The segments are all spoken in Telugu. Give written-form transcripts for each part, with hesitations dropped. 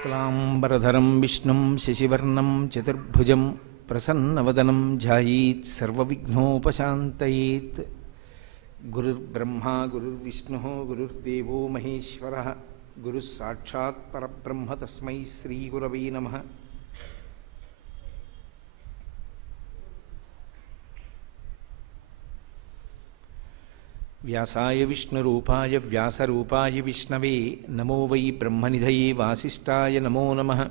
शुक्लांबरधरं विष्णुं शशिवर्णं चतुर्भुजं प्रसन्नवदनं ध्यायेत् सर्वविघ्नोपशान्तयेत्। गुरुर्ब्रह्मा गुरुर्विष्णुः गुरुर्देवो महेश्वरः गुरुः साक्षात् परब्रह्म तस्मै श्रीगुरवे नमः। व्यासाय विष्णुरूपाय व्यासरूपाय विष्णवे नमो वै ब्रह्मनिधये वासिष्ठाय नमो नमः।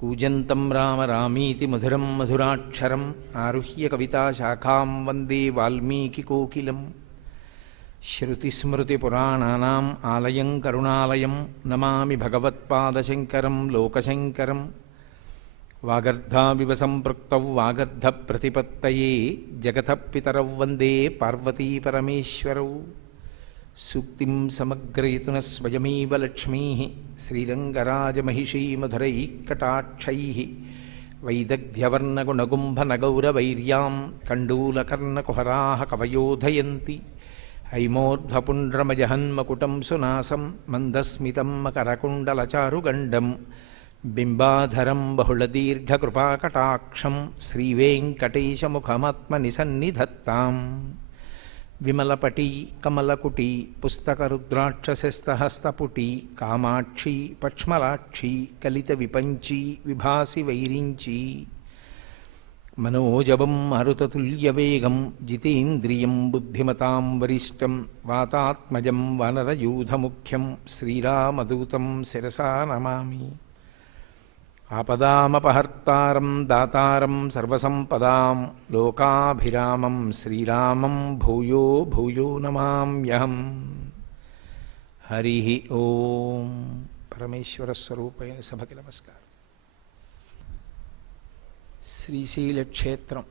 कूजन्तं राम रामीति मधुरं मधुराक्षरम् आरुह्य कविताशाखां वन्दे वाल्मीकिकोकिलं। श्रुतिस्मृतिपुराणानाम् आलयं करुणालयं नमामि भगवत्पादशङ्करं लोकशङ्करम्। वागर्धाविव सम्पृक्तौ वागर्धप्रतिपत्तये जगतः पितरौ वन्दे पार्वतीपरमेश्वरौ। सूक्तिं समग्रयितुनः स्वयमेव लक्ष्मीः श्रीरङ्गराजमहिषीमधुरैः कटाक्षैः। वैदग्ध्यवर्णगुणगुम्भनगौरवैर्यां कण्डूलकर्णकुहराः कवयोधयन्ति। हैमोर्ध्वपुण्ड्रमजहन्मकुटं सुनासं मन्दस्मितं मकरकुण्डलचारुगण्डं। बिम्बाधरं बहुलदीर्घकृपाकटाक्षं श्रीवेङ्कटेशमुखमात्मनिसन्निधत्ताम्। विमलपटी कमलकुटी पुस्तकरुद्राक्षसस्तहस्तपुटी कामाक्षी पक्ष्मलाक्षी कलितविपञ्ची विभासि वैरिञ्ची। मनोजवं मरुततुल्यवेगं जितेन्द्रियं बुद्धिमतां वरिष्ठं वातात्मजं वानरयूथमुख्यं श्रीरामदूतं शिरसा नमामि। आपदामपहर्तारं दातारं सर्वसम्पदां लोकाभिरामं श्रीरामं भूयो भूयो नमाम्यहम्। हरिः ओं। परमेश्वरस्वरूपैన సభకి నమస్కారం। శ్రీశైలక్షేత్రం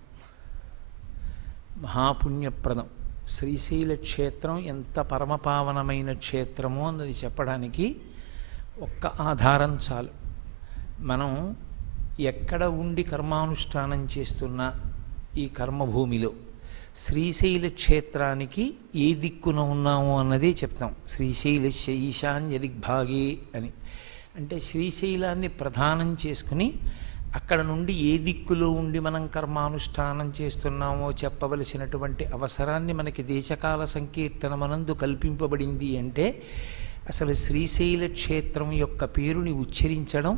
మహాపుణ్యప్రదం. శ్రీశైలక్షేత్రం ఎంత పరమపావనమైన క్షేత్రము అన్నది చెప్పడానికి ఒక్క ఆధారం చాలు. మనం ఎక్కడ ఉండి కర్మానుష్ఠానం చేస్తున్నా ఈ కర్మభూమిలో శ్రీశైల క్షేత్రానికి ఏ దిక్కున ఉన్నాము అన్నదే చెప్తాం. శ్రీశైలస్య ఈశాన్య దిగ్భాగే అని. అంటే శ్రీశైలాన్ని ప్రధానం చేసుకుని అక్కడ నుండి ఏ దిక్కులో ఉండి మనం కర్మానుష్ఠానం చేస్తున్నామో చెప్పవలసినటువంటి అవసరాన్ని మనకి దేశకాల సంకీర్తనమనందు కల్పింపబడింది. అంటే అసలు శ్రీశైల క్షేత్రం యొక్క పేరుని ఉచ్చరించడం,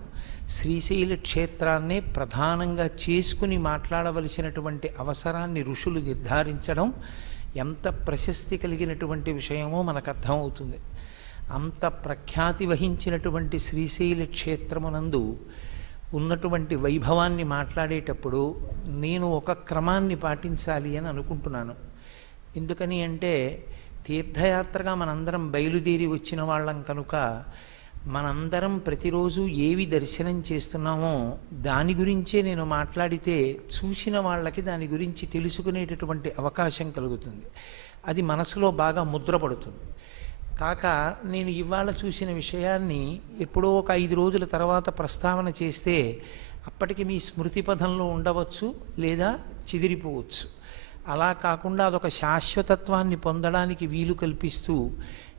శ్రీశైల క్షేత్రాన్నే ప్రధానంగా చేసుకుని మాట్లాడవలసినటువంటి అవసరాన్ని ఋషులు నిర్ధారించడం ఎంత ప్రశస్తి కలిగినటువంటి విషయమో మనకు అర్థమవుతుంది. అంత ప్రఖ్యాతి వహించినటువంటి శ్రీశైల క్షేత్రమునందు ఉన్నటువంటి వైభవాన్ని మాట్లాడేటప్పుడు నేను ఒక క్రమాన్ని పాటించాలి అని అనుకుంటున్నాను. ఎందుకని అంటే తీర్థయాత్రగా మనందరం బయలుదేరి వచ్చిన వాళ్ళం కనుక మనందరం ప్రతిరోజు ఏవి దర్శనం చేస్తున్నామో దాని గురించే నేను మాట్లాడితే చూసిన వాళ్ళకి దాని గురించి తెలుసుకునేటటువంటి అవకాశం కలుగుతుంది. అది మనసులో బాగా ముద్రపడుతుంది. కాక నేను ఇవాళ చూసిన విషయాన్ని ఎప్పుడో ఒక 5 రోజుల తర్వాత ప్రస్తావన చేస్తే అప్పటికి మీ స్మృతి పథంలో ఉండవచ్చు, లేదా చెదిరిపోవచ్చు. అలా కాకుండా అదొక శాశ్వతత్వాన్ని పొందడానికి వీలు కల్పిస్తూ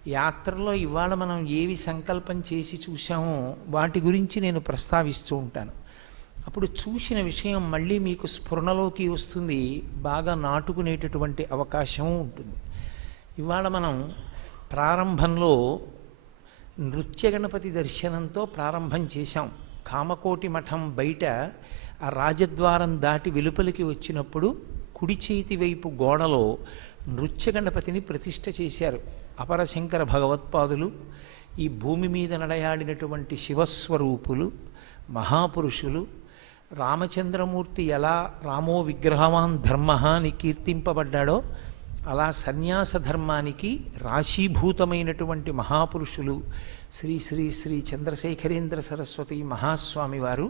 యాత్రలో ఇవాళ మనం ఏవి సంకల్పం చేసి చూసామో వాటి గురించి నేను ప్రస్తావిస్తూ ఉంటాను. అప్పుడు చూసిన విషయం మళ్ళీ మీకు స్ఫురణలోకి వస్తుంది, బాగా నాటుకునేటటువంటి అవకాశం ఉంటుంది. ఇవాళ మనం ప్రారంభంలో నృత్య గణపతి దర్శనంతో ప్రారంభం చేశాం. కామకోటి మఠం బయట ఆ రాజద్వారం దాటి వెలుపలికి వచ్చినప్పుడు కుడి చేతి వైపు గోడలో నృత్య గణపతిని ప్రతిష్ఠ చేశారు అపరశంకర భగవత్పాదులు. ఈ భూమి మీద నడయాడినటువంటి శివస్వరూపులు, మహాపురుషులు. రామచంద్రమూర్తి ఎలా రామో విగ్రహవాన్ ధర్మ అని కీర్తింపబడ్డాడో అలా సన్యాస ధర్మానికి రాశీభూతమైనటువంటి మహాపురుషులు శ్రీ శ్రీ శ్రీ చంద్రశేఖరేంద్ర సరస్వతి మహాస్వామి వారు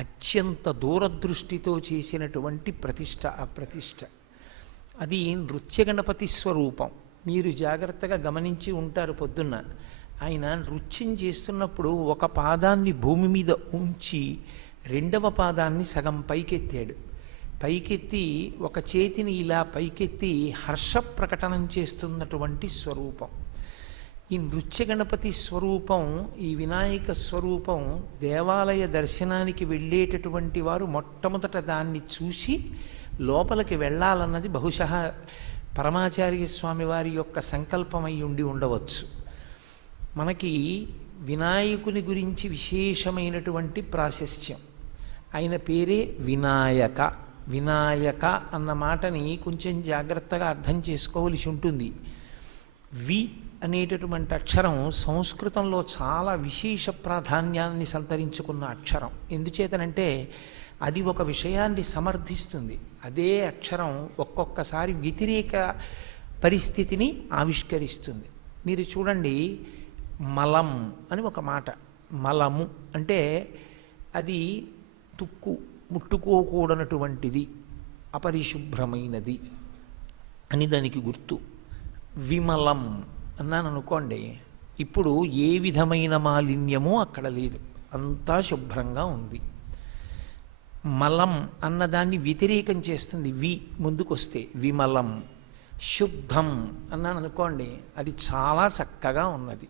అత్యంత దూరదృష్టితో చేసినటువంటి ప్రతిష్ఠ. ఆ ప్రతిష్ఠ అది నృత్య గణపతి స్వరూపం. మీరు జాగ్రత్తగా గమనించి ఉంటారు. పొద్దున్న ఆయన నృత్యం చేస్తున్నప్పుడు ఒక పాదాన్ని భూమి మీద ఉంచి రెండవ పాదాన్ని సగం పైకెత్తాడు. పైకెత్తి ఒక చేతిని ఇలా పైకెత్తి హర్ష ప్రకటనం చేస్తున్నటువంటి స్వరూపం. ఈ నృత్య గణపతి స్వరూపం, ఈ వినాయక స్వరూపం దేవాలయ దర్శనానికి వెళ్ళేటటువంటి వారు మొట్టమొదట దాన్ని చూసి లోపలికి వెళ్ళాలన్నది బహుశः పరమాచార్య స్వామి వారి యొక్క సంకల్పమై ఉండి ఉండవచ్చు. మనకి వినాయకుని గురించి విశేషమైనటువంటి ప్రాశస్త్యం. ఆయన పేరే వినాయక. వినాయక అన్న మాటని కొంచెం జాగ్రత్తగా అర్థం చేసుకోవలసి ఉంటుంది. వి అనేటటువంటి అక్షరం సంస్కృతంలో చాలా విశేష ప్రాధాన్యాన్ని సంతరించుకున్న అక్షరం. ఎందుచేతనంటే అది ఒక విషయాన్ని సమర్థిస్తుంది. అదే అక్షరం ఒక్కొక్కసారి వ్యతిరేక పరిస్థితిని ఆవిష్కరిస్తుంది. మీరు చూడండి, మలం అని ఒక మాట. మలము అంటే అది తుక్కు, ముట్టుకోకూడనటువంటిది, అపరిశుభ్రమైనది అని దానికి గుర్తు. విమలం అన్నాను అనుకోండి, ఇప్పుడు ఏ విధమైన మాలిన్యమూ అక్కడ లేదు, అంతా శుభ్రంగా ఉంది. మలం అన్నదాన్ని వ్యతిరేకం చేస్తుంది వి ముందుకొస్తే, విమలం. శుద్ధం అన్నాను అనుకోండి, అది చాలా చక్కగా ఉన్నది,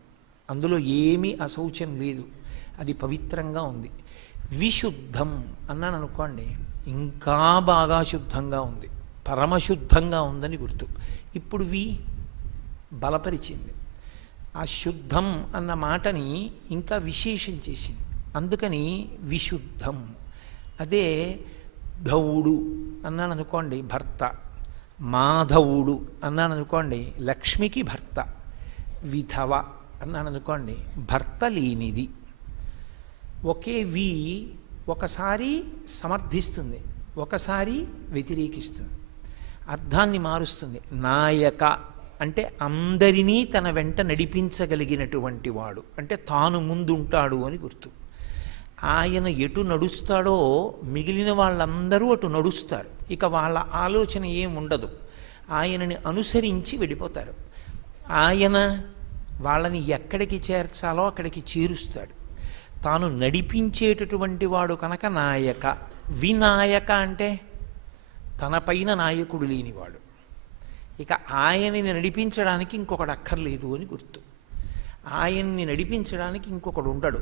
అందులో ఏమీ అశౌచం లేదు, అది పవిత్రంగా ఉంది. విశుద్ధం అన్నాను అనుకోండి, ఇంకా బాగా శుద్ధంగా ఉంది, పరమశుద్ధంగా ఉందని గుర్తు. ఇప్పుడు బలపరిచింది. ఆ శుద్ధం అన్న మాటని ఇంకా విశేషం చేసింది, అందుకని విశుద్ధం. అదే ధవుడు అన్నాను అనుకోండి, భర్త. మాధవుడు అన్నాను అనుకోండి, లక్ష్మికి భర్త. విధవ అన్నాను అనుకోండి, భర్త లేనిది. ఒకే వి ఒకసారి సమర్థిస్తుంది, ఒకసారి వ్యతిరేకిస్తుంది, అర్థాన్ని మారుస్తుంది. నాయక అంటే అందరినీ తన వెంట నడిపించగలిగినటువంటి వాడు, అంటే తాను ముందుంటాడు అని గుర్తు. ఆయన ఎటు నడుస్తాడో మిగిలిన వాళ్ళందరూ అటు నడుస్తారు. ఇక వాళ్ళ ఆలోచన ఏముండదు, ఆయనని అనుసరించి వెళ్ళిపోతారు. ఆయన వాళ్ళని ఎక్కడికి చేర్చాలో అక్కడికి చేరుస్తాడు. తాను నడిపించేటటువంటి వాడు కనుక నాయక. వినాయక అంటే తన పైన నాయకుడు లేనివాడు. ఇక ఆయనని నడిపించడానికి ఇంకొకడు అక్కర్లేదు అని గుర్తు. ఆయన్ని నడిపించడానికి ఇంకొకడు ఉండడు,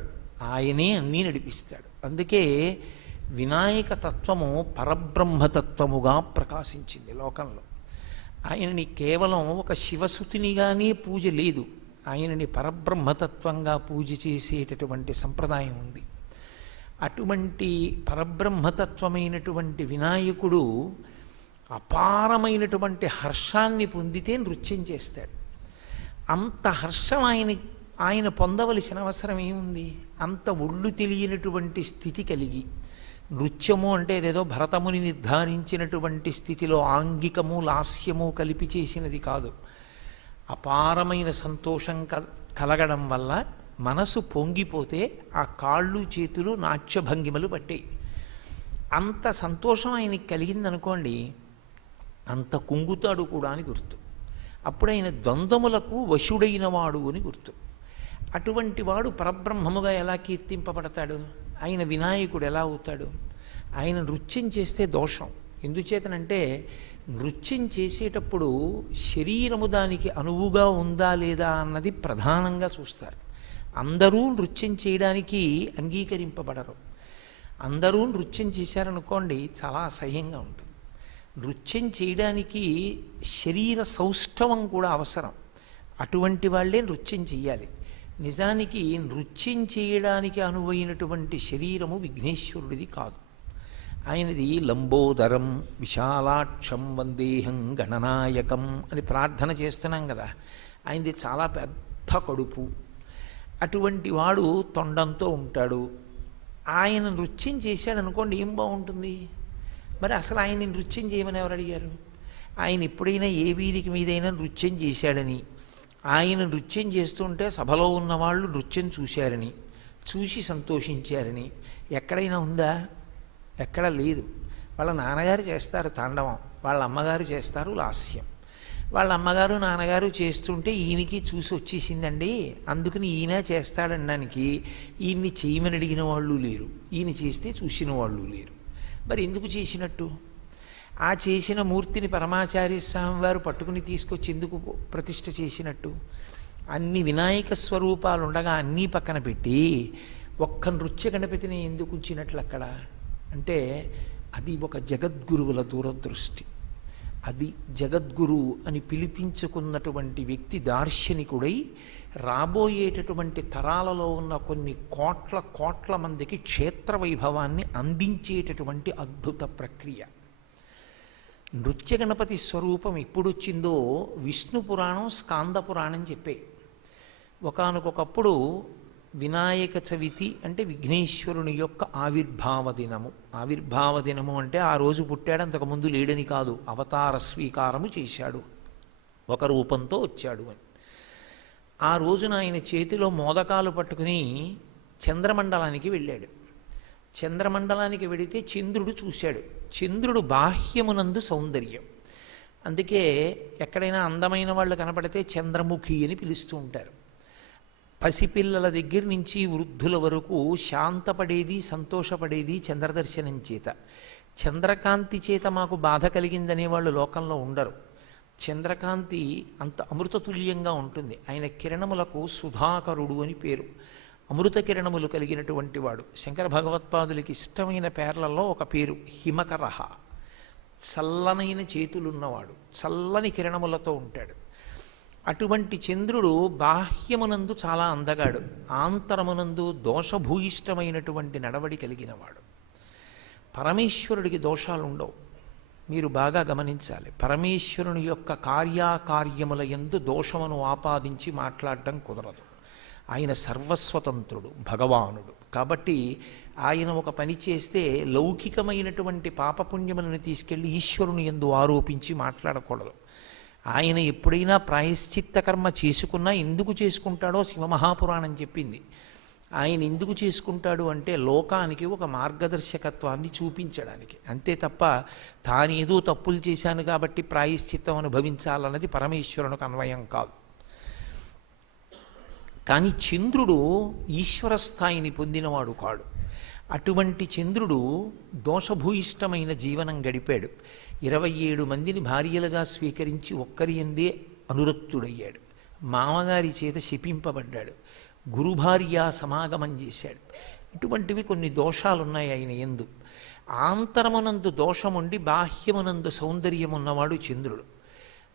ఆయనే అన్నీ నడిపిస్తాడు. అందుకే వినాయక తత్వము పరబ్రహ్మతత్వముగా ప్రకాశించింది లోకంలో. ఆయనని కేవలం ఒక శివసుతినిగానే పూజ లేదు, ఆయనని పరబ్రహ్మతత్వంగా పూజ చేసేటటువంటి సంప్రదాయం ఉంది. అటువంటి పరబ్రహ్మతత్వమైనటువంటి వినాయకుడు అపారమైనటువంటి హర్షాన్ని పొందితే నృత్యం చేస్తాడు. అంత హర్షం ఆయన పొందవలసిన అవసరం ఏముంది? అంత ఒళ్ళు తెలియనటువంటి స్థితి కలిగి, నృత్యము అంటే ఏదేదో భరతముని నిర్ధారించినటువంటి స్థితిలో ఆంగికము లాస్యము కలిపి చేసినది కాదు. అపారమైన సంతోషం కలగడం వల్ల మనసు పొంగిపోతే ఆ కాళ్ళు చేతులు నాట్యభంగిమలు పట్టాయి. అంత సంతోషం ఆయనకి కలిగిందనుకోండి, అంత కుంగుతాడు కూడా అని గుర్తు. అప్పుడు ఆయన ద్వంద్వములకు వశుడైన వాడు అని గుర్తు. అటువంటి వాడు పరబ్రహ్మముగా ఎలా కీర్తింపబడతాడు? ఆయన వినాయకుడు ఎలా అవుతాడు? ఆయన నృత్యం చేస్తే దోషం. ఎందుచేతనంటే నృత్యం చేసేటప్పుడు శరీరము దానికి అనువుగా ఉందా లేదా అన్నది ప్రధానంగా చూస్తారు. అందరూ నృత్యం చేయడానికి అంగీకరింపబడరు. అందరూ నృత్యం చేశారనుకోండి, చాలా అసహ్యంగా ఉంటుంది. నృత్యం చేయడానికి శరీర సౌష్ఠవం కూడా అవసరం. అటువంటి వాళ్ళే నృత్యం చెయ్యాలి. నిజానికి నృత్యం చేయడానికి అనువైనటువంటి శరీరము విఘ్నేశ్వరుడిది కాదు. ఆయనది లంబోదరం విశాలాక్షం వందేహం గణనాయకం అని ప్రార్థన చేస్తున్నాం కదా, ఆయనది చాలా పెద్ద కడుపు. అటువంటి వాడు తొండంతో ఉంటాడు. ఆయన నృత్యం చేశాడు అనుకోండి, ఏం బాగుంటుంది? మరి అసలు ఆయన్ని నృత్యం చేయమని ఎవరు అడిగారు? ఆయన ఎప్పుడైనా ఏ వీధికి మీదైనా నృత్యం చేశాడని, ఆయన నృత్యం చేస్తుంటే సభలో ఉన్నవాళ్ళు నృత్యం చూశారని, చూసి సంతోషించారని ఎక్కడైనా ఉందా? ఎక్కడ లేదు. వాళ్ళ నాన్నగారు చేస్తారు తాండవం, వాళ్ళ అమ్మగారు చేస్తారు లాస్యం. వాళ్ళ అమ్మగారు నాన్నగారు చేస్తుంటే ఈయనకి చూసి వచ్చేసిందండి, అందుకని ఈయన చేస్తాడనడానికి ఈయన్ని చేయమని అడిగిన వాళ్ళు లేరు, ఈయన చేస్తే చూసిన వాళ్ళు లేరు. మరి ఎందుకు చేసినట్టు? ఆ చేసిన మూర్తిని పరమాచార్య స్వామి వారు పట్టుకుని తీసుకొచ్చి ఎందుకు ప్రతిష్ఠ చేసినట్టు? అన్ని వినాయక స్వరూపాలు ఉండగా అన్నీ పక్కన పెట్టి ఒక్క నృత్య గణపతిని ఎందుకు ఉంచినట్లు అక్కడ అంటే అది ఒక జగద్గురువుల దూరదృష్టి. అది జగద్గురు అని పిలిపించుకున్నటువంటి వ్యక్తి దార్శనికుడై రాబోయేటటువంటి తరాలలో ఉన్న కొన్ని కోట్ల కోట్ల మందికి క్షేత్ర వైభవాన్ని అందించేటటువంటి అద్భుత ప్రక్రియ. నృత్య గణపతి స్వరూపం ఎప్పుడొచ్చిందో విష్ణు పురాణం, స్కాంద పురాణం చెప్పే. ఒకానొకప్పుడు వినాయక చవితి అంటే విఘ్నేశ్వరుని యొక్క ఆవిర్భావ దినము. ఆవిర్భావ దినము అంటే ఆ రోజు పుట్టాడు, అంతకుముందు లేడని కాదు, అవతార స్వీకారము చేశాడు, ఒక రూపంతో వచ్చాడు అని. ఆ రోజున ఆయన చేతిలో మోదకాలు పట్టుకుని చంద్రమండలానికి వెళ్ళాడు. చంద్రమండలానికి వెడితే చంద్రుడు చూశాడు. చంద్రుడు బాహ్యమునందు సౌందర్యం. అందుకే ఎక్కడైనా అందమైన వాళ్ళు కనపడితే చంద్రముఖి అని పిలుస్తూ ఉంటారు. పసిపిల్లల దగ్గర నుంచి వృద్ధుల వరకు శాంతపడేది, సంతోషపడేది చంద్రదర్శనం చేత. చంద్రకాంతి చేత మాకు బాధ కలిగిందనే వాళ్ళు లోకంలో ఉండరు. చంద్రకాంతి అంత అమృతతుల్యంగా ఉంటుంది. ఆయన కిరణములకు సుధాకరుడు అని పేరు. అమృత కిరణములు కలిగినటువంటి వాడు. శంకర భగవత్పాదులకి ఇష్టమైన పేర్లలో ఒక పేరు హిమకరహ. చల్లనైన చేతులున్నవాడు, చల్లని కిరణములతో ఉంటాడు. అటువంటి చంద్రుడు బాహ్యమునందు చాలా అందగాడు, ఆంతరమునందు దోషభూయిష్టమైనటువంటి నడవడి కలిగినవాడు. పరమేశ్వరుడికి దోషాలు ఉండవు. మీరు బాగా గమనించాలి. పరమేశ్వరుని యొక్క కార్యాకార్యముల యందు దోషమును ఆపాదించి మాట్లాడడం కుదరదు. ఆయన సర్వస్వతంత్రుడు, భగవానుడు. కాబట్టి ఆయన ఒక పని చేస్తే లౌకికమైనటువంటి పాపపుణ్యములను తీసుకెళ్ళి ఈశ్వరుని యందు ఆరోపించి మాట్లాడకూడదు. ఆయన ఎప్పుడైనా ప్రాయశ్చిత్త కర్మ చేసుకున్నా ఎందుకు చేసుకుంటాడో శివమహాపురాణం చెప్పింది. ఆయన ఎందుకు చేసుకుంటాడు అంటే లోకానికి ఒక మార్గదర్శకత్వాన్ని చూపించడానికి, అంతే తప్ప తానేదో తప్పులు చేశాను కాబట్టి ప్రాయశ్చిత్తం అనుభవించాలన్నది పరమేశ్వరునికి అన్వయం కాదు. కానీ చంద్రుడు ఈశ్వర స్థాయిని పొందినవాడు కాడు. అటువంటి చంద్రుడు దోషభూయిష్టమైన జీవనం గడిపాడు. 27 మందిని భార్యలుగా స్వీకరించి ఒక్కరి ఎందే అనురక్తుడయ్యాడు. మామగారి చేత శపింపబడ్డాడు. గురుభార్య సమాగమం చేశాడు. ఇటువంటివి కొన్ని దోషాలున్నాయి ఆయన యందు. ఆంతరమునందు దోషముండి బాహ్యమునందు సౌందర్యమున్నవాడు చంద్రుడు.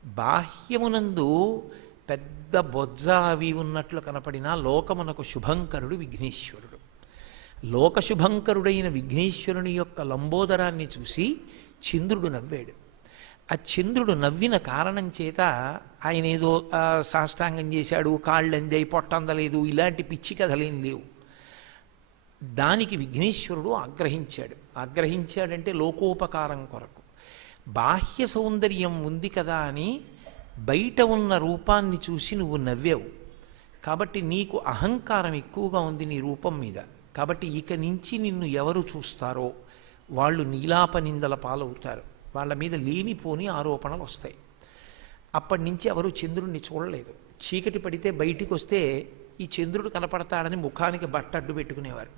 బాహ్యమునందు పెద్ద బొజ్జ అవి ఉన్నట్లు కనపడినా లోకమునకు శుభంకరుడు విఘ్నేశ్వరుడు. లోకశుభంకరుడైన విఘ్నేశ్వరుని యొక్క లంబోదరాన్ని చూసి చంద్రుడు నవ్వాడు. ఆ చంద్రుడు నవ్విన కారణం చేత ఆయన ఏదో సాష్టాంగం చేశాడు, కాళ్ళు అందాయి, పొట్టందలేదు, ఇలాంటి పిచ్చి కథలేం లేవు. దానికి విఘ్నేశ్వరుడు ఆగ్రహించాడంటే లోకోపకారం కొరకు. బాహ్య సౌందర్యం ఉంది కదా అని బయట ఉన్న రూపాన్ని చూసి నువ్వు నవ్వావు. కాబట్టి నీకు అహంకారం ఎక్కువగా ఉంది నీ రూపం మీద. కాబట్టి ఇక నుంచి నిన్ను ఎవరు చూస్తారో వాళ్ళు నీలాపనిందల పాలవుతారు. వాళ్ళ మీద లేనిపోని ఆరోపణలు వస్తాయి. అప్పటి నుంచి ఎవరు చంద్రుడిని చూడలేదు. చీకటి పడితే బయటికి వస్తే ఈ చంద్రుడు కనపడతాడని ముఖానికి బట్ట అడ్డు పెట్టుకునేవారు.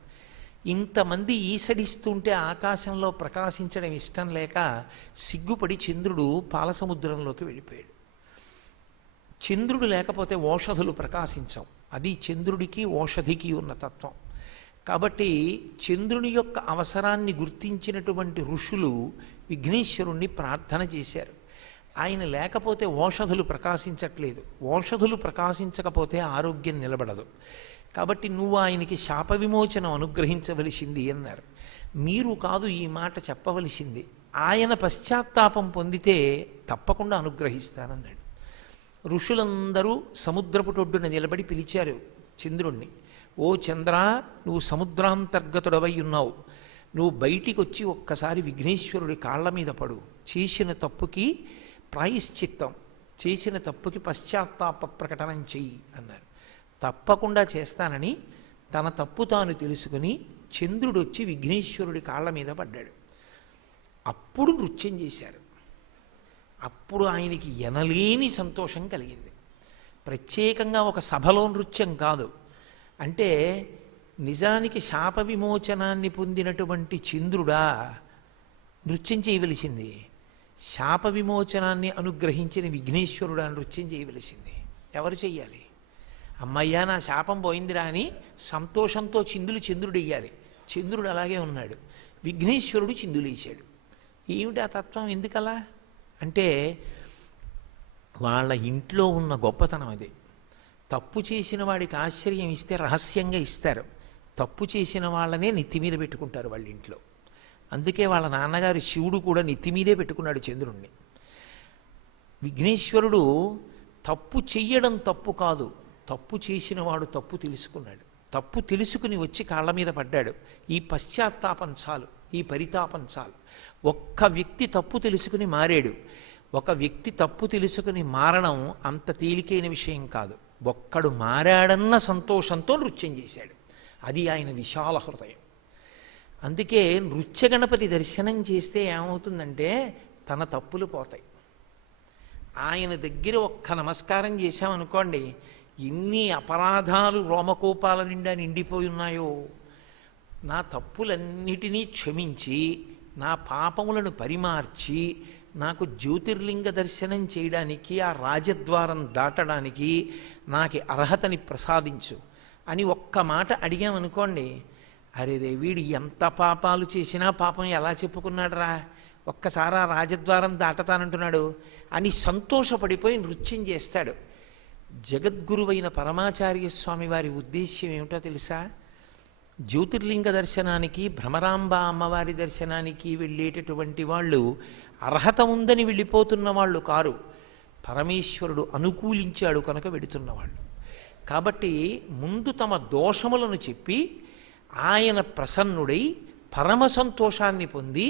ఇంతమంది ఈసడిస్తుంటే ఆకాశంలో ప్రకాశించడం ఇష్టం లేక సిగ్గుపడి చంద్రుడు పాలసముద్రంలోకి వెళ్ళిపోయాడు. చంద్రుడు లేకపోతే ఓషధులు ప్రకాశించవు. అది చంద్రుడికి ఓషధికి ఉన్న తత్వం. కాబట్టి చంద్రుని యొక్క అవసరాన్ని గుర్తించినటువంటి ఋషులు విఘ్నేశ్వరుణ్ణి ప్రార్థన చేశారు. ఆయన లేకపోతే ఓషధులు ప్రకాశించట్లేదు. ఓషధులు ప్రకాశించకపోతే ఆరోగ్యం నిలబడదు. కాబట్టి నువ్వు ఆయనకి శాప విమోచనం అనుగ్రహించవలసింది అన్నారు. మీరు కాదు ఈ మాట చెప్పవలసింది. ఆయన పశ్చాత్తాపం పొందితే తప్పకుండా అనుగ్రహిస్తానన్నాడు. ఋషులందరూ సముద్రపుటొడ్డున నిలబడి పిలిచారు చంద్రుణ్ణి. ఓ చంద్ర, నువ్వు సముద్రాంతర్గతుడవై ఉన్నావు. నువ్వు బయటికి వచ్చి ఒక్కసారి విఘ్నేశ్వరుడి కాళ్ళ మీద పడు. చేసిన తప్పుకి ప్రాయశ్చిత్తం, చేసిన తప్పుకి పశ్చాత్తాప ప్రకటనం చెయ్యి అన్నారు. తప్పకుండా చేస్తానని తన తప్పు తాను తెలుసుకుని చంద్రుడు వచ్చి విఘ్నేశ్వరుడి కాళ్ళ మీద పడ్డాడు. అప్పుడు నృత్యం చేశారు. అప్పుడు ఆయనకి ఎనలేని సంతోషం కలిగింది. ప్రత్యేకంగా ఒక సభలో నృత్యం కాదు. అంటే నిజానికి శాప విమోచనాన్ని పొందినటువంటి చంద్రుడా నృత్యం చేయవలసింది? శాప విమోచనాన్ని అనుగ్రహించిన విఘ్నేశ్వరుడా నృత్యం చేయవలసింది? ఎవరు చెయ్యాలి? అమ్మయ్యా నా శాపం పోయిందిరా అని సంతోషంతో చిందులు చంద్రుడు వెయ్యాలి. చంద్రుడు అలాగే ఉన్నాడు. విఘ్నేశ్వరుడు చిందులేశాడు. ఏమిటి ఆ తత్వం? ఎందుకలా అంటే వాళ్ళ ఇంట్లో ఉన్న గొప్పతనం అది. తప్పు చేసిన వాడికి ఆశ్చర్యం ఇస్తే రహస్యంగా ఇస్తారు. తప్పు చేసిన వాళ్ళనే నెత్తి మీద పెట్టుకుంటారు వాళ్ళ ఇంట్లో. అందుకే వాళ్ళ నాన్నగారు శివుడు కూడా నెత్తి మీదే పెట్టుకున్నాడు చంద్రుణ్ణి. విఘ్నేశ్వరుడు తప్పు చెయ్యడం తప్పు కాదు, తప్పు చేసిన వాడు తప్పు తెలుసుకున్నాడు. తప్పు తెలుసుకుని వచ్చి కాళ్ళ మీద పడ్డాడు. ఈ పశ్చాత్తాపం చాలు, ఈ పరితాపం చాలు. ఒక్క వ్యక్తి తప్పు తెలుసుకుని మారాడు. ఒక వ్యక్తి తప్పు తెలుసుకుని మారడం అంత తేలికైన విషయం కాదు. ఒక్కడు మారాడన్న సంతోషంతో నృత్యం చేశాడు. అది ఆయన విశాల హృదయం. అందుకే నృత్య గణపతి దర్శనం చేస్తే ఏమవుతుందంటే తన తప్పులు పోతాయి. ఆయన దగ్గర ఒక్క నమస్కారం చేశామనుకోండి, ఎన్ని అపరాధాలు రోమకోపాల నిండా నిండిపోయి ఉన్నాయో నా తప్పులన్నిటినీ క్షమించి నా పాపములను పరిమార్చి నాకు జ్యోతిర్లింగ దర్శనం చేయడానికి, ఆ రాజద్వారం దాటడానికి నాకు అర్హతని ప్రసాదించు అని ఒక్క మాట అడిగామనుకోండి, అరే రే వీడు ఎంత పాపాలు చేసినా పాపం ఎలా చెప్పుకున్నాడురా, ఒక్కసారి ఆ రాజద్వారం దాటతానంటున్నాడు అని సంతోషపడిపోయి నృత్యం చేస్తాడు. జగద్గురువైన పరమాచార్య స్వామి వారి ఉద్దేశ్యం ఏమిటో తెలుసా? జ్యోతిర్లింగ దర్శనానికి, భ్రమరాంబ అమ్మవారి దర్శనానికి వెళ్ళేటటువంటి వాళ్ళు అర్హత ఉందని వెళ్ళిపోతున్న వాళ్ళు కారు. పరమేశ్వరుడు అనుకూలించాడు కనుక వెడుతున్నవాళ్ళు. కాబట్టి ముందు తమ దోషములను చెప్పి ఆయన ప్రసన్నుడై పరమ సంతోషాన్ని పొంది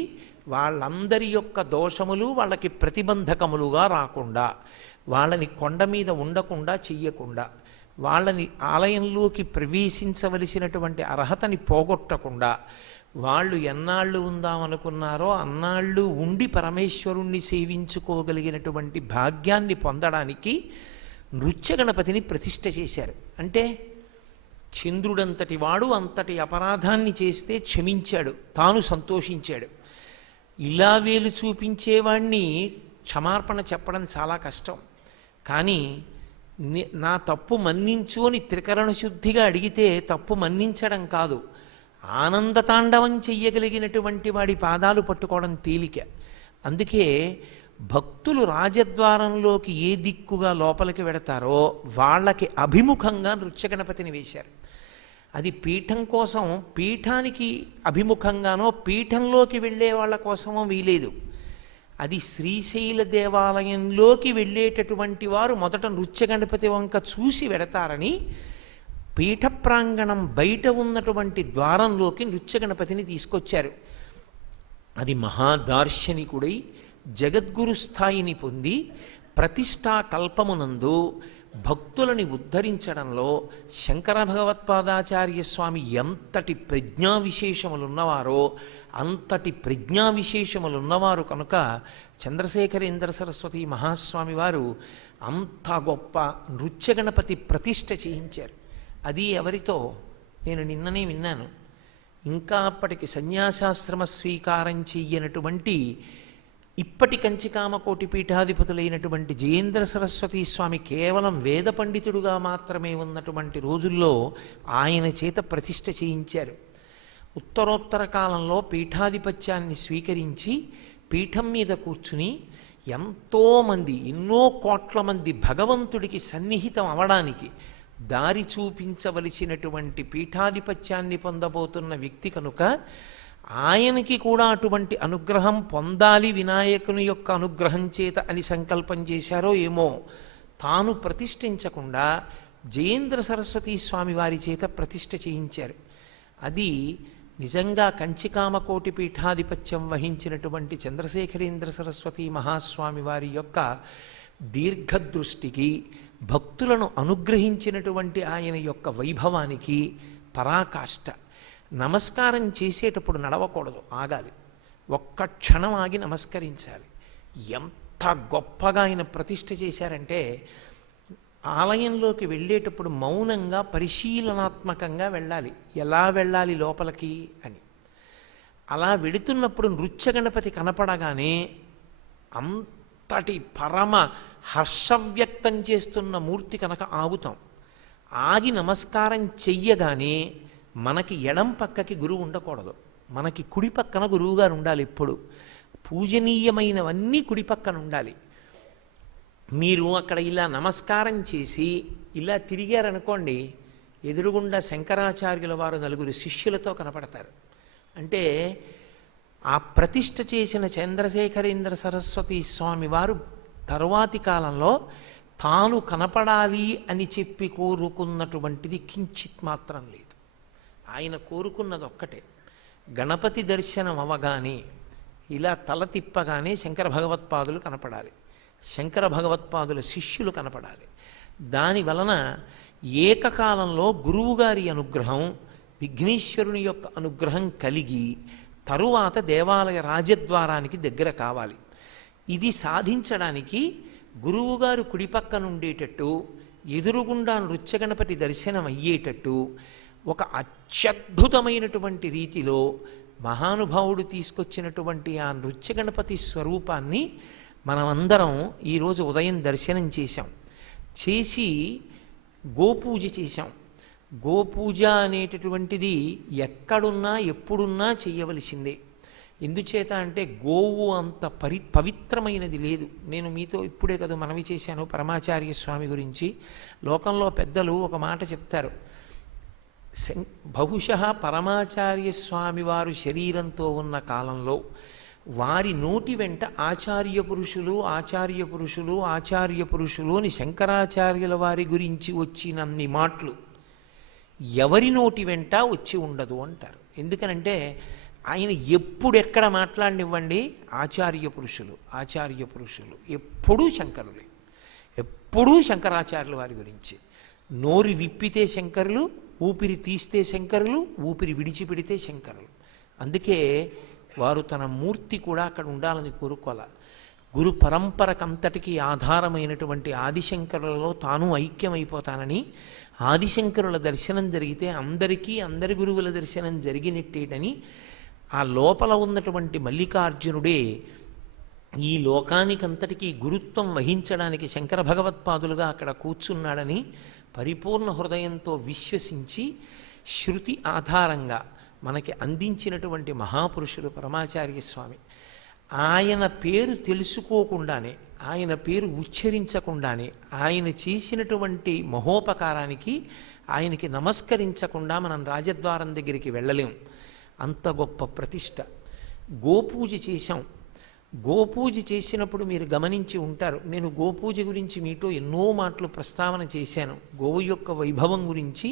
వాళ్ళందరి యొక్క దోషములు వాళ్ళకి ప్రతిబంధకములుగా రాకుండా, వాళ్ళని కొండ మీద ఉండకుండా చెయ్యకుండా, వాళ్ళని ఆలయంలోకి ప్రవేశించవలసినటువంటి అర్హతని పోగొట్టకుండా, వాళ్ళు ఎన్నాళ్ళు ఉందామనుకున్నారో అన్నాళ్ళు ఉండి పరమేశ్వరుణ్ణి సేవించుకోగలిగినటువంటి భాగ్యాన్ని పొందడానికి నృత్య గణపతిని ప్రతిష్ఠ చేశారు. అంటే చంద్రుడంతటి వాడు అంతటి అపరాధాన్ని చేస్తే క్షమించాడు, తాను సంతోషించాడు. ఇలా వేలు చూపించేవాణ్ణి క్షమార్పణ చెప్పడం చాలా కష్టం. కానీ నా తప్పు మన్నించు అని త్రికరణ శుద్ధిగా అడిగితే తప్పు మన్నించడం కాదు, ఆనందతాండవం చెయ్యగలిగినటువంటి వాడి పాదాలు పట్టుకోవడం తేలిక. అందుకే భక్తులు రాజద్వారంలోకి ఏ దిక్కుగా లోపలికి వెడతారో వాళ్ళకి అభిముఖంగా నృత్య గణపతిని వేశారు. అది పీఠం కోసం, పీఠానికి అభిముఖంగానో పీఠంలోకి వెళ్ళే వాళ్ళ కోసమో వీలేదు. అది శ్రీశైల దేవాలయంలోకి వెళ్ళేటటువంటి వారు మొదట నృత్య గణపతి వంక చూసి వెడతారని పీఠ ప్రాంగణం బయట ఉన్నటువంటి ద్వారంలోకి నృత్య గణపతిని తీసుకొచ్చారు. అది మహాదార్శనికుడై జగద్గురు స్థాయిని పొంది ప్రతిష్టా కల్పమునందు భక్తులని ఉద్ధరించడంలో శంకర భగవత్పాదాచార్య స్వామి ఎంతటి ప్రజ్ఞా విశేషములున్నవారో అంతటి ప్రజ్ఞా విశేషములున్నవారు కనుక చంద్రశేఖరేంద్ర సరస్వతి మహాస్వామి వారు అంత గొప్ప నృత్య గణపతి ప్రతిష్ఠ చేయించారు. అది ఎవరితో నేను నిన్ననే విన్నాను. ఇంకా అప్పటికి సన్యాసాశ్రమ స్వీకారం చెయ్యనటువంటి ఇప్పటి కంచికామకోటి పీఠాధిపతులైనటువంటి జయేంద్ర సరస్వతీ స్వామి కేవలం వేద పండితుడుగా మాత్రమే ఉన్నటువంటి రోజుల్లో ఆయన చేత ప్రతిష్ఠ చేయించారు. ఉత్తరోత్తర కాలంలో పీఠాధిపత్యాన్ని స్వీకరించి పీఠం మీద కూర్చుని ఎంతోమంది, ఎన్నో కోట్ల మంది భగవంతుడికి సన్నిహితం అవడానికి దారి చూపించవలసినటువంటి పీఠాధిపత్యాన్ని పొందబోతున్న వ్యక్తి కనుక ఆయనకి కూడా అటువంటి అనుగ్రహం పొందాలి వినాయకుని యొక్క అనుగ్రహం చేత అని సంకల్పం చేశారో ఏమో, తాను ప్రతిష్ఠించకుండా జయేంద్ర సరస్వతీ స్వామి వారి చేత ప్రతిష్ఠ చేయించారు. అది నిజంగా కంచికామకోటి పీఠాధిపత్యం వహించినటువంటి చంద్రశేఖరేంద్ర సరస్వతీ మహాస్వామి వారి యొక్క దీర్ఘదృష్టికి, భక్తులను అనుగ్రహించినటువంటి ఆయన యొక్క వైభవానికి పరాకాష్ట. నమస్కారం చేసేటప్పుడు నడవకూడదు, ఆగాలి. ఒక్క క్షణం ఆగి నమస్కరించాలి. ఎంత గొప్పగా ఆయన ప్రతిష్ఠ చేశారంటే ఆలయంలోకి వెళ్ళేటప్పుడు మౌనంగా పరిశీలనాత్మకంగా వెళ్ళాలి. ఎలా వెళ్ళాలి లోపలికి అని. అలా వెళుతున్నప్పుడు నృత్య గణపతి కనపడగానే అంతటి పరమ హర్షవ్యక్తం చేస్తున్న మూర్తి కనుక ఆగుతాం. ఆగి నమస్కారం చెయ్యగానే మనకి ఎడం పక్కకి గురువు ఉండకూడదు, మనకి కుడి పక్కన గురువుగారు ఉండాలి. ఎప్పుడు పూజనీయమైనవన్నీ కుడి పక్కన ఉండాలి. మీరు అక్కడ ఇలా నమస్కారం చేసి ఇలా తిరిగారనుకోండి, ఎదురుగుండా శంకరాచార్యుల వారు నలుగురు శిష్యులతో కనపడతారు. అంటే ఆ ప్రతిష్ఠ చేసిన చంద్రశేఖరేంద్ర సరస్వతి స్వామి వారు తరువాతి కాలంలో తాను కనపడాలి అని చెప్పి కోరుకున్నటువంటిది కించిత్ మాత్రం లేదు. ఆయన కోరుకున్నది ఒక్కటే, గణపతి దర్శనం అవగానే ఇలా తల తిప్పగానే శంకర భగవత్పాదులు కనపడాలి, శంకర భగవత్పాదుల శిష్యులు కనపడాలి. దాని వలన ఏకకాలంలో గురువుగారి అనుగ్రహం, విఘ్నేశ్వరుని యొక్క అనుగ్రహం కలిగి తరువాత దేవాలయ రాజద్వారానికి దగ్గర కావాలి. ఇది సాధించడానికి గురువుగారు కుడిపక్కన ఉండేటట్టు, ఎదురుగుండా నృత్యగణపతి దర్శనం అయ్యేటట్టు ఒక అత్యద్భుతమైనటువంటి రీతిలో మహానుభావుడు తీసుకొచ్చినటువంటి ఆ నృత్యగణపతి స్వరూపాన్ని మనమందరం ఈరోజు ఉదయం దర్శనం చేశాం. చేసి గోపూజ చేశాం. గోపూజ అనేటటువంటిది ఎక్కడున్నా ఎప్పుడున్నా చేయవలసిందే. ఎందుచేత అంటే గోవు అంత పవిత్రమైనది లేదు. నేను మీతో ఇప్పుడే కదా మనవి చేశాను పరమాచార్య స్వామి గురించి. లోకంలో పెద్దలు ఒక మాట చెప్తారు, బహుశः పరమాచార్య స్వామి వారు శరీరంతో ఉన్న కాలంలో వారి నోటి వెంట ఆచార్య పురుషులు ఆచార్య పురుషులు ఆచార్య పురుషులు అని శంకరాచార్యుల వారి గురించి వచ్చినన్ని మాటలు ఎవరి నోటి వెంట వచ్చి ఉండదు అంటారు. ఎందుకనంటే ఆయన ఎప్పుడెక్కడ మాట్లాడినివ్వండి ఆచార్య పురుషులు ఆచార్య పురుషులు, ఎప్పుడూ శంకరులే, ఎప్పుడూ శంకరాచార్యుల వారి గురించి. నోరు విప్పితే శంకరులు, ఊపిరి తీస్తే శంకరులు, ఊపిరి విడిచిపెడితే శంకరులు. అందుకే వారు తన మూర్తి కూడా అక్కడ ఉండాలని కోరుకోవాలి. గురు పరంపరకంతటికి ఆధారమైనటువంటి ఆదిశంకరులలో తాను ఐక్యమైపోతానని, ఆదిశంకరుల దర్శనం జరిగితే అందరికీ అందరి గురువుల దర్శనం జరిగినట్టేటని, ఆ లోపల ఉన్నటువంటి మల్లికార్జునుడే ఈ లోకానికంతటికీ గురుత్వం వహించడానికి శంకర భగవత్పాదులుగా అక్కడ కూర్చున్నాడని పరిపూర్ణ హృదయంతో విశ్వసించి శృతి ఆధారంగా మనకి అందించినటువంటి మహాపురుషులు పరమాచార్య స్వామి. ఆయన పేరు తెలుసుకోకుండానే, ఆయన పేరు ఉచ్చరించకుండానే, ఆయన చేసినటువంటి మహోపకారానికి ఆయనకి నమస్కరించకుండా మనం రాజద్వారం దగ్గరికి వెళ్ళలేం. అంత గొప్ప ప్రతిష్ట. గోపూజ చేశాం. గోపూజ చేసినప్పుడు మీరు గమనించి ఉంటారు, నేను గోపూజ గురించి మీతో ఎన్నో మాటలు ప్రస్తావన చేశాను. గోవు యొక్క వైభవం గురించి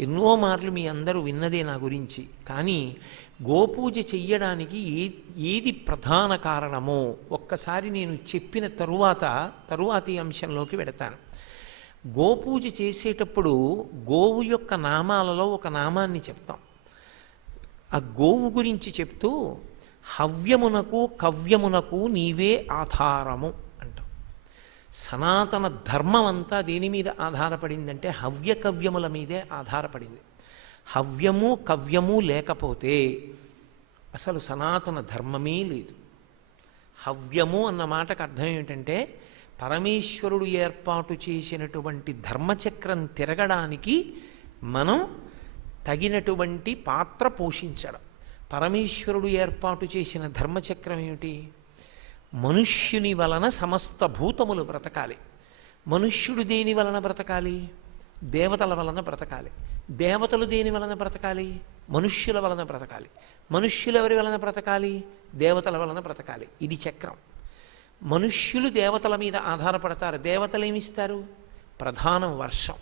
ఎన్నో మార్లు మీ అందరూ విన్నదే నా గురించి. కానీ గోపూజ చెయ్యడానికి ఏది ప్రధాన కారణమో ఒక్కసారి నేను చెప్పిన తరువాతి అంశంలోకి వెడతాను. గోపూజ చేసేటప్పుడు గోవు యొక్క నామాలలో ఒక నామాన్ని చెప్తాం. ఆ గోవు గురించి చెప్తూ హవ్యమునకు కవ్యమునకు నీవే ఆధారము అంటాం. సనాతన ధర్మం అంతా దేని మీద ఆధారపడిందంటే హవ్య కవ్యముల మీదే ఆధారపడింది. హవ్యము కవ్యము లేకపోతే అసలు సనాతన ధర్మమే లేదు. హవ్యము అన్న మాటకు అర్థం ఏమిటంటే పరమేశ్వరుడు ఏర్పాటు చేసినటువంటి ధర్మచక్రం తిరగడానికి మనం తగినటువంటి పాత్ర పోషించడం. పరమేశ్వరుడు ఏర్పాటు చేసిన ధర్మచక్రం ఏమిటి? మనుష్యుని వలన సమస్త భూతములు బ్రతకాలి. మనుష్యుడు దేని వలన బ్రతకాలి? దేవతల వలన బ్రతకాలి. దేవతలు దేని వలన బ్రతకాలి? మనుష్యుల వలన బ్రతకాలి. మనుష్యులు ఎవరి వలన బ్రతకాలి? దేవతల వలన బ్రతకాలి. ఇది చక్రం. మనుష్యులు దేవతల మీద ఆధారపడతారు. దేవతలు ఏమిస్తారు? ప్రధానం వర్షం.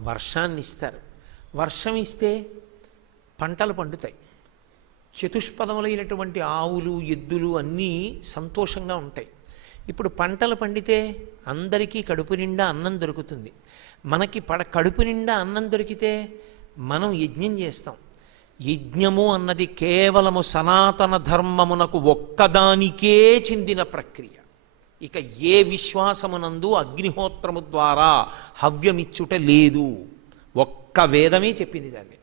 వర్షాన్ని ఇస్తారు. వర్షం ఇస్తే పంటలు పండుతాయి. చతుష్పదములైనటువంటి ఆవులు ఎద్దులు అన్నీ సంతోషంగా ఉంటాయి. ఇప్పుడు పంటలు పండితే అందరికీ కడుపు నిండా అన్నం దొరుకుతుంది. మనకి కడుపు నిండా అన్నం దొరికితే మనం యజ్ఞం చేస్తాం. యజ్ఞము అన్నది కేవలము సనాతన ధర్మమునకు ఒక్కదానికే చెందిన ప్రక్రియ. ఇక ఏ విశ్వాసమునందు అగ్నిహోత్రము ద్వారా హవ్యమిచ్చుట లేదు. ఒక్క వేదమే చెప్పింది దాన్ని.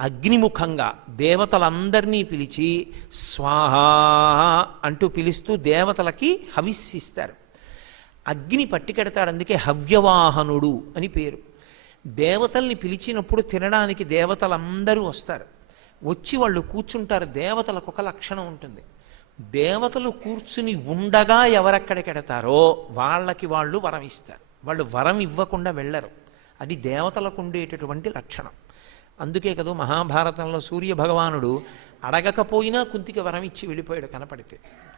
అగ్నిముఖంగా దేవతలందరినీ పిలిచి స్వాహ అంటూ పిలుస్తూ దేవతలకి హవిస్సిస్తారు. అగ్ని పట్టుకెడతాడు. అందుకే హవ్యవాహనుడు అని పేరు. దేవతల్ని పిలిచినప్పుడు తినడానికి దేవతలందరూ వస్తారు. వచ్చి వాళ్ళు కూర్చుంటారు. దేవతలకు ఒక లక్షణం ఉంటుంది. దేవతలు కూర్చుని ఉండగా ఎవరెక్కడికెడతారో వాళ్ళకి వాళ్ళు వరం ఇస్తారు. వాళ్ళు వరం ఇవ్వకుండా వెళ్ళరు. అది దేవతలకు ఉండేటటువంటి లక్షణం. అందుకే కదా మహాభారతంలో సూర్య భగవానుడు అడగకపోయినా కుంతికి వరం ఇచ్చి వెళ్ళిపోయాడు కనపడితే.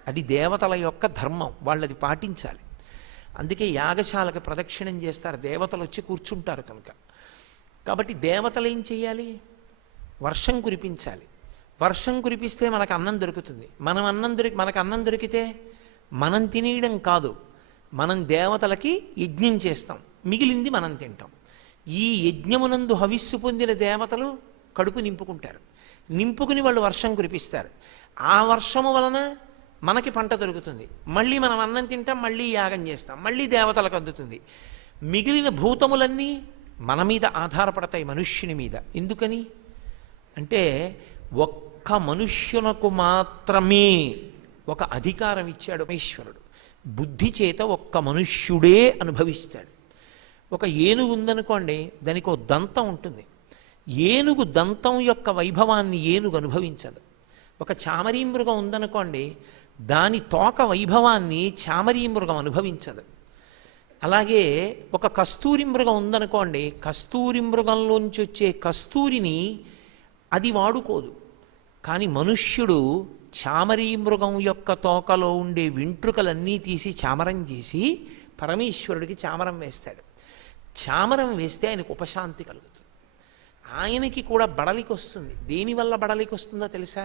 అది దేవతల యొక్క ధర్మం, వాళ్ళది పాటించాలి. అందుకే యాగశాలకు ప్రదక్షిణం చేస్తారు, దేవతలు వచ్చి కూర్చుంటారు కనుక. కాబట్టి దేవతలు ఏం చేయాలి? వర్షం కురిపించాలి. వర్షం కురిపిస్తే మనకు అన్నం దొరుకుతుంది. మనకు అన్నం దొరికితే మనం తినేయడం కాదు, మనం దేవతలకి యజ్ఞం చేస్తాం, మిగిలింది మనం తింటాం. ఈ యజ్ఞమునందు హవిస్సు పొందిన దేవతలు కడుపు నింపుకుంటారు. నింపుకుని వాళ్ళు వర్షం కురిపిస్తారు. ఆ వర్షము వలన మనకి పంట దొరుకుతుంది. మళ్ళీ మనం అన్నం తింటాం, మళ్ళీ యాగం చేస్తాం, మళ్ళీ దేవతలకు అందుతుంది. మిగిలిన భూతములన్నీ మన మీద ఆధారపడతాయి, మనుష్యుని మీద. ఎందుకని అంటే ఒక్క మనుష్యునకు మాత్రమే ఒక అధికారం ఇచ్చాడు ఈశ్వరుడు. బుద్ధి చేత ఒక్క మనుష్యుడే అనుభవిస్తాడు. ఒక ఏనుగు ఉందనుకోండి, దానికి ఒక దంతం ఉంటుంది. ఏనుగు దంతం యొక్క వైభవాన్ని ఏనుగు అనుభవించదు. ఒక చామరీ మృగం ఉందనుకోండి, దాని తోక వైభవాన్ని చామరీ మృగం అనుభవించదు. అలాగే ఒక కస్తూరి మృగం ఉందనుకోండి, కస్తూరి మృగంలోంచి వచ్చే కస్తూరిని అది వాడుకోదు. కానీ మనుష్యుడు చామరీ మృగం యొక్క తోకలో ఉండే వెంట్రుకలన్నీ తీసి చామరం చేసి పరమేశ్వరుడికి చామరం వేస్తాడు. చామరం వేస్తే ఆయనకు ఉపశాంతి కలుగుతుంది. ఆయనకి కూడా బడలికి వస్తుంది. దేనివల్ల బడలికి వస్తుందో తెలుసా?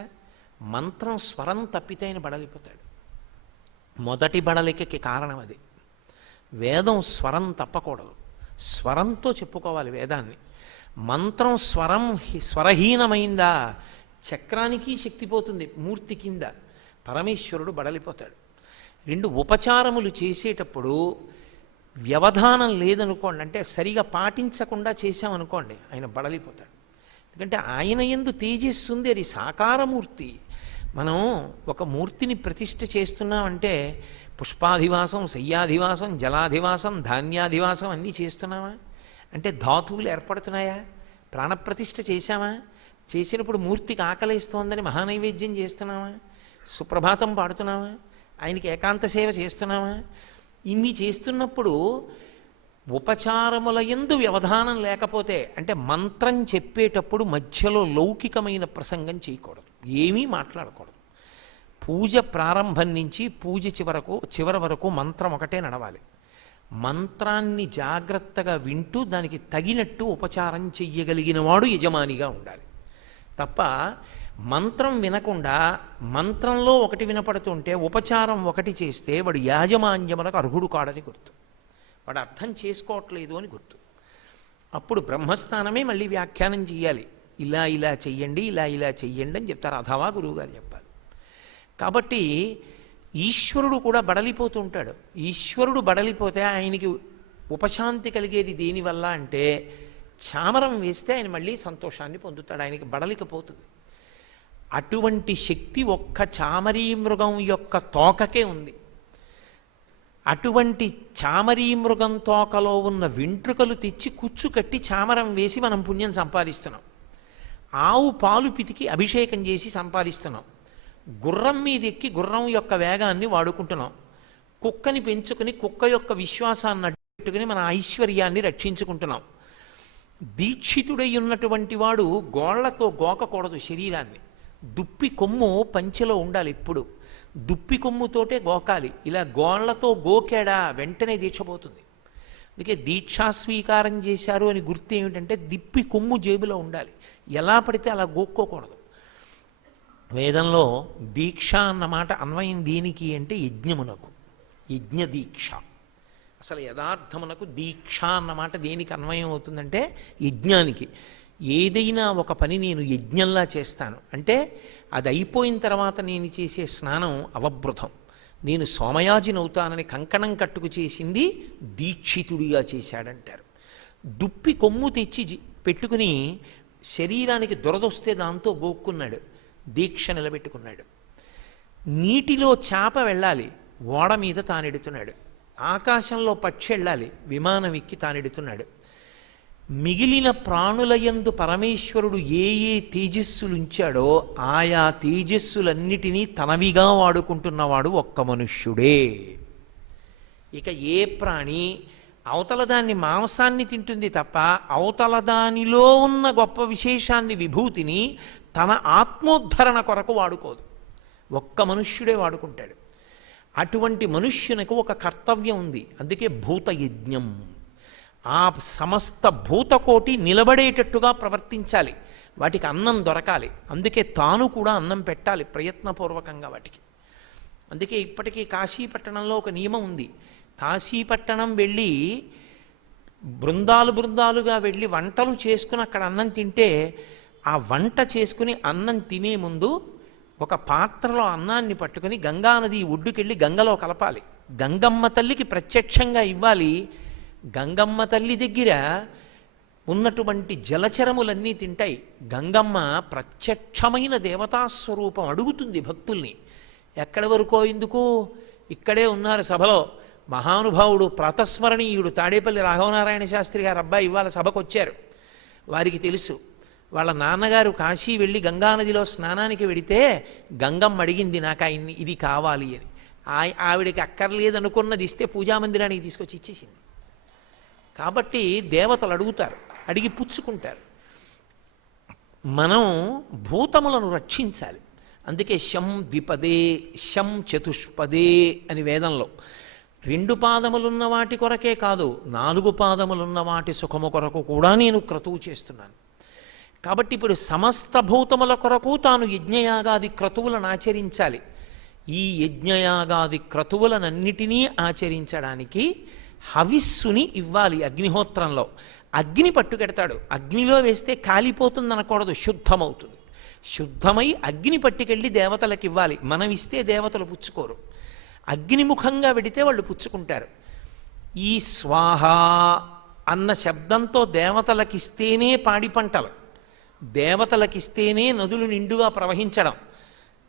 మంత్రం స్వరం తప్పితే ఆయన బడలిపోతాడు. మొదటి బడలికకి కారణం అది. వేదం స్వరం తప్పకూడదు, స్వరంతో చెప్పుకోవాలి వేదాన్ని. మంత్రం స్వరహీనమైందా చక్రానికి శక్తి పోతుంది, మూర్తి కింద పరమేశ్వరుడు బడలిపోతాడు. రెండు ఉపచారములు చేసేటప్పుడు వ్యవధానం లేదనుకోండి, అంటే సరిగా పాటించకుండా చేశామనుకోండి, ఆయన బడలిపోతాడు. ఎందుకంటే ఆయన యందు తేజస్సు ఉంది, అది సాకారమూర్తి. మనం ఒక మూర్తిని ప్రతిష్ఠ చేస్తున్నామంటే పుష్పాధివాసం, శయ్యాధివాసం, జలాధివాసం, ధాన్యాధివాసం అన్నీ చేస్తున్నామా? అంటే ధాతువులు ఏర్పడుతున్నాయా? ప్రాణప్రతిష్ఠ చేశామా? చేసినప్పుడు మూర్తికి ఆకలిస్తోందని మహానైవేద్యం చేస్తున్నామా? సుప్రభాతం పాడుతున్నామా? ఆయనకి ఏకాంత సేవ చేస్తున్నామా? ఇన్ని చేస్తున్నప్పుడు ఉపచారముల యందు వ్యవధానం లేకపోతే, అంటే మంత్రం చెప్పేటప్పుడు మధ్యలో లౌకికమైన ప్రసంగం చేయకూడదు, ఏమీ మాట్లాడకూడదు. పూజ ప్రారంభం నుంచి పూజ చివరి వరకు మంత్రం ఒకటే నడవాలి. మంత్రాన్ని జాగ్రత్తగా వింటూ దానికి తగినట్టు ఉపచారం చెయ్యగలిగిన వాడు యజమానిగా ఉండాలి తప్ప, మంత్రం వినకుండా మంత్రంలో ఒకటి వినపడుతుంటే ఉపచారం ఒకటి చేస్తే వాడు యాజమాన్యములకు అర్హుడు కాడని గుర్తు, వాడు అర్థం చేసుకోవట్లేదు అని గుర్తు. అప్పుడు బ్రహ్మస్థానమే మళ్ళీ వ్యాఖ్యానం చేయాలి. ఇలా ఇలా చెయ్యండి, ఇలా ఇలా చెయ్యండి అని చెప్తారు, అథవా గురువుగారు చెప్పాలి. కాబట్టి ఈశ్వరుడు కూడా బడలిపోతూ ఉంటాడు. ఈశ్వరుడు బడలిపోతే ఆయనకి ఉపశాంతి కలిగేది దేనివల్ల అంటే, చామరం వేస్తే ఆయన మళ్ళీ సంతోషాన్ని పొందుతాడు, ఆయనకి బడలికపోతుంది. అటువంటి శక్తి ఒక్క చామరీ మృగం యొక్క తోకకే ఉంది. అటువంటి చామరీ మృగం తోకలో ఉన్న వెంట్రుకలు తెచ్చి కుచ్చు కట్టి చామరం వేసి మనం పుణ్యం సంపాదిస్తున్నాం. ఆవు పాలు పితికి అభిషేకం చేసి సంపాదిస్తున్నాం. గుర్రం మీద ఎక్కి గుర్రం యొక్క వేగాన్ని వాడుకుంటున్నాం. కుక్కని పెంచుకుని కుక్క యొక్క విశ్వాసాన్ని అడ్డుపెట్టుకుని మన ఐశ్వర్యాన్ని రక్షించుకుంటున్నాం. దీక్షితుడై ఉన్నటువంటి వాడు గోళ్లతో గోకకూడదు శరీరాన్ని. దుప్పి కొమ్ము పంచెలో ఉండాలి ఎప్పుడు. దుప్పి కొమ్ముతోటే గోకాలి. ఇలా గోళ్లతో గోకాడా వెంటనే దీక్ష పోతుంది. అందుకే దీక్షా స్వీకారం చేశారు అని గుర్తు ఏమిటంటే దిప్పి కొమ్ము జేబులో ఉండాలి, ఎలా పడితే అలా గోక్కోకూడదు. వేదంలో దీక్ష అన్నమాట అన్వయం దేనికి అంటే యజ్ఞమునకు, యజ్ఞ దీక్ష. అసలు యథార్థమునకు దీక్ష అన్నమాట దేనికి అన్వయం అవుతుందంటే యజ్ఞానికి. ఏదైనా ఒక పని నేను యజ్ఞంలా చేస్తాను అంటే అది అయిపోయిన తర్వాత నేను చేసే స్నానం అవబృతం. నేను సోమయాజినవుతానని కంకణం కట్టుకు చేసింది దీక్షితుడిగా చేశాడంటారు. దుప్పి కొమ్ము తెచ్చి పెట్టుకుని శరీరానికి దురదొస్తే దాంతో గోక్కున్నాడు, దీక్ష నిలబెట్టుకున్నాడు. నీటిలో చేప వెళ్ళాలి, ఓడ మీద తానెడుతున్నాడు. ఆకాశంలో పక్షి వెళ్ళాలి, విమానం ఎక్కి తానెడుతున్నాడు. మిగిలిన ప్రాణులయందు పరమేశ్వరుడు ఏ ఏ తేజస్సులుంచాడో ఆయా తేజస్సులన్నిటినీ తనవిగా వాడుకుంటున్నవాడు ఒక్క మనుష్యుడే. ఇక ఏ ప్రాణి అవతల దాన్ని మాంసాన్ని తింటుంది తప్ప అవతల దానిలో ఉన్న గొప్ప విశేషాన్ని, విభూతిని తన ఆత్మోద్ధరణ కొరకు వాడుకోదు. ఒక్క మనుష్యుడే వాడుకుంటాడు. అటువంటి మనుష్యునికి ఒక కర్తవ్యం ఉంది. అందుకే భూతయజ్ఞం. ఆ సమస్త భూతకోటి నిలబడేటట్టుగా ప్రవర్తించాలి, వాటికి అన్నం దొరకాలి. అందుకే తాను కూడా అన్నం పెట్టాలి ప్రయత్నపూర్వకంగా వాటికి. అందుకే ఇప్పటికీ కాశీపట్టణంలో ఒక నియమం ఉంది. కాశీపట్టణం వెళ్ళి బృందాలుగా వెళ్ళి వంటలు చేసుకుని అక్కడ అన్నం తింటే, ఆ వంట చేసుకుని అన్నం తినే ముందు ఒక పాత్రలో అన్నాన్ని పట్టుకుని గంగానది ఒడ్డుకెళ్ళి గంగలో కలపాలి. గంగమ్మ తల్లికి ప్రత్యక్షంగా ఇవ్వాలి. గంగమ్మ తల్లి దగ్గర ఉన్నటువంటి జలచరములన్నీ తింటాయి. గంగమ్మ ప్రత్యక్షమైన దేవతాస్వరూపం, అడుగుతుంది భక్తుల్ని. ఎక్కడి వరకో ఎందుకు, ఇక్కడే ఉన్నారు సభలో మహానుభావుడు ప్రాతస్మరణీయుడు తాడేపల్లి రాఘవనారాయణ శాస్త్రి గారు అబ్బాయి ఇవాళ సభకు వచ్చారు. వారికి తెలుసు, వాళ్ళ నాన్నగారు కాశీ వెళ్ళి గంగానదిలో స్నానానికి వెడితే గంగమ్మ అడిగింది నాకు ఆయన్ని ఇది కావాలి అని. ఆవిడికి అక్కర్లేదనుకున్నది ఇస్తే పూజామందిరానికి తీసుకొచ్చి ఇచ్చేసింది. కాబట్టి దేవతలు అడుగుతారు, అడిగి పుచ్చుకుంటారు. మనం భూతములను రక్షించాలి. అందుకే శం ద్విపదే శం చతుష్పదే అని వేదంలో 2 పాదములున్న వాటి కొరకే కాదు, 4 పాదములున్న వాటి సుఖము కొరకు కూడా నేను క్రతువు చేస్తున్నాను. కాబట్టి ఇప్పుడు సమస్త భూతముల కొరకు తాను యజ్ఞయాగాది క్రతువులను ఆచరించాలి. ఈ యజ్ఞయాగాది క్రతువులనన్నిటినీ ఆచరించడానికి హవిస్సుని ఇవ్వాలి. అగ్నిహోత్రంలో అగ్ని పట్టుకెడతాడు. అగ్నిలో వేస్తే కాలిపోతుంది అనకూడదు, శుద్ధమవుతుంది. శుద్ధమై అగ్ని పట్టుకెళ్ళి దేవతలకు ఇవ్వాలి. మనం ఇస్తే దేవతలు పుచ్చుకోరు. అగ్నిముఖంగా వెడితే వాళ్ళు పుచ్చుకుంటారు. ఈ స్వాహ అన్న శబ్దంతో దేవతలకిస్తేనే పాడి పంటలు, దేవతలకిస్తేనే నదులు నిండుగా ప్రవహించడం,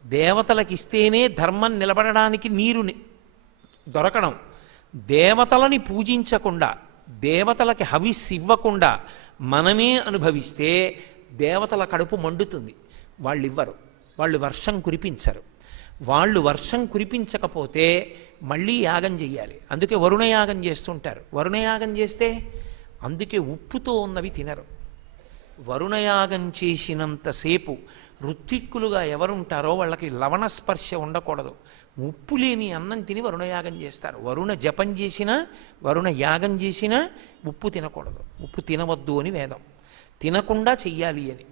దేవతలకిస్తేనే ధర్మం నిలబడడానికి నీరు దొరకడం. దేవతలని పూజించకుండా, దేవతలకి హవిస్సు ఇవ్వకుండా మనమే అనుభవిస్తే దేవతల కడుపు మండుతుంది. వాళ్ళు ఇవ్వరు, వాళ్ళు వర్షం కురిపించరు. వాళ్ళు వర్షం కురిపించకపోతే మళ్ళీ యాగం చెయ్యాలి. అందుకే వరుణయాగం చేస్తుంటారు. వరుణయాగం చేస్తే అందుకే ఉప్పుతో ఉన్నవి తినరు. వరుణయాగం చేసినంతసేపు ఋత్విక్కులుగా ఎవరుంటారో వాళ్ళకి లవణ స్పర్శ ఉండకూడదు. ఉప్పు లేని అన్నం తిని వరుణయాగం చేస్తారు. వరుణ జపం చేసినా, వరుణ యాగం చేసినా ఉప్పు తినకూడదు. ఉప్పు తినవద్దు అని వేదం. తినకుండా చెయ్యాలి అని.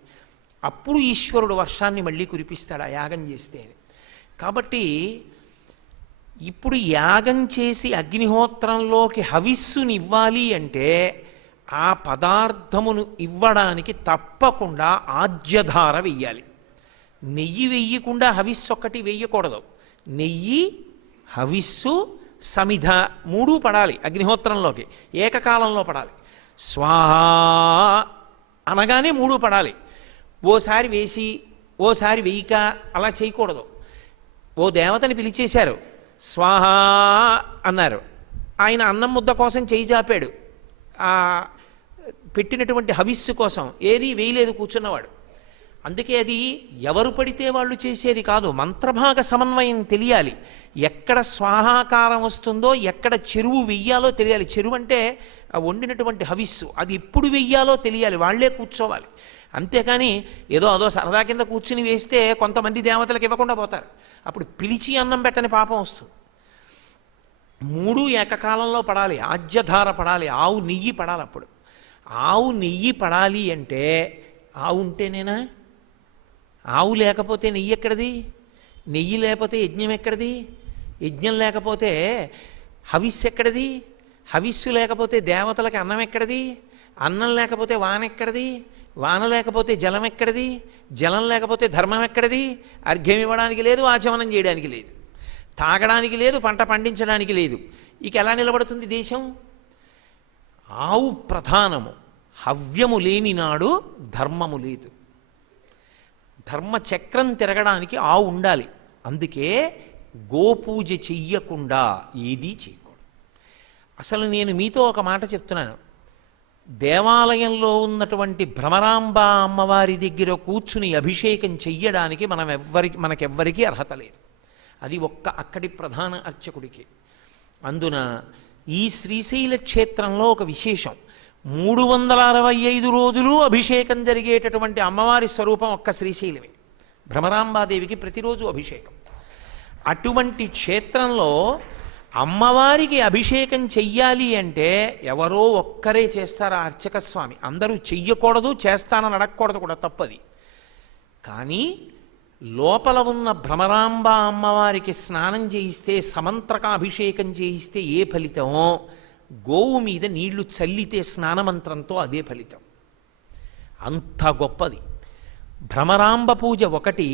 అప్పుడు ఈశ్వరుడు వర్షాన్ని మళ్ళీ కురిపిస్తాడు ఆ యాగం చేస్తే అని. కాబట్టి ఇప్పుడు యాగం చేసి అగ్నిహోత్రంలోకి హవిస్సుని ఇవ్వాలి అంటే ఆ పదార్థమును ఇవ్వడానికి తప్పకుండా ఆజ్యధార వెయ్యాలి. నెయ్యి వెయ్యకుండా హవిస్సు ఒక్కటి వెయ్యకూడదు. నెయ్యి, హవిస్సు, సమిధ 3 పడాలి అగ్నిహోత్రంలోకి, ఏకకాలంలో పడాలి. స్వాహ అనగానే 3 పడాలి. ఓసారి వేసి ఓసారి వెయ్యిక అలా చేయకూడదు. ఓ దేవతని పిలిచేశారు, స్వాహ అన్నారు. ఆయన అన్నం ముద్ద కోసం చేయి చాపాడు, ఆ పెట్టినటువంటి హవిస్సు కోసం. ఏది వేయలేదు, కూర్చున్నవాడు. అందుకే అది ఎవరు పడితే వాళ్ళు చేసేది కాదు. మంత్రభాగ సమన్వయం తెలియాలి. ఎక్కడ స్వాహాకారం వస్తుందో, ఎక్కడ చెరువు వెయ్యాలో తెలియాలి. చెరువు అంటే వండినటువంటి హవిస్సు, అది ఎప్పుడు వెయ్యాలో తెలియాలి. వాళ్లే కూర్చోవాలి. అంతేకాని ఏదో అదో సరదా కింద కూర్చుని వేస్తే కొంతమంది దేవతలకు ఇవ్వకుండా పోతారు. అప్పుడు పిలిచి అన్నం పెట్టని పాపం వస్తుంది. 3 ఏకకాలంలో పడాలి. ఆజ్యధార పడాలి. ఆవు నెయ్యి పడాలి. అప్పుడు ఆవు నెయ్యి పడాలి అంటే ఆవు ఉంటేనేనా? ఆవు లేకపోతే నెయ్యి ఎక్కడిది? నెయ్యి లేకపోతే యజ్ఞం ఎక్కడిది? యజ్ఞం లేకపోతే హవిస్సు ఎక్కడిది? హవిస్సు లేకపోతే దేవతలకి అన్నం ఎక్కడిది? అన్నం లేకపోతే వాన ఎక్కడిది? వాన లేకపోతే జలం ఎక్కడిది? జలం లేకపోతే ధర్మం ఎక్కడిది? అర్ఘ్యం ఇవ్వడానికి లేదు, ఆచమనం చేయడానికి లేదు, తాగడానికి లేదు, పంట పండించడానికి లేదు. ఇక ఎలా నిలబడుతుంది దేశం? ఆవు ప్రధానము. హవ్యము లేని నాడు ధర్మము లేదు. ధర్మచక్రం తిరగడానికి ఆవు ఉండాలి. అందుకే గోపూజ చెయ్యకుండా ఏదీ చేయకూడదు. అసలు నేను మీతో ఒక మాట చెప్తున్నాను. దేవాలయంలో ఉన్నటువంటి భ్రమరాంబ అమ్మవారి దగ్గర కూర్చుని అభిషేకం చెయ్యడానికి మనకెవ్వరికీ అర్హత లేదు. అది ఒక్క అక్కడి ప్రధాన అర్చకుడికి. అందున ఈ శ్రీశైల క్షేత్రంలో ఒక విశేషం, 365 రోజులు అభిషేకం జరిగేటటువంటి అమ్మవారి స్వరూపం ఒక్క శ్రీశైలమే. భ్రమరాంబాదేవికి ప్రతిరోజు అభిషేకం. అటువంటి క్షేత్రంలో అమ్మవారికి అభిషేకం చెయ్యాలి అంటే ఎవరో ఒక్కరే చేస్తారు ఆ అర్చక స్వామి. అందరూ చెయ్యకూడదు, చేస్తానని అడగకూడదు కూడా, తప్పది. కానీ లోపల ఉన్న భ్రమరాంబ అమ్మవారికి స్నానం చేయిస్తే, సమంత్రక అభిషేకం చేయిస్తే ఏ ఫలితమో, గోవు మీద నీళ్లు చల్లితే స్నానమంత్రంతో అదే ఫలితం. అంత గొప్పది. భ్రమరాంబ పూజ ఒకటి,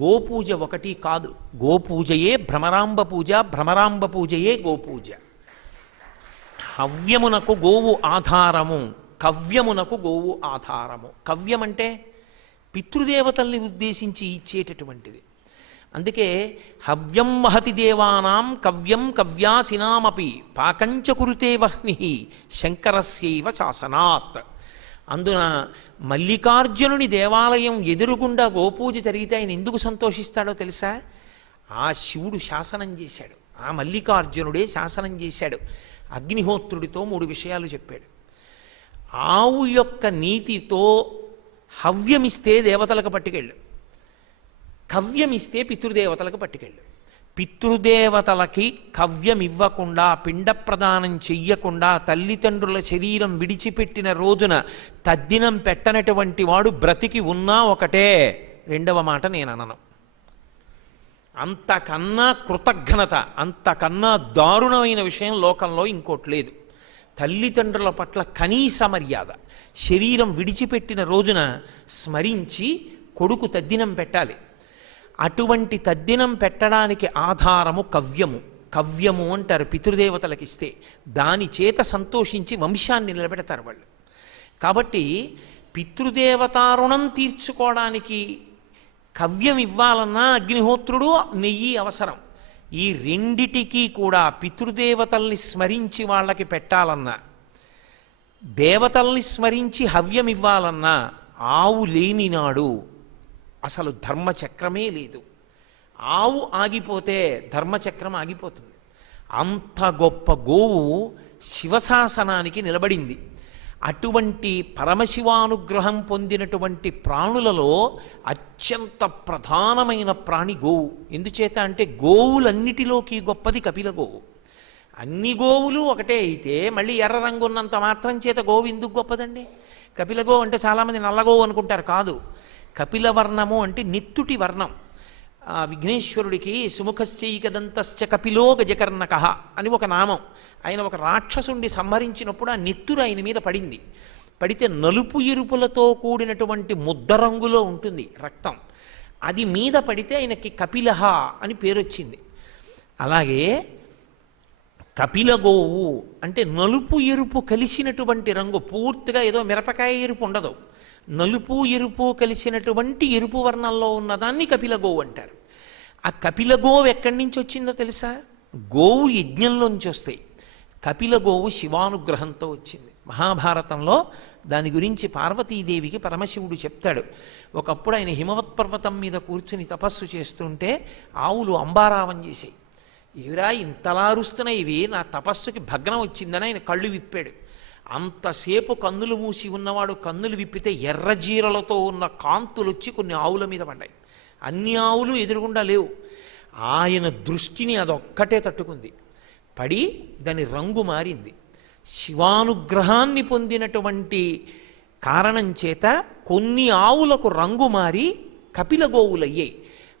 గోపూజ ఒకటి కాదు. గోపూజయే భ్రమరాంబ పూజ, భ్రమరాంబ పూజయే గోపూజ. హవ్యమునకు గోవు ఆధారము, కవ్యమునకు గోవు ఆధారము. కవ్యం అంటే పితృదేవతల్ని ఉద్దేశించి ఇచ్చేటటువంటిది. అందుకే హవ్యం వహతి దేవానాం కవ్యం కవ్యాసినామపి పాకంచ కురుతే వహ్ని శంకరస్యైవ శాసనాత్. అందున మల్లికార్జునుని దేవాలయం ఎదురుగుండా గోపూజ జరిగితే ఆయన ఎందుకు సంతోషిస్తాడో తెలుసా? ఆ శివుడు శాసనం చేశాడు, ఆ మల్లికార్జునుడే శాసనం చేశాడు. అగ్నిహోత్రుడితో 3 విషయాలు చెప్పాడు. ఆవు యొక్క నీతితో హవ్యమిస్తే దేవతలకు పట్టుకెళ్ళు, కవ్యమిస్తే పితృదేవతలకు పట్టుకెళ్ళు. పితృదేవతలకి కవ్యం ఇవ్వకుండా, పిండ ప్రదానం చెయ్యకుండా, తల్లిదండ్రుల శరీరం విడిచిపెట్టిన రోజున తద్దినం పెట్టనటువంటి వాడు బ్రతికి ఉన్నా ఒకటే. రెండవ మాట నేను అనను. అంతకన్నా కృతజ్ఞత, అంతకన్నా దారుణమైన విషయం లోకంలో ఇంకోటి లేదు. తల్లిదండ్రుల పట్ల కనీస మర్యాద. శరీరం విడిచిపెట్టిన రోజున స్మరించి కొడుకు తద్దినం పెట్టాలి. అటువంటి తద్దినం పెట్టడానికి ఆధారము కవ్యము. కవ్యము అంటారు పితృదేవతలకు ఇస్తే. దాని చేత సంతోషించి వంశాన్ని నిలబెడతారు వాళ్ళు. కాబట్టి పితృదేవతారుణం తీర్చుకోవడానికి కవ్యం ఇవ్వాలన్నా అగ్నిహోత్రుడు, నెయ్యి అవసరం. ఈ రెండిటికీ కూడా పితృదేవతల్ని స్మరించి వాళ్ళకి పెట్టాలన్నా, దేవతల్ని స్మరించి హవ్యం ఇవ్వాలన్నా ఆవు లేని నాడు అసలు ధర్మచక్రమే లేదు. ఆవు ఆగిపోతే ధర్మచక్రం ఆగిపోతుంది. అంత గొప్ప గోవు శివశాసనానికి నిలబడింది. అటువంటి పరమశివానుగ్రహం పొందినటువంటి ప్రాణులలో అత్యంత ప్రధానమైన ప్రాణి గోవు. ఎందుచేత అంటే గోవులన్నిటిలోకి గొప్పది కపిల గోవు. అన్ని గోవులు ఒకటే అయితే మళ్ళీ ఎర్ర రంగు ఉన్నంత మాత్రం చేత గోవు ఎందుకు గొప్పదండి? కపిల గోవు అంటే చాలామంది నల్లగోవు అనుకుంటారు. కాదు, కపిల వర్ణము అంటే నిత్తుటి వర్ణం. విఘ్నేశ్వరుడికి సుముఖశ్చైకదంతశ్చ కపిలో గజకర్ణక అని ఒక నామం. ఆయన ఒక రాక్షసుండి సంహరించినప్పుడు ఆ నెత్తురు ఆయన మీద పడింది. పడితే నలుపు ఎరుపులతో కూడినటువంటి ముద్ద రంగులో ఉంటుంది రక్తం. అది మీద పడితే ఆయనకి కపిలహ అని పేరు వచ్చింది. అలాగే కపిల గోవు అంటే నలుపు ఎరుపు కలిసినటువంటి రంగు. పూర్తిగా ఏదో మిరపకాయ ఎరుపు ఉండదు, నలుపు ఎరుపు కలిసినటువంటి ఎరుపు వర్ణంలో ఉన్నదాన్ని కపిల గోవు అంటారు. ఆ కపిల గోవు ఎక్కడి నుంచి వచ్చిందో తెలుసా? గోవు యజ్ఞంలోంచి వస్తాయి. కపిల గోవు శివానుగ్రహంతో వచ్చింది. మహాభారతంలో దాని గురించి పార్వతీదేవికి పరమశివుడు చెప్తాడు. ఒకప్పుడు ఆయన హిమవత్ పర్వతం మీద కూర్చుని తపస్సు చేస్తుంటే ఆవులు అంబారావం చేసాయి. ఏవిరా ఇంతలా అరుస్తున్నాయి ఇవి, నా తపస్సుకి భగ్నం వచ్చిందని ఆయన కళ్ళు విప్పాడు. అంతసేపు కన్నులు మూసి ఉన్నవాడు కన్నులు విప్పితే ఎర్రజీరలతో ఉన్న కాంతులు వచ్చి కొన్ని ఆవుల మీద పడ్డాయి. అన్ని ఆవులు ఎదురుగుండా లేవు. ఆయన దృష్టిని అదొక్కటే తట్టుకుంది. పడి దాని రంగు మారింది. శివానుగ్రహాన్ని పొందినటువంటి కారణం చేత కొన్ని ఆవులకు రంగు మారి కపిల గోవులయ్యాయి.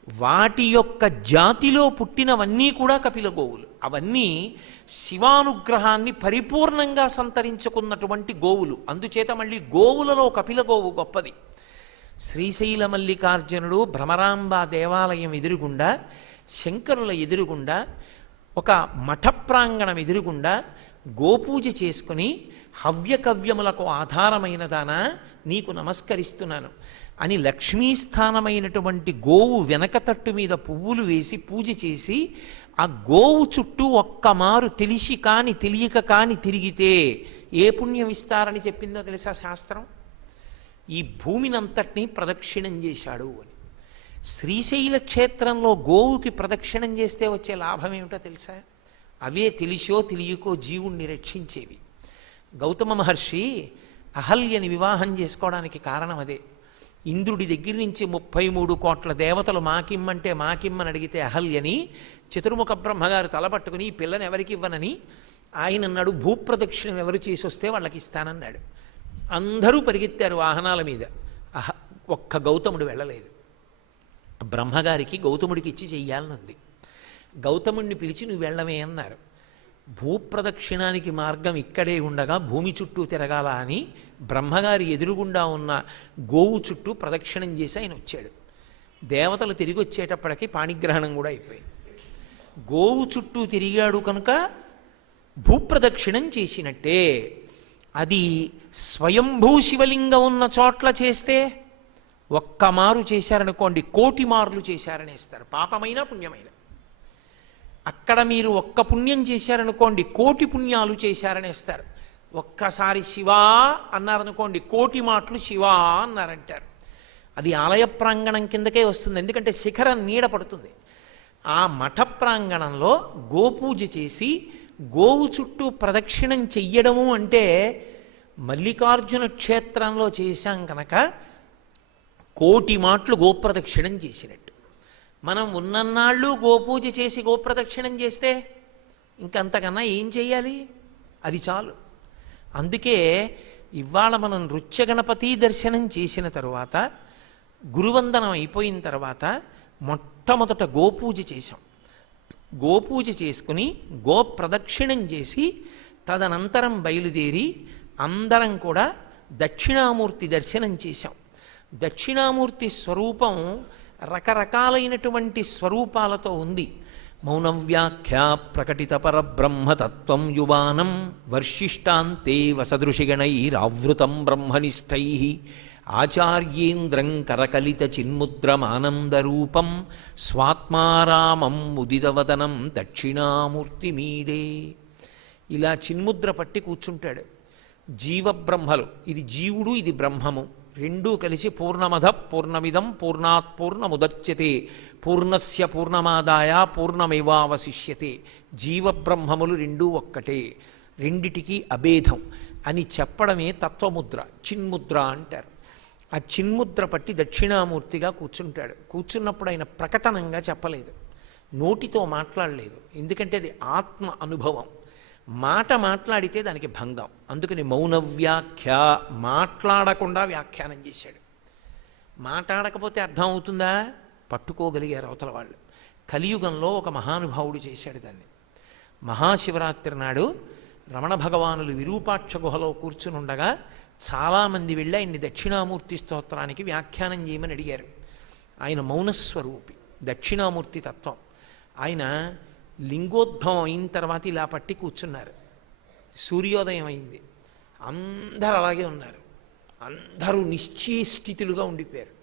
వాటి యొక్క జాతిలో పుట్టినవన్నీ కూడా కపిల గోవులు. అవన్నీ శివానుగ్రహాన్ని పరిపూర్ణంగా సంతరించుకున్నటువంటి గోవులు. అందుచేత మళ్ళీ గోవులలో కపిల గోవు గొప్పది. శ్రీశైల మల్లికార్జునుడు భ్రమరాంబ దేవాలయం ఎదురుగుండా, శంకరుల ఎదురుగుండా, ఒక మఠ ప్రాంగణం ఎదురుగుండా గోపూజ చేసుకుని హవ్యకవ్యములకు ఆధారమైన దానా నీకు నమస్కరిస్తున్నాను. అని లక్ష్మీస్థానమైనటువంటి గోవు వెనక తట్టు మీద పువ్వులు వేసి పూజ చేసి ఆ గోవు చుట్టూ ఒక్కమారు తెలిసి కాని తెలియక కాని తిరిగితే ఏ పుణ్యం ఇస్తారని చెప్పిందో తెలుసా శాస్త్రం? ఈ భూమినంతటినీ ప్రదక్షిణం చేశాడు అని. శ్రీశైల క్షేత్రంలో గోవుకి ప్రదక్షిణం చేస్తే వచ్చే లాభం ఏమిటో తెలుసా? అవే తెలిసో తెలియకో జీవుణ్ణి రక్షించేవి. గౌతమ మహర్షి అహల్యని వివాహం చేసుకోవడానికి కారణం అదే. ఇంద్రుడి దగ్గర నుంచి 33 కోట్ల దేవతలు మాకిమ్మంటే మాకిమ్మని అడిగితే అహల్యని చతుర్ముఖ బ్రహ్మగారు తలపట్టుకుని ఈ పిల్లని ఎవరికి ఇవ్వనని ఆయన అన్నాడు, భూప్రదక్షిణం ఎవరు చేసి వస్తే వాళ్ళకి ఇస్తానన్నాడు. అందరూ పరిగెత్తారు వాహనాల మీద. ఒక్క గౌతముడు వెళ్ళలేదు. బ్రహ్మగారికి గౌతముడికి ఇచ్చి చెయ్యాలనుంది. గౌతముడిని పిలిచి నువ్వు వెళ్ళవే అన్నారు. భూప్రదక్షిణానికి మార్గం ఇక్కడే ఉండగా భూమి చుట్టూ తిరగాల అని బ్రహ్మగారి ఎదురుగుండా ఉన్న గోవు చుట్టూ ప్రదక్షిణం చేసి ఆయన వచ్చాడు. దేవతలు తిరిగి వచ్చేటప్పటికి పాణిగ్రహణం కూడా అయిపోయింది. గోవు చుట్టూ తిరిగాడు కనుక భూప్రదక్షిణం చేసినట్టే. అది స్వయంభూ శివలింగం ఉన్న చోట్ల చేస్తే ఒక్క మారు చేశారనుకోండి 1,000,000 మార్లు చేశారనేస్తారు, పాపమైనా పుణ్యమైన. అక్కడ మీరు ఒక్క పుణ్యం చేశారనుకోండి 1,000,000 పుణ్యాలు చేశారనేస్తారు. ఒక్కసారి శివా అన్నారనుకోండి 1,000,000 మాటలు శివా అన్నారంటారు. అది ఆలయ ప్రాంగణం కిందకే వస్తుంది, ఎందుకంటే శిఖరం నీడ పడుతుంది. ఆ మఠ ప్రాంగణంలో గోపూజ చేసి గోవు చుట్టూ ప్రదక్షిణం చెయ్యడము అంటే మల్లికార్జున క్షేత్రంలో చేశాం కనుక 1,000,000 మాటలు గోప్రదక్షిణం చేసినట్టు. మనం ఉన్నన్నాళ్ళు గోపూజ చేసి గోప్రదక్షిణం చేస్తే ఇంకంతకన్నా ఏం చెయ్యాలి? అది చాలు. అందుకే ఇవాళ మనం నృత్య గణపతి దర్శనం చేసిన తరువాత గురువందనం అయిపోయిన తర్వాత మొట్టమొదట గోపూజ చేశాం. గోపూజ చేసుకుని గోప్రదక్షిణం చేసి తదనంతరం బయలుదేరి అందరం కూడా దక్షిణామూర్తి దర్శనం చేశాం. దక్షిణామూర్తి స్వరూపం రకరకాలైనటువంటి స్వరూపాలతో ఉంది. మౌనవ్యాఖ్యా ప్రకటిత పరబ్రహ్మతత్వం యువానం వర్షిష్టాంతే వసదృషిగణైరావృతం బ్రహ్మనిష్టై ఆచార్యేంద్రం కరకలిత చిన్ముద్రమానందరూపం స్వాత్మారామం ముదితవదనం దక్షిణామూర్తిమీడే. ఇలా చిన్ముద్ర పట్టి కూర్చుంటాడు. జీవబ్రహ్మలు, ఇది జీవుడు ఇది బ్రహ్మము రెండూ కలిసి పూర్ణమద పూర్ణమిదం పూర్ణాత్ పూర్ణముదచ్యతే పూర్ణస్య పూర్ణమాదాయ పూర్ణమేవావశిష్యతే. జీవబ్రహ్మములు రెండూ ఒక్కటే, రెండిటికి అభేదం అని చెప్పడమే తత్వముద్ర, చిన్ముద్ర అంటారు. ఆ చిన్ముద్ర పట్టి దక్షిణామూర్తిగా కూర్చుంటాడు. కూర్చున్నప్పుడు ఆయన ప్రకటనంగా చెప్పలేదు, నోటితో మాట్లాడలేదు, ఎందుకంటే అది ఆత్మ అనుభవం. మాట మాట్లాడితే దానికి భంగం. అందుకని మౌనవ్యాఖ్య, మాట్లాడకుండా వ్యాఖ్యానం చేశాడు. మాట్లాడకపోతే అర్థం అవుతుందా? పట్టుకోగలిగారు అవతల వాళ్ళు. కలియుగంలో ఒక మహానుభావుడు చేశాడు దాన్ని. మహాశివరాత్రి నాడు రమణ భగవానులు విరూపాక్ష గుహలో కూర్చుని ఉండగా చాలామంది వెళ్ళి ఆయన్ని దక్షిణామూర్తి స్తోత్రానికి వ్యాఖ్యానం చేయమని అడిగారు. ఆయన మౌనస్వరూపి, దక్షిణామూర్తి తత్వం. ఆయన లింగోద్భవం అయిన తర్వాత ఇలా పట్టి కూర్చున్నారు. సూర్యోదయం అయింది, అందరూ అలాగే ఉన్నారు. అందరూ నిశ్చేష్టితులుగా ఉండిపోయారు.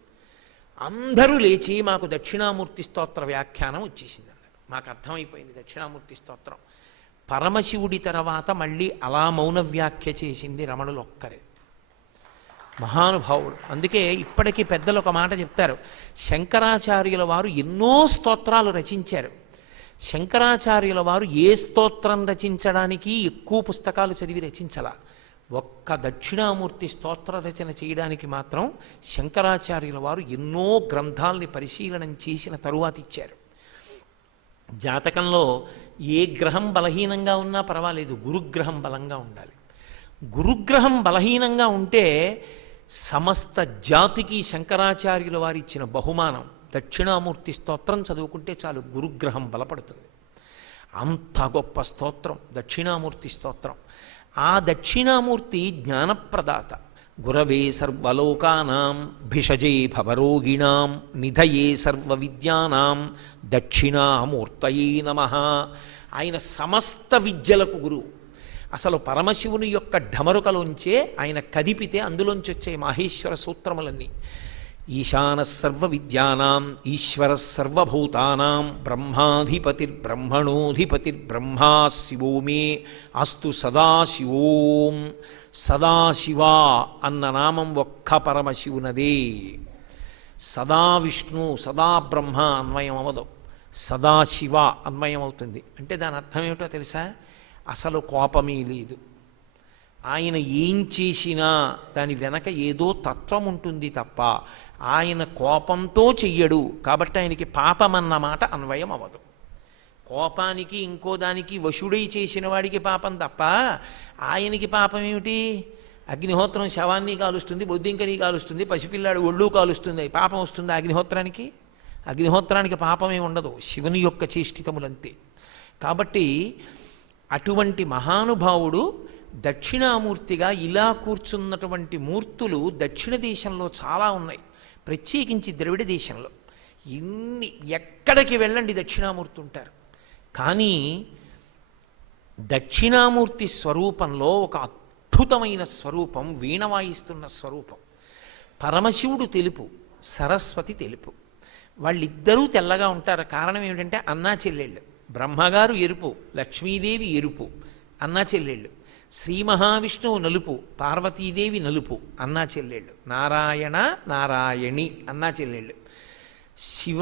అందరూ లేచి మాకు దక్షిణామూర్తి స్తోత్ర వ్యాఖ్యానం వచ్చేసింది అన్నారు. మాకు అర్థమైపోయింది దక్షిణామూర్తి స్తోత్రం. పరమశివుడి తర్వాత మళ్ళీ అలా మౌన వ్యాఖ్య చేసింది రమణులు ఒక్కరే, మహానుభావుడు. అందుకే ఇప్పటికీ పెద్దలు ఒక మాట చెప్తారు, శంకరాచార్యుల వారు ఎన్నో స్తోత్రాలు రచించారు. శంకరాచార్యుల వారు ఏ స్తోత్రం రచించడానికి ఎక్కువ పుస్తకాలు చదివి రచించాల, ఒక్క దక్షిణామూర్తి స్తోత్ర రచన చేయడానికి మాత్రం శంకరాచార్యుల వారు ఎన్నో గ్రంథాలని పరిశీలనం చేసిన తరువాత ఇచ్చారు. జాతకంలో ఏ గ్రహం బలహీనంగా ఉన్నా పర్వాలేదు, గురుగ్రహం బలంగా ఉండాలి. గురుగ్రహం బలహీనంగా ఉంటే సమస్త జాతికి శంకరాచార్యుల వారు ఇచ్చిన బహుమానం దక్షిణామూర్తి స్తోత్రం చదువుకుంటే చాలు, గురుగ్రహం బలపడుతుంది. అంత గొప్ప స్తోత్రం దక్షిణామూర్తి స్తోత్రం. ఆ దక్షిణామూర్తి జ్ఞానప్రదాత. గురవే సర్వలోకానాం భిషజే భవరోగిణాం నిధయే సర్వ విద్యానాం దక్షిణామూర్తయే నమః. ఆయన సమస్త విద్యలకు గురువు. అసలు పరమశివుని యొక్క ఢమరుకలోంచే ఆయన కదిపితే అందులోంచి వచ్చే మాహేశ్వర సూత్రములన్నీ. ఈశానः సర్వవిద్యానాం ఈశ్వరः సర్వభూతానాం బ్రహ్మాధిపతిర్బ్రహ్మణోధిపతిర్బ్రహ్మా శివో మే అస్తు సదాశివోం. సదాశివ అన్న నామం ఒక్క పరమశివునదే. సదా విష్ణు సదా బ్రహ్మ అన్వయం అవ్వదు, సదాశివ అన్వయం అవుతుంది. అంటే దాని అర్థం ఏమిటో తెలుసా? అసలు కోపమే లేదు. ఆయన ఏం చేసినా దాని వెనక ఏదో తత్వం ఉంటుంది తప్ప ఆయన కోపంతో చెయ్యడు. కాబట్టి ఆయనకి పాపం అన్నమాట అన్వయం అవ్వదు. కోపానికి ఇంకో దానికి వశుడై చేసిన వాడికి పాపం తప్ప ఆయనకి పాపం ఏమిటి? అగ్నిహోత్రం శవాన్ని కాలుస్తుంది, బొద్దింకని కాలుస్తుంది, పసిపిల్లాడు ఒళ్ళు కాలుస్తుంది, పాపం వస్తుంది అగ్నిహోత్రానికి? అగ్నిహోత్రానికి పాపమే ఉండదు, శివుని యొక్క చేష్టితములంతే. కాబట్టి అటువంటి మహానుభావుడు దక్షిణామూర్తిగా ఇలా కూర్చున్నటువంటి మూర్తులు దక్షిణ దేశంలో చాలా ఉన్నాయి, ప్రత్యేకించి ద్రవిడ దేశంలో. ఎక్కడికి వెళ్ళండి దక్షిణామూర్తి ఉంటారు. కానీ దక్షిణామూర్తి స్వరూపంలో ఒక అద్భుతమైన స్వరూపం, వీణ వాయిస్తున్న స్వరూపం. పరమశివుడు తెలుపు, సరస్వతి తెలుపు. వాళ్ళిద్దరూ తెల్లగా ఉంటారు. కారణం ఏమిటంటే అన్నా చెల్లెళ్ళు. బ్రహ్మగారు ఎరుపు, లక్ష్మీదేవి ఎరుపు, అన్నా చెల్లెళ్ళు. శ్రీ మహావిష్ణువు నలుపు, పార్వతీదేవి నలుపు, అన్నా చెల్లెళ్ళు. నారాయణ నారాయణి అన్నా చెల్లెళ్ళు. శివ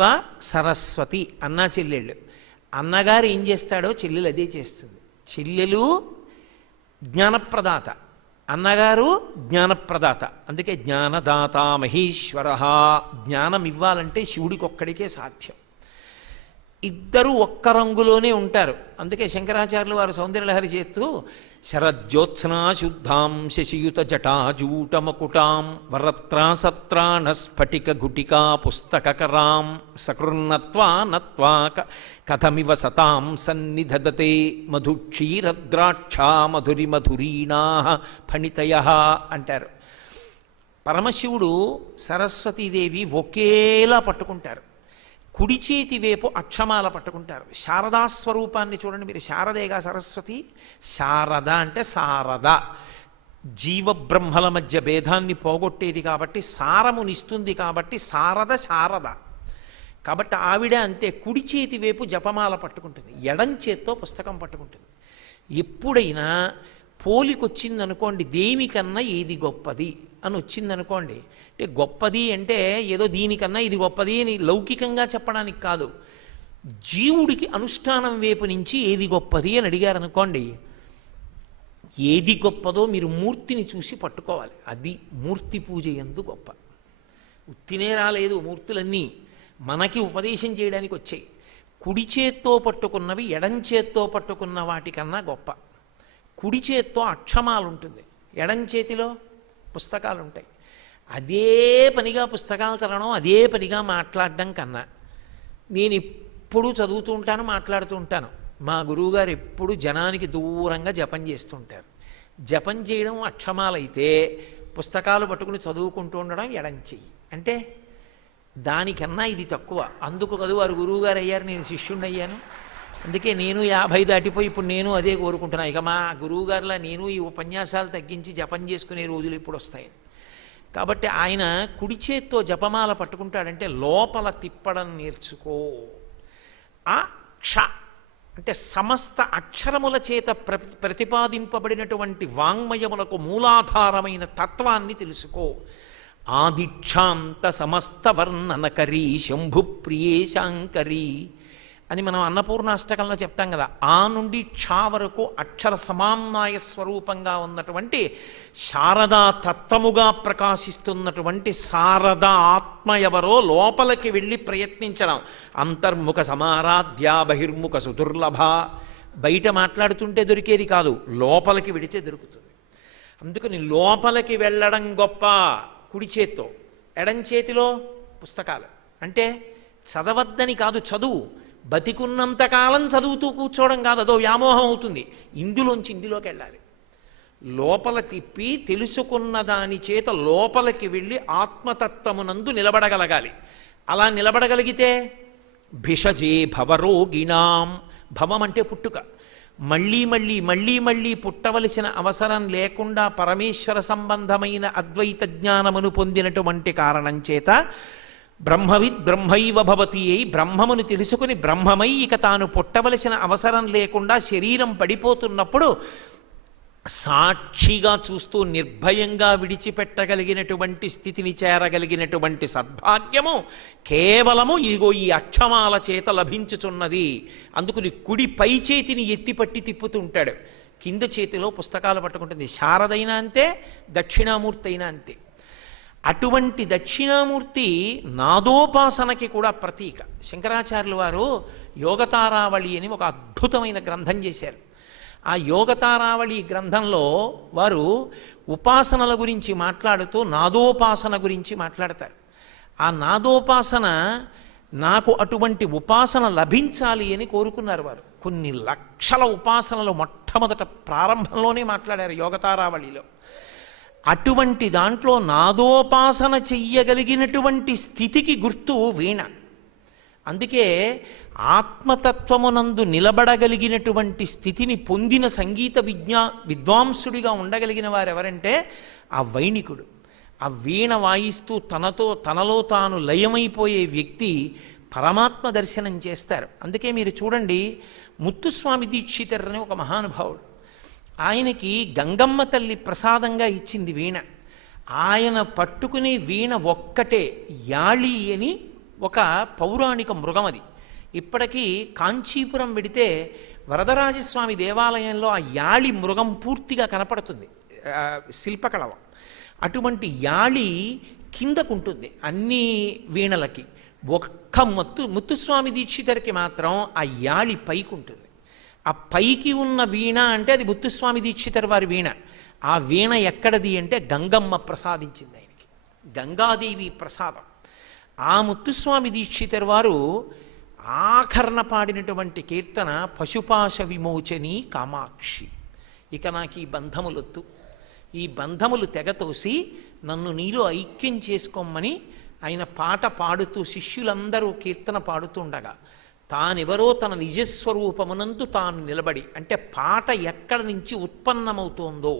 సరస్వతి అన్నా చెల్లెళ్ళు. అన్నగారు ఏం చేస్తాడో చెల్లెలు అదే చేస్తుంది. చెల్లెలు జ్ఞానప్రదాత, అన్నగారు జ్ఞానప్రదాత. అందుకే జ్ఞానదాత మహేశ్వర. జ్ఞానం ఇవ్వాలంటే శివుడికి ఒక్కడికే సాధ్యం. ఇద్దరు ఒక్క రంగులోనే ఉంటారు. అందుకే శంకరాచార్యులు వారు సౌందర్యలహరి చేస్తూ శరజ్యోత్స్నా శుద్ధాం శశియుత జటాజూటమకుటాం వరత్రాసత్రాణ స్ఫటిక గుటికా పుస్తకరాం సకృన్నత్వా నత్వా కథమివ సతాం సన్నిధదతే మధుక్షీరద్రాక్షా మధురి మధురీణా ఫణితయ అంటారు. పరమశివుడు సరస్వతీదేవి ఒకేలా పట్టుకుంటారు. కుడి చేతి వైపు అక్షమాల పట్టుకుంటారు. శారదాస్వరూపాన్ని చూడండి మీరు. శారదేగా సరస్వతి. శారద అంటే సారద, జీవబ్రహ్మల మధ్య భేదాన్ని పోగొట్టేది కాబట్టి, సారమునిస్తుంది కాబట్టి శారద శారద. కాబట్టి ఆవిడ అంతే, కుడి చేతి వైపు జపమాల పట్టుకుంటుంది, ఎడం చేత్తో పుస్తకం పట్టుకుంటుంది. ఎప్పుడైనా పోలికొచ్చిందనుకోండి, దేనికన్నా ఏది గొప్పది అని వచ్చిందనుకోండి, అంటే గొప్పది అంటే ఏదో దీనికన్నా ఇది గొప్పది అని లౌకికంగా చెప్పడానికి కాదు, జీవుడికి అనుష్ఠానం వైపు నుంచి ఏది గొప్పది అని అడిగారు అనుకోండి, ఏది గొప్పదో మీరు మూర్తిని చూసి పట్టుకోవాలి. అది మూర్తి పూజ యందు గొప్ప. ఉత్తినే రాలేదు, మూర్తులన్నీ మనకి ఉపదేశం చేయడానికి వచ్చాయి. కుడి చేత్తో పట్టుకున్నవి ఎడం చేత్తో పట్టుకున్న వాటికన్నా గొప్ప. కుడి చేత్తో అక్షమాలు ఉంటుంది, ఎడం చేతిలో పుస్తకాలు ఉంటాయి. అదే పనిగా పుస్తకాలు చదవడం, అదే పనిగా మాట్లాడడం కన్నా, నేను ఎప్పుడు చదువుతూ ఉంటాను, మాట్లాడుతూ ఉంటాను. మా గురువుగారు ఎప్పుడు జనానికి దూరంగా జపం చేస్తుంటారు. జపం చేయడం అక్షమాలైతే పుస్తకాలు పట్టుకుని చదువుకుంటూ ఉండడం ఎడం చెయ్యి. అంటే దానికన్నా ఇది తక్కువ. అందుకు కదా వారు గురువుగారు అయ్యారు, నేను శిష్యుణ్ణి అయ్యాను. అందుకే నేను 50 దాటిపోయి ఇప్పుడు నేను అదే కోరుకుంటున్నాను. ఇక మా గురువుగారులా నేను ఈ ఉపన్యాసాలు తగ్గించి జపం చేసుకునే రోజులు ఇప్పుడు వస్తాయి. కాబట్టి ఆయన కుడి చేత్తో జపమాల పట్టుకుంటాడంటే లోపల తిప్పడం నేర్చుకో. ఆ క్ష అంటే సమస్త అక్షరముల చేత ప్రతిపాదింపబడినటువంటి వాంగ్మయములకు మూలాధారమైన తత్వాన్ని తెలుసుకో. ఆదిక్షాంత సమస్త వర్ణనకరీ శంభుప్రియే శాంకరీ అని మనం అన్నపూర్ణాష్టకంలో చెప్తాం కదా. ఆ నుండి క్షా వరకు అక్షర సమామ్నాయ స్వరూపంగా ఉన్నటువంటి శారదా తత్వముగా ప్రకాశిస్తున్నటువంటి శారద ఆత్మ ఎవరో లోపలికి వెళ్ళి ప్రయత్నించడం. అంతర్ముఖ సమారాధ్య బహిర్ముఖ సుదుర్లభ. బయట మాట్లాడుతుంటే దొరికేది కాదు, లోపలికి వెడితే దొరుకుతుంది. అందుకని లోపలికి వెళ్ళడం గొప్ప. కుడి చేత్తో, ఎడం చేతిలో పుస్తకాలు. అంటే చదవద్దని కాదు, చదువు. బతికున్నంతకాలం చదువుతూ కూర్చోవడం కాదు, అదో వ్యామోహం అవుతుంది. ఇందులోంచి ఇందులోకి వెళ్ళాలి. లోపల తిప్పి తెలుసుకున్న దాని చేత లోపలికి వెళ్ళి ఆత్మతత్వమునందు నిలబడగలగాలి. అలా నిలబడగలిగితే భిషజే భవరోగిణాం. భవం అంటే పుట్టుక. మళ్ళీ మళ్ళీ మళ్ళీ మళ్ళీ పుట్టవలసిన అవసరం లేకుండా పరమేశ్వర సంబంధమైన అద్వైత జ్ఞానమును పొందినటువంటి కారణం చేత బ్రహ్మవిద్ బ్రహ్మైవ భవతి అయి బ్రహ్మమును తెలుసుకుని బ్రహ్మమై ఇక తాను పుట్టవలసిన అవసరం లేకుండా శరీరం పడిపోతున్నప్పుడు సాక్షిగా చూస్తూ నిర్భయంగా విడిచిపెట్టగలిగినటువంటి స్థితిని చేరగలిగినటువంటి సద్భాగ్యము కేవలము ఇదిగో ఈ అక్షమాల చేత లభించుచున్నది. అందుకుని కుడి పై చేతిని ఎత్తిపట్టి తిప్పుతుంటాడు, కింద చేతిలో పుస్తకాలు పట్టుకుంటుంది. శారదైనా అంతే, దక్షిణామూర్తి అయినా అంతే. అటువంటి దక్షిణామూర్తి నాదోపాసనకి కూడా ప్రతీక. శంకరాచార్యుల వారు యోగతారావళి అని ఒక అద్భుతమైన గ్రంథం చేశారు. ఆ యోగతారావళి గ్రంథంలో వారు ఉపాసనల గురించి మాట్లాడుతూ నాదోపాసన గురించి మాట్లాడతారు. ఆ నాదోపాసన నాకు అటువంటి ఉపాసన లభించాలి అని కోరుకున్నారు వారు. కొన్ని లక్షల ఉపాసనలు మొట్టమొదట ప్రారంభంలోనే మాట్లాడారు యోగతారావళిలో. అటువంటి దాంట్లో నాదోపాసన చెయ్యగలిగినటువంటి స్థితికి గుర్తు వీణ. అందుకే ఆత్మతత్వమునందు నిలబడగలిగినటువంటి స్థితిని పొందిన సంగీత విద్వాంసుడిగా ఉండగలిగిన వారు ఎవరంటే ఆ వైణికుడు. ఆ వీణ వాయిస్తూ తనలో తాను లయమైపోయే వ్యక్తి పరమాత్మ దర్శనం చేస్తారు. అందుకే మీరు చూడండి, ముత్తుస్వామి దీక్షితర్ అని ఒక మహానుభావుడు, ఆయనకి గంగమ్మ తల్లి ప్రసాదంగా ఇచ్చింది వీణ. ఆయన పట్టుకునే వీణ ఒక్కటే యాళి అని ఒక పౌరాణిక మృగం. అది ఇప్పటికీ కాంచీపురం వెడితే వరదరాజస్వామి దేవాలయంలో ఆ యాళి మృగం పూర్తిగా కనపడుతుంది శిల్పకళలో. అటువంటి యాళి కిందకుంటుంది అన్ని వీణలకి. ఒక్క ముత్తుస్వామి దీక్షితరికి మాత్రం ఆ యాళి పైకి ఉంటుంది. ఆ పైకి ఉన్న వీణ అంటే అది ముత్తుస్వామి దీక్షితర్ వారి వీణ. ఆ వీణ ఎక్కడది అంటే గంగమ్మ ప్రసాదించింది ఆయనకి, గంగాదేవి ప్రసాదం. ఆ ముత్తుస్వామి దీక్షితర్ వారు ఆఖరణ పాడినటువంటి కీర్తన పశుపాశ విమోచని కామాక్షి. ఇక నాకు ఈ బంధములొద్దు, ఈ బంధములు తెగతోసి నన్ను నీలో ఐక్యం చేసుకోమని ఆయన పాట పాడుతూ శిష్యులందరూ కీర్తన పాడుతుండగా తానెవరో తన నిజస్వరూపమునందు తాను నిలబడి, అంటే పాట ఎక్కడి నుంచి ఉత్పన్నమవుతోందో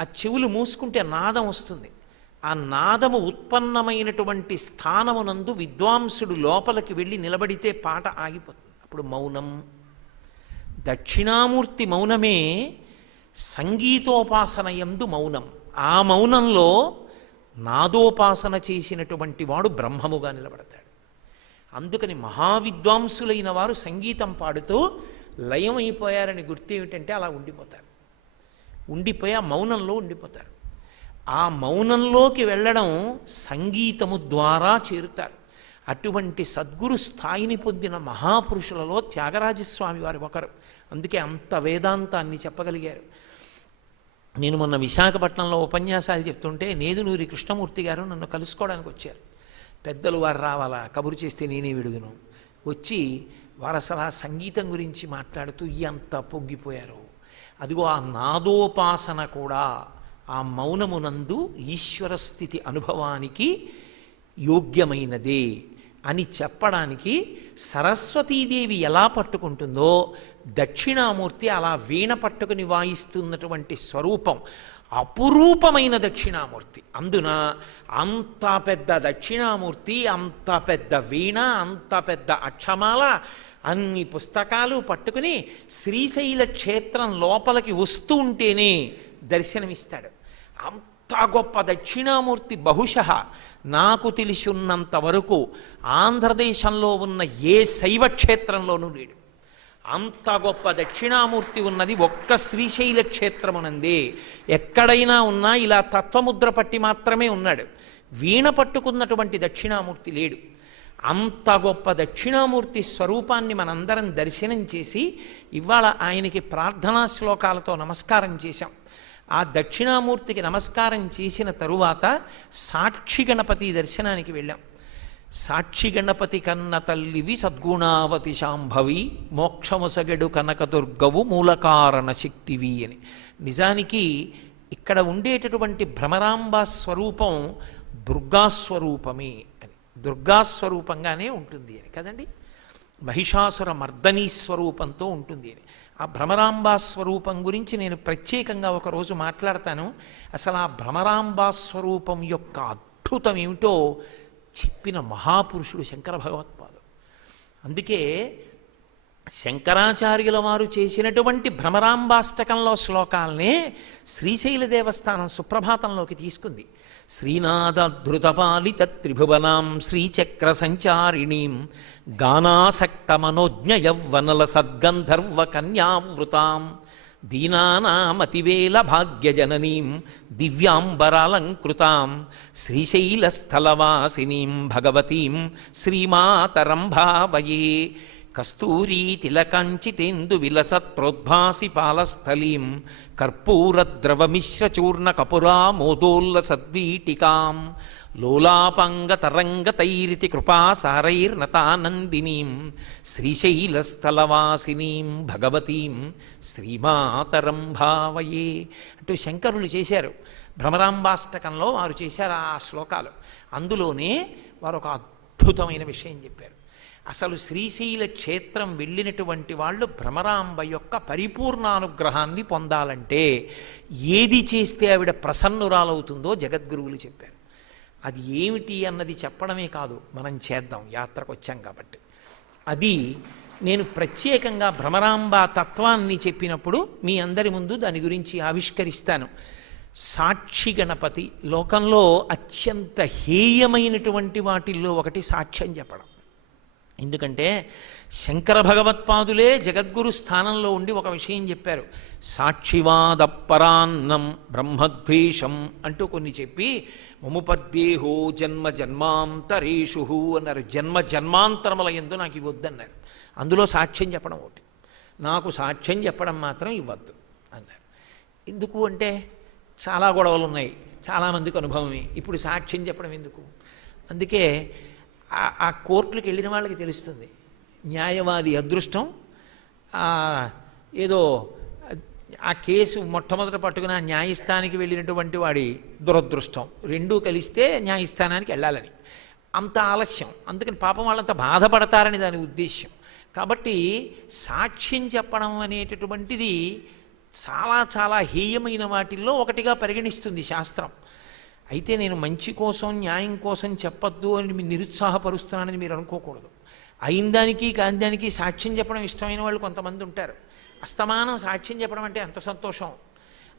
ఆ చెవులు మూసుకుంటే నాదం వస్తుంది. ఆ నాదము ఉత్పన్నమైనటువంటి స్థానమునందు విద్వాంసుడు లోపలికి వెళ్ళి నిలబడితే పాట ఆగిపోతుంది. అప్పుడు మౌనం. దక్షిణామూర్తి మౌనమే సంగీతోపాసన యందు మౌనం. ఆ మౌనంలో నాదోపాసన చేసినటువంటి వాడు బ్రహ్మముగా నిలబడతాడు. అందుకని మహావిద్వాంసులైన వారు సంగీతం పాడుతూ లయమైపోయారని గుర్తు ఏమిటంటే అలా ఉండిపోతారు, ఉండిపోయి ఆ మౌనంలో ఉండిపోతారు. ఆ మౌనంలోకి వెళ్ళడం సంగీతము ద్వారా చేరుతారు. అటువంటి సద్గురు స్థాయిని పొందిన మహాపురుషులలో త్యాగరాజస్వామి వారు ఒకరు. అందుకే అంత వేదాంతాన్ని చెప్పగలిగారు. నేను మొన్న విశాఖపట్నంలో ఉపన్యాసాలు చెప్తుంటే నేదునూరి కృష్ణమూర్తి గారు నన్ను కలుసుకోవడానికి వచ్చారు. పెద్దలు వారు రావాలా, కబురు చేస్తే నేనే విడుదును. వచ్చి వారు అసలు ఆ సంగీతం గురించి మాట్లాడుతూ ఎంత పొంగిపోయారు. అదిగో ఆ నాదోపాసన కూడా ఆ మౌనమునందు ఈశ్వర స్థితి అనుభవానికి యోగ్యమైనదే అని చెప్పడానికి సరస్వతీదేవి ఎలా పట్టుకుంటుందో దక్షిణామూర్తి అలా వీణ పట్టుకుని వాయిస్తున్నటువంటి స్వరూపం అపురూపమైన దక్షిణామూర్తి. అందున అంత పెద్ద దక్షిణామూర్తి, అంత పెద్ద వీణ, అంత పెద్ద అక్షమాల, అన్ని పుస్తకాలు పట్టుకుని శ్రీశైల క్షేత్రం లోపలికి వస్తూ ఉంటేనే దర్శనమిస్తాడు. అంత గొప్ప దక్షిణామూర్తి బహుశః నాకు తెలిసి ఉన్నంత వరకు ఆంధ్రదేశంలో ఉన్న ఏ శైవ క్షేత్రంలోనూ లేడు. అంత గొప్ప దక్షిణామూర్తి ఉన్నది ఒక్క శ్రీశైల క్షేత్రమునందే. ఎక్కడైనా ఉన్నా ఇలా తత్వముద్ర పట్టి మాత్రమే ఉన్నాడు. వీణ పట్టుకున్నటువంటి దక్షిణామూర్తి లేడు. అంత గొప్ప దక్షిణామూర్తి స్వరూపాన్ని మనందరం దర్శనం చేసి ఇవాళ ఆయనకి ప్రార్థనా శ్లోకాలతో నమస్కారం చేశాం. ఆ దక్షిణామూర్తికి నమస్కారం చేసిన తరువాత సాక్షి గణపతి దర్శనానికి వెళ్ళాం. సాక్షి గణపతి కన్న తల్లివి సద్గుణావతి శాంభవి, మోక్షమొసగెడు కనకదుర్గవు మూలకారణ శక్తివి అని. నిజానికి ఇక్కడ ఉండేటటువంటి భ్రమరాంబ స్వరూపం దుర్గాస్వరూపమే అని, దుర్గాస్వరూపంగానే ఉంటుంది అని కదండి. మహిషాసుర మర్దనీ స్వరూపంతో ఉంటుంది అని. ఆ భ్రమరాంబా స్వరూపం గురించి నేను ప్రత్యేకంగా ఒకరోజు మాట్లాడతాను. అసలు ఆ భ్రమరాంబా స్వరూపం యొక్క అద్భుతం ఏమిటో చెప్పిన మహాపురుషుడు శంకర భగవత్పాదుడు. అందుకే శంకరాచార్యుల వారు చేసినటువంటి భ్రమరాంబాష్టకంలో శ్లోకాలనే శ్రీశైల దేవస్థానం సుప్రభాతంలోకి తీసుకుంది. శ్రీనాథధృతపాలిత త్రిభువనాం శ్రీచక్ర సంచారిణీం గానాసక్త మనోజ్ఞ యవ్వనల సద్గంధర్వ కన్యావృతాం దీనానామతివేల భాగ్యజననీం దివ్యాంబరాలంకృతాం శ్రీశైలస్థలవాసినీం భగవతీం శ్రీమాతరం భావయే కస్తూరీ తిలకంచితేందు విలసత్ప్రోద్భాసి పాలస్థలీం కర్పూరద్రవమిశ్రచూర్ణ కపురామోదోల్ల సద్వీటికాం లోలాపాంగతరంగతైరితి కృపాసారైర్నతానందినీం శ్రీశైలస్థలవాసినీం భగవతీం శ్రీమాతరం భావయే అంటూ శంకరులు చేశారు. భ్రమరాంబాష్టకంలో వారు చేశారు ఆ శ్లోకాలు. అందులోనే వారు ఒక అద్భుతమైన విషయం చెప్పారు. అసలు శ్రీశైల క్షేత్రం వెళ్ళినటువంటి వాళ్ళు భ్రమరాంబ యొక్క పరిపూర్ణానుగ్రహాన్ని పొందాలంటే ఏది చేస్తే ఆవిడ ప్రసన్నురాలవుతుందో జగద్గురువులు చెప్పారు. అది ఏమిటి అన్నది చెప్పడమే కాదు, మనం చేద్దాం, యాత్రకు వచ్చాం కాబట్టి. అది నేను ప్రత్యేకంగా భ్రమరాంబ తత్వాన్ని చెప్పినప్పుడు మీ అందరి ముందు దాని గురించి ఆవిష్కరిస్తాను. సాక్షి గణపతి లోకంలో అత్యంత హేయమైనటువంటి వాటిల్లో ఒకటి సాక్ష్యం చెప్పడం. ఎందుకంటే శంకర భగవత్పాదులే జగద్గురు స్థానంలో ఉండి ఒక విషయం చెప్పారు. సాక్షివాదపరాన్నం బ్రహ్మద్వేషం అంటూ కొన్ని చెప్పి మముపద్దేహో జన్మ జన్మాంతరేషు అన్నారు. జన్మ జన్మాంతరముల యందు నాకు ఇవ్వద్దన్నారు. అందులో సాక్ష్యం చెప్పడం ఒకటి. నాకు సాక్ష్యం చెప్పడం మాత్రం ఇవ్వద్దు అన్నారు. ఎందుకు అంటే చాలా గొడవలు ఉన్నాయి, చాలామందికి అనుభవమే. ఇప్పుడు సాక్ష్యం చెప్పడం ఎందుకు? అందుకే ఆ కోర్టులకు వెళ్ళిన వాళ్ళకి తెలుస్తుంది. న్యాయవాది అదృష్టం, ఏదో ఆ కేసు మొట్టమొదట పట్టుకుని ఆ న్యాయస్థానానికి వెళ్ళినటువంటి వాడి దురదృష్టం, రెండూ కలిస్తే న్యాయస్థానానికి వెళ్ళాలని అంత ఆలస్యం. అందుకని పాపం వాళ్ళంతా బాధపడతారని దాని ఉద్దేశ్యం. కాబట్టి సాక్ష్యం చెప్పడం అనేటటువంటిది చాలా చాలా హేయమైన వాటిల్లో ఒకటిగా పరిగణిస్తుంది శాస్త్రం. అయితే నేను మంచి కోసం న్యాయం కోసం చెప్పొద్దు అని మీరు నిరుత్సాహపరుస్తున్నానని మీరు అనుకోకూడదు. అయిన దానికి కాని దానికి సాక్ష్యం చెప్పడం ఇష్టమైన వాళ్ళు కొంతమంది ఉంటారు. అస్తమానం సాక్ష్యం చెప్పడం అంటే ఎంత సంతోషం.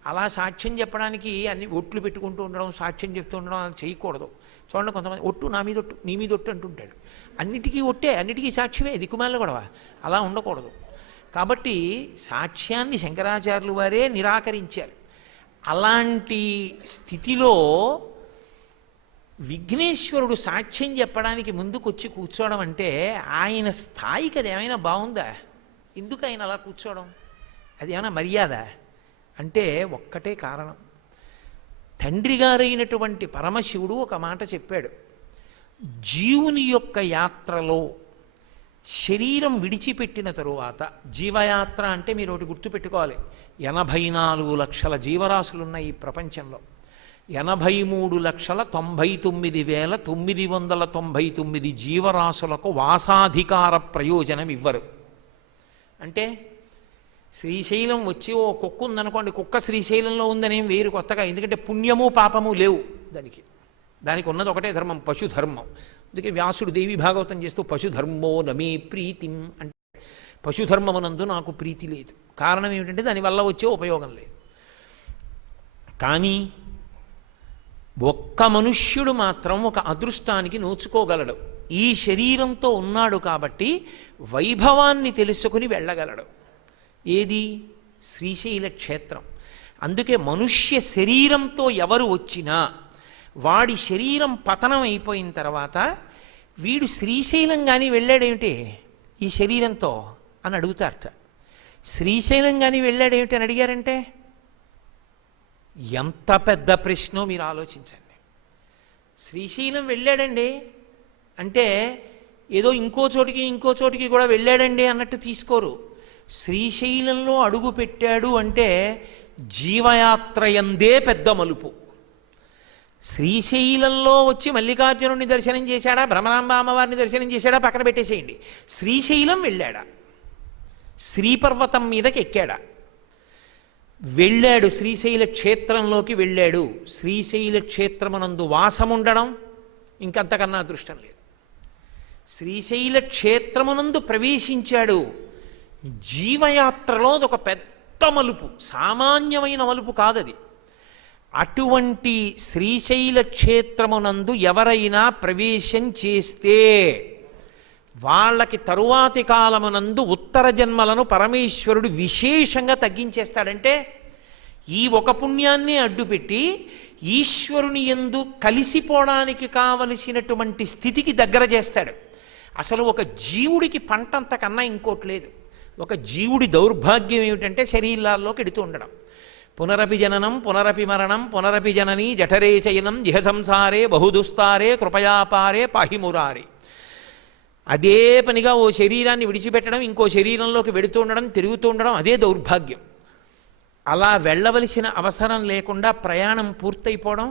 అలా సాక్ష్యం చెప్పడానికి అన్ని ఒట్లు పెట్టుకుంటూ ఉండడం, సాక్ష్యం చెప్తూ ఉండడం అలా చేయకూడదు. చూడండి, కొంతమంది ఒట్టు నా మీద ఒట్టు నీ మీద ఒట్టు అంటుంటాడు. అన్నిటికీ ఒట్టే, అన్నిటికీ సాక్ష్యమే, దిక్కుమాల గొడవ. అలా ఉండకూడదు. కాబట్టి సాక్ష్యాన్ని శంకరాచార్యులు వారే నిరాకరించారు. అలాంటి స్థితిలో విఘ్నేశ్వరుడు సాక్ష్యం చెప్పడానికి ముందుకొచ్చి కూర్చోవడం అంటే ఆయన స్థాయికి అది ఏమైనా బాగుందా? ఎందుకు ఆయన అలా కూర్చోవడం? అది ఏమైనా మర్యాద అంటే ఒక్కటే కారణం. తండ్రి గారైనటువంటి పరమశివుడు ఒక మాట చెప్పాడు. జీవుని యొక్క యాత్రలో శరీరం విడిచిపెట్టిన తరువాత, జీవయాత్ర అంటే మీరు ఒకటి గుర్తుపెట్టుకోవాలి, 84 లక్షల జీవరాశులు ఉన్నాయి ఈ ప్రపంచంలో. 83,99,999 జీవరాశులకు వాసాధికార ప్రయోజనం ఇవ్వరు. అంటే శ్రీశైలం వచ్చి ఓ కుక్క ఉందనుకోండి, కుక్క శ్రీశైలంలో ఉందనేం వేరు కొత్తగా. ఎందుకంటే పుణ్యము పాపము లేవు దానికి ఉన్నది ఒకటే ధర్మం, పశుధర్మం. అందుకే వ్యాసుడు దేవి భాగవతం చేస్తూ పశుధర్మో నమే ప్రీతిం అంటే పశుధర్మమునందు నాకు ప్రీతి లేదు. కారణం ఏమిటంటే దానివల్ల వచ్చే ఉపయోగం లేదు. కానీ ఒక్క మనుష్యుడు మాత్రం ఒక అదృష్టానికి నోచుకోగలడు. ఈ శరీరంతో ఉన్నాడు కాబట్టి వైభవాన్ని తెలుసుకుని వెళ్ళగలడు. ఏది? శ్రీశైల క్షేత్రం. అందుకే మనుష్య శరీరంతో ఎవరు వచ్చినా వాడి శరీరం పతనం అయిపోయిన తర్వాత వీడు శ్రీశైలం కానీ వెళ్ళాడేమిటి ఈ శరీరంతో అని అడుగుతారట. శ్రీశైలం కానీ వెళ్ళాడేమిటి అని అడిగారంటే ఎంత పెద్ద ప్రశ్నో మీరు ఆలోచించండి. శ్రీశైలం వెళ్ళాడండి అంటే ఏదో ఇంకో చోటికి కూడా వెళ్ళాడండి అన్నట్టు తీసుకోరు. శ్రీశైలంలో అడుగు పెట్టాడు అంటే జీవయాత్రయందే పెద్ద మలుపు. శ్రీశైలంలో వచ్చి మల్లికార్జునుడిని దర్శనం చేశాడా, భ్రమరాంబ అమ్మవారిని దర్శనం చేశాడా పక్కన పెట్టేసేయండి. శ్రీశైలం వెళ్ళాడా? శ్రీపర్వతం మీదకి ఎక్కాడా, వెళ్ళాడు, శ్రీశైల క్షేత్రంలోకి వెళ్ళాడు. శ్రీశైల క్షేత్రమునందు వాసముండడం ఇంకంతకన్నా అదృష్టం లేదు. శ్రీశైల క్షేత్రమునందు ప్రవేశించాడు. జీవయాత్రలో అదొక పెద్ద మలుపు, సామాన్యమైన మలుపు కాదది. అటువంటి శ్రీశైల క్షేత్రమునందు ఎవరైనా ప్రవేశం చేస్తే వాళ్ళకి తరువాతి కాలమునందు ఉత్తర జన్మలను పరమేశ్వరుడు విశేషంగా తగ్గించేస్తాడంటే, ఈ ఒక పుణ్యాన్ని అడ్డుపెట్టి ఈశ్వరుని యందు కలిసిపోవడానికి కావలసినటువంటి స్థితికి దగ్గర చేస్తాడు. అసలు ఒక జీవుడికి పంటంతకన్నా ఇంకోటి లేదు. ఒక జీవుడి దౌర్భాగ్యం ఏమిటంటే శరీరాల్లోకి ఎడుతూ ఉండడం. పునరపి జననం పునరపి మరణం పునరపి జననీ జఠరే చయనం జిహ సంసారే బహుదుస్తారే కృపయాపారే పాహిమురారే. అదే పనిగా ఓ శరీరాన్ని విడిచిపెట్టడం, ఇంకో శరీరంలోకి వెడుతూ ఉండడం, తిరుగుతూ ఉండడం, అదే దౌర్భాగ్యం. అలా వెళ్ళవలసిన అవసరం లేకుండా ప్రయాణం పూర్తయిపోవడం,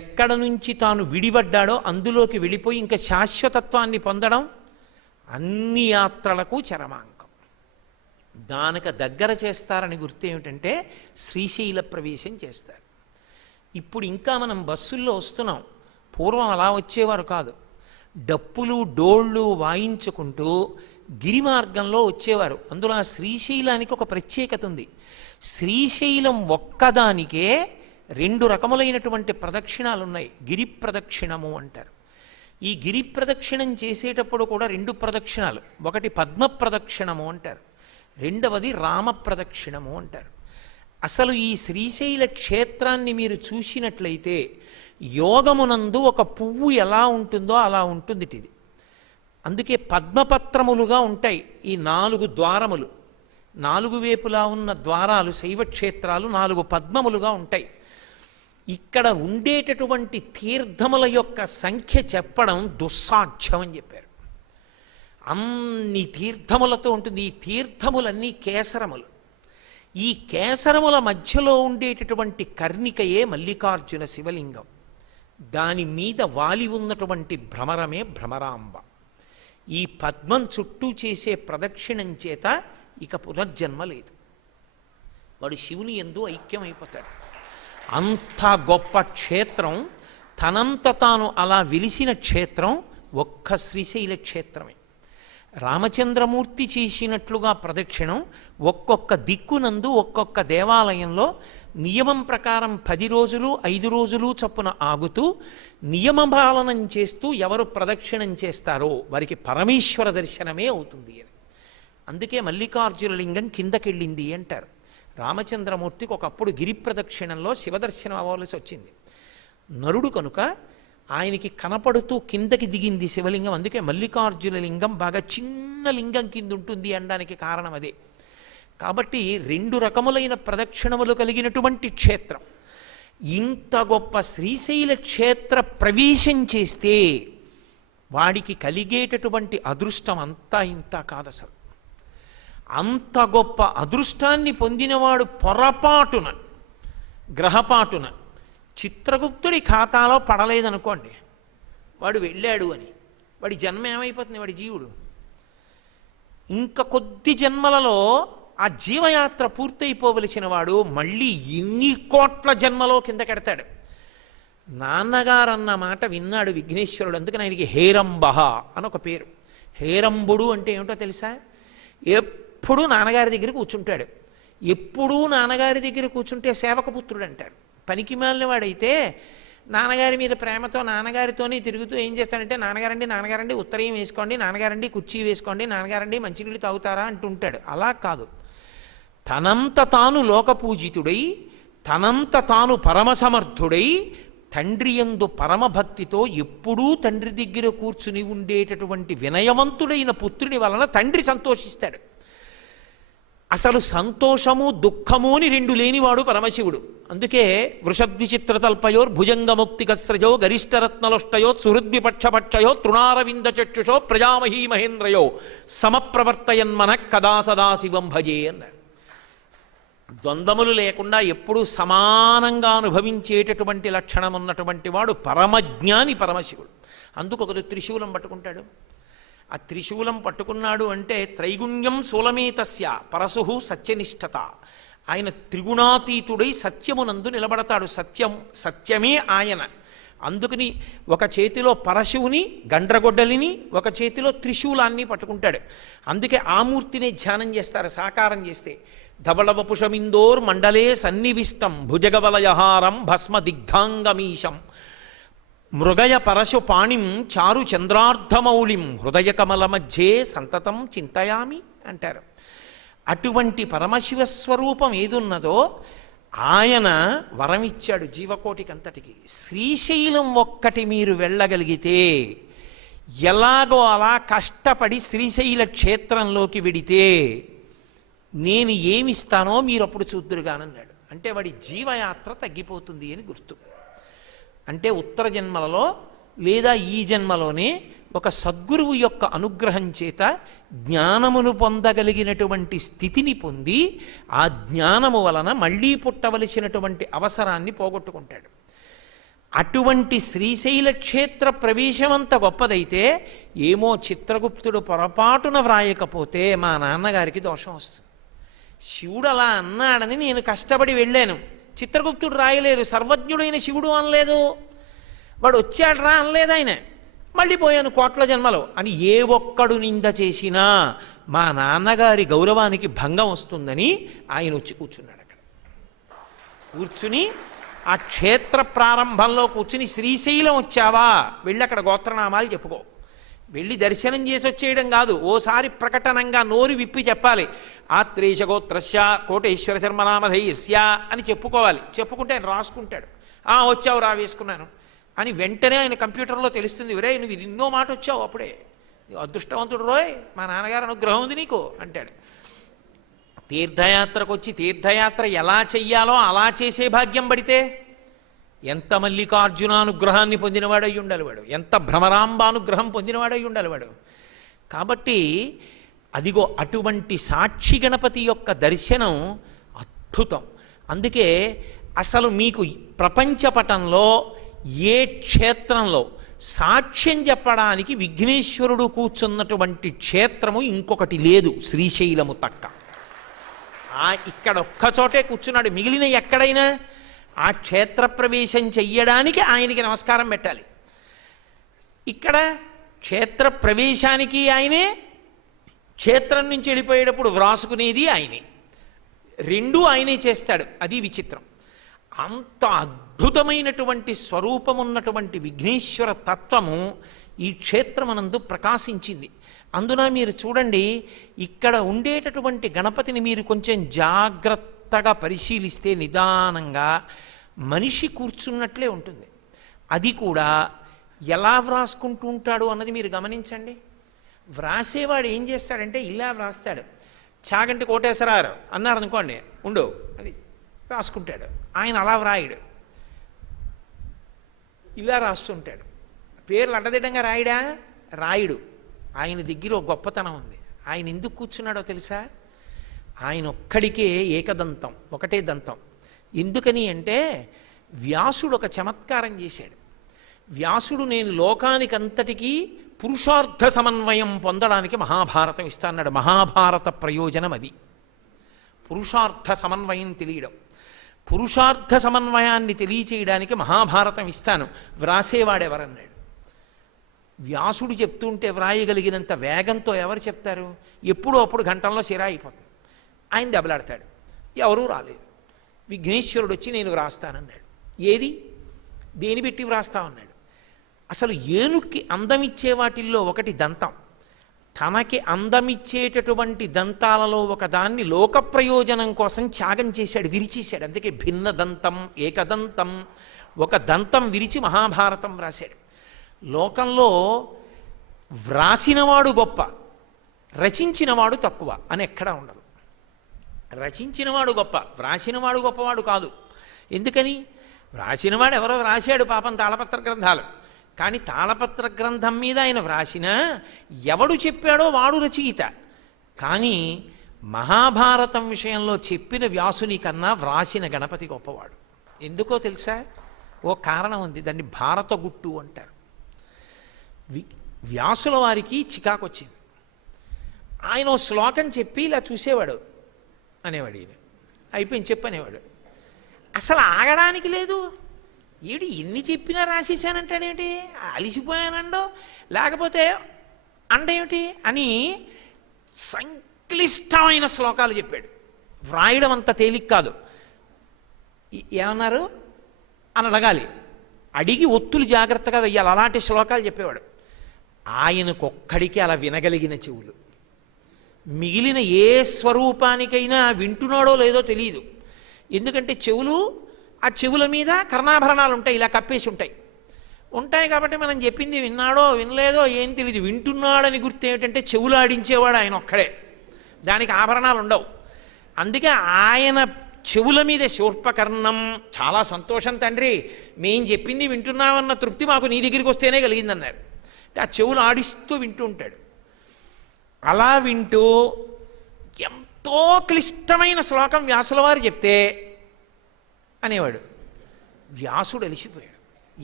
ఎక్కడ నుంచి తాను విడిపడ్డాడో అందులోకి వెళ్ళిపోయి ఇంకా శాశ్వతత్వాన్ని పొందడం, అన్ని యాత్రలకు చరమాంకం. దానికి దగ్గర చేస్తారని గుర్తు ఏమిటంటే శ్రీశైల ప్రవేశం చేస్తారు. ఇప్పుడు ఇంకా మనం బస్సుల్లో వస్తున్నాం. పూర్వం అలా వచ్చేవారు కాదు. డప్పులు డోళ్ళు వాయించుకుంటూ గిరిమార్గంలో వచ్చేవారు. అందులో ఆ శ్రీశైలానికి ఒక ప్రత్యేకత ఉంది. శ్రీశైలం ఒక్కదానికే 2 రకములైనటువంటి ప్రదక్షిణాలు ఉన్నాయి. గిరి ప్రదక్షిణము అంటారు. ఈ గిరి ప్రదక్షిణం చేసేటప్పుడు కూడా 2 ప్రదక్షిణాలు. ఒకటి పద్మ ప్రదక్షిణము అంటారు, రెండవది రామ ప్రదక్షిణము అంటారు. అసలు ఈ శ్రీశైల క్షేత్రాన్ని మీరు చూసినట్లయితే యోగమునందు ఒక పువ్వు ఎలా ఉంటుందో అలా ఉంటుంది ఇది. అందుకే పద్మపత్రములుగా ఉంటాయి ఈ 4 ద్వారములు. 4 వైపులా ఉన్న ద్వారాలు శైవక్షేత్రాలు 4 పద్మములుగా ఉంటాయి. ఇక్కడ ఉండేటటువంటి తీర్థముల యొక్క సంఖ్య చెప్పడం దుస్సాధ్యం అని చెప్పారు. అన్ని తీర్థములతో ఉంటుంది. ఈ తీర్థములన్నీ కేసరములు. ఈ కేసరముల మధ్యలో ఉండేటటువంటి కర్ణికయే మల్లికార్జున శివలింగం. దాని మీద వాలి ఉన్నటువంటి భ్రమరమే భ్రమరాంబ. ఈ పద్మం చుట్టూ చేసే ప్రదక్షిణం చేత ఇక పునర్జన్మ లేదు. వాడు శివుని యందు ఐక్యమైపోతాడు. అంత గొప్ప క్షేత్రం, తనంత తాను అలా వెలిసిన క్షేత్రం ఒక్క శ్రీశైల క్షేత్రమే. రామచంద్రమూర్తి చేసినట్లుగా ప్రదక్షిణం ఒక్కొక్క దిక్కునందు ఒక్కొక్క దేవాలయంలో నియమం ప్రకారం 10 రోజులు 5 రోజులు చొప్పున ఆగుతూ నియమపాలనం చేస్తూ ఎవరు ప్రదక్షిణం చేస్తారో వారికి పరమేశ్వర దర్శనమే అవుతుంది అని. అందుకే మల్లికార్జున లింగం కిందకెళ్ళింది అంటారు. రామచంద్రమూర్తికి ఒకప్పుడు గిరి ప్రదక్షిణంలో శివదర్శనం అవ్వాల్సి వచ్చింది. నరుడు కనుక ఆయనకి కనపడుతూ కిందకి దిగింది శివలింగం. అందుకే మల్లికార్జున లింగం బాగా చిన్న లింగం కింద ఉంటుంది అనడానికి కారణం అదే. కాబట్టి 2 రకములైన ప్రదక్షిణములు కలిగినటువంటి క్షేత్రం. ఇంత గొప్ప శ్రీశైల క్షేత్ర ప్రవేశం చేస్తే వాడికి కలిగేటటువంటి అదృష్టం అంతా ఇంత కాదు. అసలు అంత గొప్ప అదృష్టాన్ని పొందినవాడు పొరపాటున గ్రహపాటున చిత్రగుప్తుడి ఖాతాలో పడలేదనుకోండి, వాడు వెళ్ళాడు అని వాడి జన్మ ఏమైపోతుంది? వాడి జీవుడు ఇంకా కొద్ది జన్మలలో ఆ జీవయాత్ర పూర్తయిపోవలసిన వాడు మళ్ళీ ఇన్ని కోట్ల జన్మలో కిందకెడతాడు. నాన్నగారు అన్న మాట విన్నాడు విఘ్నేశ్వరుడు. అందుకని ఆయనకి హేరంబహ అని ఒక పేరు. హేరంబుడు అంటే ఏమిటో తెలుసా? ఎప్పుడూ నాన్నగారి దగ్గర కూర్చుంటాడు. ఎప్పుడూ నాన్నగారి దగ్గర కూర్చుంటే సేవకపుత్రుడు అంటారు. పనికి మాలిన వాడైతే నాన్నగారి మీద ప్రేమతో నాన్నగారితోనే తిరుగుతూ ఏం చేస్తాడంటే, నాన్నగారండి ఉత్తరీయం వేసుకోండి, నాన్నగారండి కుర్చీ వేసుకోండి, నాన్నగారండి మంచినీళ్ళు తాగుతారా అంటుంటాడు. అలా కాదు. తనంత తాను లోకపూజితుడై, తనంత తాను పరమసమర్థుడై, తండ్రి యందు పరమభక్తితో ఎప్పుడూ తండ్రి దగ్గర కూర్చుని ఉండేటటువంటి వినయవంతుడైన పుత్రుని వలన తండ్రి సంతోషిస్తాడు. అసలు సంతోషము దుఃఖము అని 2 లేనివాడు పరమశివుడు. అందుకే వృషద్విచిత్రతల్పయోర్ భుజంగముక్తికస్రజో గరిష్టరత్నలోష్టయో సుహృద్విపక్షపక్షయో తృణారవింద చక్షుషో ప్రజామహీ మహేంద్రయో సమప్రవర్తయన్మన కదా సదాశివం భజే అన్నాడు. ద్వంద్వములు లేకుండా ఎప్పుడూ సమానంగా అనుభవించేటటువంటి లక్షణం ఉన్నటువంటి వాడు పరమజ్ఞాని పరమశివుడు. అందుకు ఒకరు త్రిశూలం పట్టుకుంటాడు. ఆ త్రిశూలం పట్టుకున్నాడు అంటే త్రైగుణ్యం శూలమేతస్య పరశు సత్యనిష్టత. ఆయన త్రిగుణాతీతుడై సత్యమునందు నిలబడతాడు. సత్యమే ఆయన. అందుకని ఒక చేతిలో పరశువుని గండ్రగొడ్డలిని, ఒక చేతిలో త్రిశూలాన్ని పట్టుకుంటాడు. అందుకే ఆ మూర్తిని ధ్యానం చేస్తారు సాకారం చేస్తే. ధవళవపుషమిందోర్ మండలే సన్నివిష్టం భుజగవలయహారం భస్మ దిగ్ధాంగమీశం మృగయ పరశు పాణిం చారు చంద్రార్ధమౌళిం హృదయ కమల మధ్యే సంతతం చింతయామి అంటారు. అటువంటి పరమశివస్వరూపం ఏదున్నదో ఆయన వరమిచ్చాడు జీవకోటికంతటికి. శ్రీశైలం ఒక్కటి మీరు వెళ్ళగలిగితే, ఎలాగో అలా కష్టపడి శ్రీశైల క్షేత్రంలోకి వెడితే నేను ఏమిస్తానో మీరు అప్పుడు చూద్దురుగానన్నాడు. అంటే వాడి జీవయాత్ర తగ్గిపోతుంది అని గుర్తు. అంటే ఉత్తర జన్మలలో లేదా ఈ జన్మలోనే ఒక సద్గురువు యొక్క అనుగ్రహం చేత జ్ఞానమును పొందగలిగినటువంటి స్థితిని పొంది ఆ జ్ఞానము వలన మళ్ళీ పుట్టవలసినటువంటి అవసరాన్ని పోగొట్టుకుంటాడు. అటువంటి శ్రీశైల క్షేత్ర ప్రవేశం అంత గొప్పదైతే ఏమో చిత్రగుప్తుడు పొరపాటున వ్రాయకపోతే మా నాన్నగారికి దోషం వస్తుంది. శివుడు అలా అన్నాడని నేను కష్టపడి వెళ్ళాను, చిత్రగుప్తుడు రాయలేరు. సర్వజ్ఞుడైన శివుడు అనలేదు, వాడు వచ్చాడు రా అనలేదు ఆయన. మళ్ళీ పోయాను కోట్ల జన్మలో అని ఏ ఒక్కడు నింద చేసినా మా నాన్నగారి గౌరవానికి భంగం వస్తుందని ఆయన వచ్చి కూర్చున్నాడు. అక్కడ కూర్చుని ఆ క్షేత్ర ప్రారంభంలో కూర్చుని శ్రీశైలం వచ్చావా వెళ్ళి అక్కడ గోత్రనామాలు చెప్పుకో. వెళ్ళి దర్శనం చేసి వచ్చేయడం కాదు, ఓసారి ప్రకటనంగా నోరు విప్పి చెప్పాలి. ఆత్రేశ గోత్రస్య కోటేశ్వర శర్మనామధేయస్య అని చెప్పుకోవాలి. చెప్పుకుంటే ఆయన రాసుకుంటాడు. వచ్చావు రా వేసుకున్నాను అని వెంటనే ఆయన కంప్యూటర్లో తెలుస్తుంది. ఒరే నువ్వు ఇది ఎన్నో మాట వచ్చావు, అప్పుడే అదృష్టవంతుడు రోయ్, మా నాన్నగారు అనుగ్రహం ఉంది నీకు అంటాడు. తీర్థయాత్రకు వచ్చి తీర్థయాత్ర ఎలా చెయ్యాలో అలా చేసే భాగ్యం పడితే ఎంత మల్లికార్జునానుగ్రహాన్ని పొందినవాడై ఉండాలి వాడు, ఎంత భ్రమరాంబానుగ్రహం పొందినవాడై ఉండాలి వాడు. కాబట్టి అదిగో అటువంటి సాక్షి గణపతి యొక్క దర్శనం అద్భుతం. అందుకే అసలు మీకు ప్రపంచపటంలో ఏ క్షేత్రంలో సాక్ష్యం చెప్పడానికి విఘ్నేశ్వరుడు కూర్చున్నటువంటి క్షేత్రము ఇంకొకటి లేదు శ్రీశైలము తక్క. ఇక్కడ ఒక్కచోటే కూర్చున్నాడు. మిగిలిన ఎక్కడైనా ఆ క్షేత్ర ప్రవేశం చెయ్యడానికి ఆయనకి నమస్కారం పెట్టాలి. ఇక్కడ క్షేత్ర ప్రవేశానికి ఆయనే, క్షేత్రం నుంచి వెళ్ళిపోయేటప్పుడు వ్రాసుకునేది ఆయనే, రెండూ ఆయనే చేస్తాడు. అది విచిత్రం. అంత అద్భుతమైనటువంటి స్వరూపమున్నటువంటి విఘ్నేశ్వర తత్వము ఈ క్షేత్రమునందు ప్రకాశించింది. అందున మీరు చూడండి, ఇక్కడ ఉండేటటువంటి గణపతిని మీరు కొంచెం జాగ్రత్తగా పరిశీలిస్తే నిదానంగా మనిషి కూర్చున్నట్లే ఉంటుంది. అది కూడా ఎలా వ్రాసుకుంటూ ఉంటాడు అన్నది మీరు గమనించండి. వ్రాసేవాడు ఏం చేస్తాడంటే ఇలా వ్రాస్తాడు. చాగంటి కోటేశ్వరారు అన్నారు అనుకోండి, ఉండు అది రాసుకుంటాడు. ఆయన అలా వ్రాయడు, ఇలా రాస్తుంటాడు. పేర్లు అడ్డదిడ్డంగా రాయడు. ఆయన దగ్గర ఒక గొప్పతనం ఉంది. ఆయన ఎందుకు కూర్చున్నాడో తెలుసా? ఆయన ఒక్కడికే ఏకదంతం, ఒకటే దంతం. ఎందుకని అంటే వ్యాసుడు ఒక చమత్కారం చేశాడు. వ్యాసుడు నేను లోకానికంతటికీ పురుషార్థ సమన్వయం పొందడానికి మహాభారతం ఇస్తాన్నాడు. మహాభారత ప్రయోజనం అది, పురుషార్థ సమన్వయం తెలియడం. పురుషార్థ సమన్వయాన్ని తెలియచేయడానికి మహాభారతం ఇస్తాను, వ్రాసేవాడెవరన్నాడు. వ్యాసుడు చెప్తుంటే వ్రాయగలిగినంత వేగంతో ఎవరు చెప్తారు? ఎప్పుడో అప్పుడు గంటల్లో సిరా అయిపోతుంది. ఆయన దెబ్బలాడతాడు, ఎవరూ రాలేదు. విఘ్నేశ్వరుడు వచ్చి నేను వ్రాస్తానన్నాడు. ఏది దేని పెట్టి వ్రాస్తామన్నాడు. అసలు ఏనుక్కి అందమిచ్చే వాటిల్లో ఒకటి దంతం. తనకి అందమిచ్చేటటువంటి దంతాలలో ఒకదాన్ని లోక ప్రయోజనం కోసం త్యాగం చేశాడు, విరిచేశాడు. అందుకే భిన్న దంతం ఏకదంతం, ఒక దంతం విరిచి మహాభారతం వ్రాశాడు. లోకంలో వ్రాసినవాడు గొప్ప, రచించినవాడు తక్కువ అని ఎక్కడా ఉండదు. రచించినవాడు గొప్ప, వ్రాసినవాడు గొప్పవాడు కాదు. ఎందుకని? వ్రాసినవాడు ఎవరో వ్రాశాడు పాపం తాళపత్ర గ్రంథాలు, కానీ తాళపత్ర గ్రంథం మీద ఆయన వ్రాసినా ఎవడు చెప్పాడో వాడు రచయిత. కానీ మహాభారతం విషయంలో చెప్పిన వ్యాసుని కన్నా వ్రాసిన గణపతి గొప్పవాడు. ఎందుకో తెలుసా? ఓ కారణం ఉంది, దాన్ని భారత గుట్టు అంటారు. వ్యాసుల వారికి చికాకు వచ్చింది. ఆయన ఓ శ్లోకం చెప్పి ఇలా చూసేవాడు, అనేవాడు ఈయన. అయిపోయింది చెప్పనేవాడు. అసలు ఆగడానికి లేదు. ఏడు ఎన్ని చెప్పినా రాసేసానంటాడేమిటి, అలిసిపోయానండో లేకపోతే అండేమిటి అని సంక్లిష్టమైన శ్లోకాలు చెప్పాడు. వ్రాయడం అంత తేలిక కాదు. ఏమన్నారు అని అడగాలి, అడిగి ఒత్తులు జాగ్రత్తగా వెయ్యాలి, అలాంటి శ్లోకాలు చెప్పేవాడు. ఆయనకొక్కడికి అలా వినగలిగిన చెవులు, మిగిలిన ఏ స్వరూపానికైనా వింటున్నాడో లేదో తెలియదు. ఎందుకంటే చెవులు, ఆ చెవుల మీద కర్ణాభరణాలు ఉంటాయి, ఇలా కప్పేసి ఉంటాయి కాబట్టి మనం చెప్పింది విన్నాడో వినలేదో ఏం తెలియదు. వింటున్నాడని గుర్తు ఏమిటంటే చెవులు ఆడించేవాడు ఆయన ఒక్కడే, దానికి ఆభరణాలు ఉండవు. అందుకే ఆయన చెవుల మీద శూర్పకర్ణం, చాలా సంతోషం తండ్రి, మేం చెప్పింది వింటున్నామన్న తృప్తి మాకు నీ దగ్గరికి వస్తేనే కలిగిందన్నారు. ఆ చెవులు ఆడిస్తూ వింటూ ఉంటాడు. అలా వింటూ ఎంతో క్లిష్టమైన శ్లోకం వ్యాసుల వారు చెప్తే అనేవాడు. వ్యాసుడు అలిసిపోయాడు.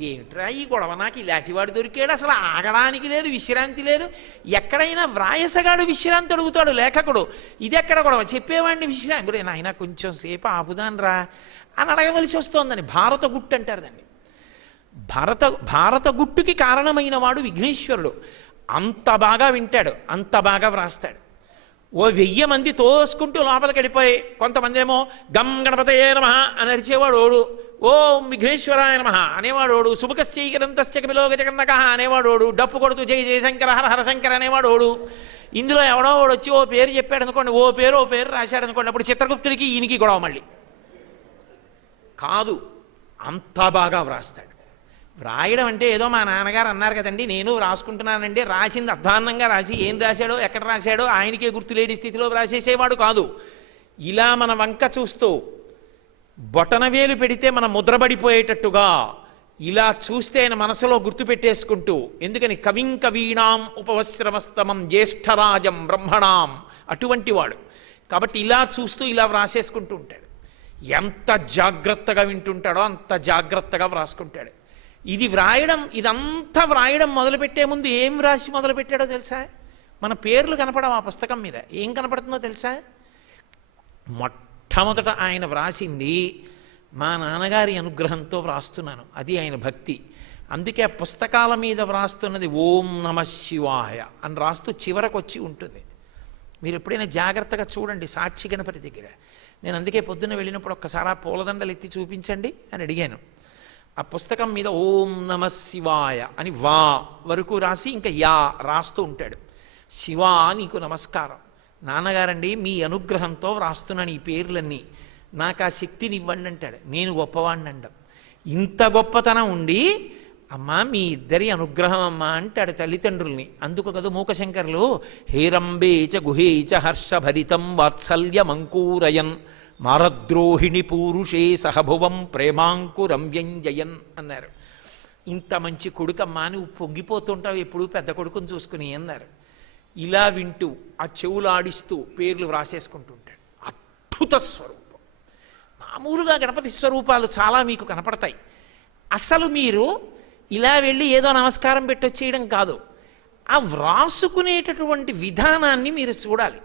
ఏమిట్రా ఈ గొడవ, నాకు ఇలాంటివాడు దొరికాడు, అసలు ఆగడానికి లేదు, విశ్రాంతి లేదు. ఎక్కడైనా వ్రాయసగాడు విశ్రాంతి అడుగుతాడు లేఖకుడు, ఇది ఎక్కడ గొడవ, చెప్పేవాడిని విశ్రాంతి నాయన కొంచెం సేపు ఆపుదాన్ రా అని అడగవలసి వస్తోందని. భారత గుట్టు అంటారు దాన్ని. భారత గుట్టుకి కారణమైన వాడు విఘ్నేశ్వరుడు. అంత బాగా వింటాడు, అంత బాగా వ్రాస్తాడు. ఓ 1000 మంది తోసుకుంటూ లోపలికి వెళ్ళిపోయి, కొంతమంది ఏమో గం గణపతయే నమః అని అరిచేవాడు ఓడు, ఓం విఘ్నేశ్వరాయ నమః అనేవాడు ఓడు, సుముఖశ్చైకదంతశ్చకమిలో గజకర్ణకః అనేవాడు ఓడు, డప్పు కొడుతూ జై జయశంకర హర హరశంకర అనేవాడు ఓడు. ఇందులో ఎవడో వాడు వచ్చి ఓ పేరు చెప్పాడు అనుకోండి, ఓ పేరు రాశాడు అనుకోండి, అప్పుడు చిత్రగుప్తుడికి ఈయనకి గొడవ మళ్ళీ కాదు. అంత బాగా వ్రాస్తాడు. వ్రాయడం అంటే ఏదో మా నాన్నగారు అన్నారు కదండి, నేను రాసుకుంటున్నానండి, రాసింది అధ్వాన్నంగా రాసి ఏం రాశాడో ఎక్కడ రాశాడో ఆయనకే గుర్తులేని స్థితిలో రాసేసేవాడు కాదు. ఇలా మన వంక చూస్తూ బొటనవేలు పెడితే మన ముద్రపడిపోయేటట్టుగా ఇలా చూస్తే ఆయన మనసులో గుర్తుపెట్టేసుకుంటూ, ఎందుకని కవిం కవీణాం ఉపవశ్రమస్తమం జ్యేష్ఠరాజం బ్రహ్మణాం అటువంటి వాడు కాబట్టి ఇలా చూస్తూ ఇలా వ్రాసేసుకుంటూ ఉంటాడు. ఎంత జాగ్రత్తగా వింటుంటాడో అంత జాగ్రత్తగా వ్రాసుకుంటాడు. ఇదంతా వ్రాయడం మొదలుపెట్టే ముందు ఏం రాసి మొదలుపెట్టాడో తెలుసా? మన పేర్లు కనపడవు ఆ పుస్తకం మీద. ఏం కనపడుతుందో తెలుసా? మొట్టమొదట ఆయన వ్రాసింది, మా నాన్నగారి అనుగ్రహంతో వ్రాస్తున్నాను, అది ఆయన భక్తి. అందుకే ఆ పుస్తకాల మీద వ్రాస్తున్నది ఓం నమః శివాయ అని రాస్తూ చివరకు వచ్చి ఉంటుంది. మీరు ఎప్పుడైనా జాగ్రత్తగా చూడండి సాక్షి గణపతి దగ్గర. నేను అందుకే పొద్దున్న వెళ్ళినప్పుడు ఒక్కసారి ఆ పూలదండలు ఎత్తి చూపించండి అని అడిగాను. ఆ పుస్తకం మీద ఓం నమః శివాయ అని వా వరకు రాసి ఇంకా యా రాస్తూ ఉంటాడు. శివా నీకు నమస్కారం, నాన్నగారండి మీ అనుగ్రహంతో వ్రాస్తున్నాను ఈ పేర్లన్నీ, నాకు ఆ శక్తిని ఇవ్వండి అంటాడు. నేను గొప్పవాడిని అండం. ఇంత గొప్పతనం ఉండి అమ్మా మీ ఇద్దరి అనుగ్రహం అమ్మా అంటాడు తల్లిదండ్రుల్ని. అందుకు కదా మూకశంకర్లు హేరంబేచ గుహేచ హర్షభరితం వాత్సల్యమంకూరయన్ మారద్రోహిణి పూరుషే సహభువం ప్రేమాంకురం వ్యంజయన్ అన్నారు. ఇంత మంచి కొడుకమ్మా నువ్వు పొంగిపోతుంటావు ఎప్పుడు పెద్ద కొడుకుని చూసుకుని అన్నారు. ఇలా వింటూ ఆ చెవులు ఆడిస్తూ పేర్లు వ్రాసేసుకుంటూ ఉంటాడు. అద్భుత స్వరూపం. మామూలుగా గణపతి స్వరూపాలు చాలా మీకు కనపడతాయి. అసలు మీరు ఇలా వెళ్ళి ఏదో నమస్కారం పెట్టొచ్చేయడం కాదు, ఆ వ్రాసుకునేటటువంటి విధానాన్ని మీరు చూడాలి.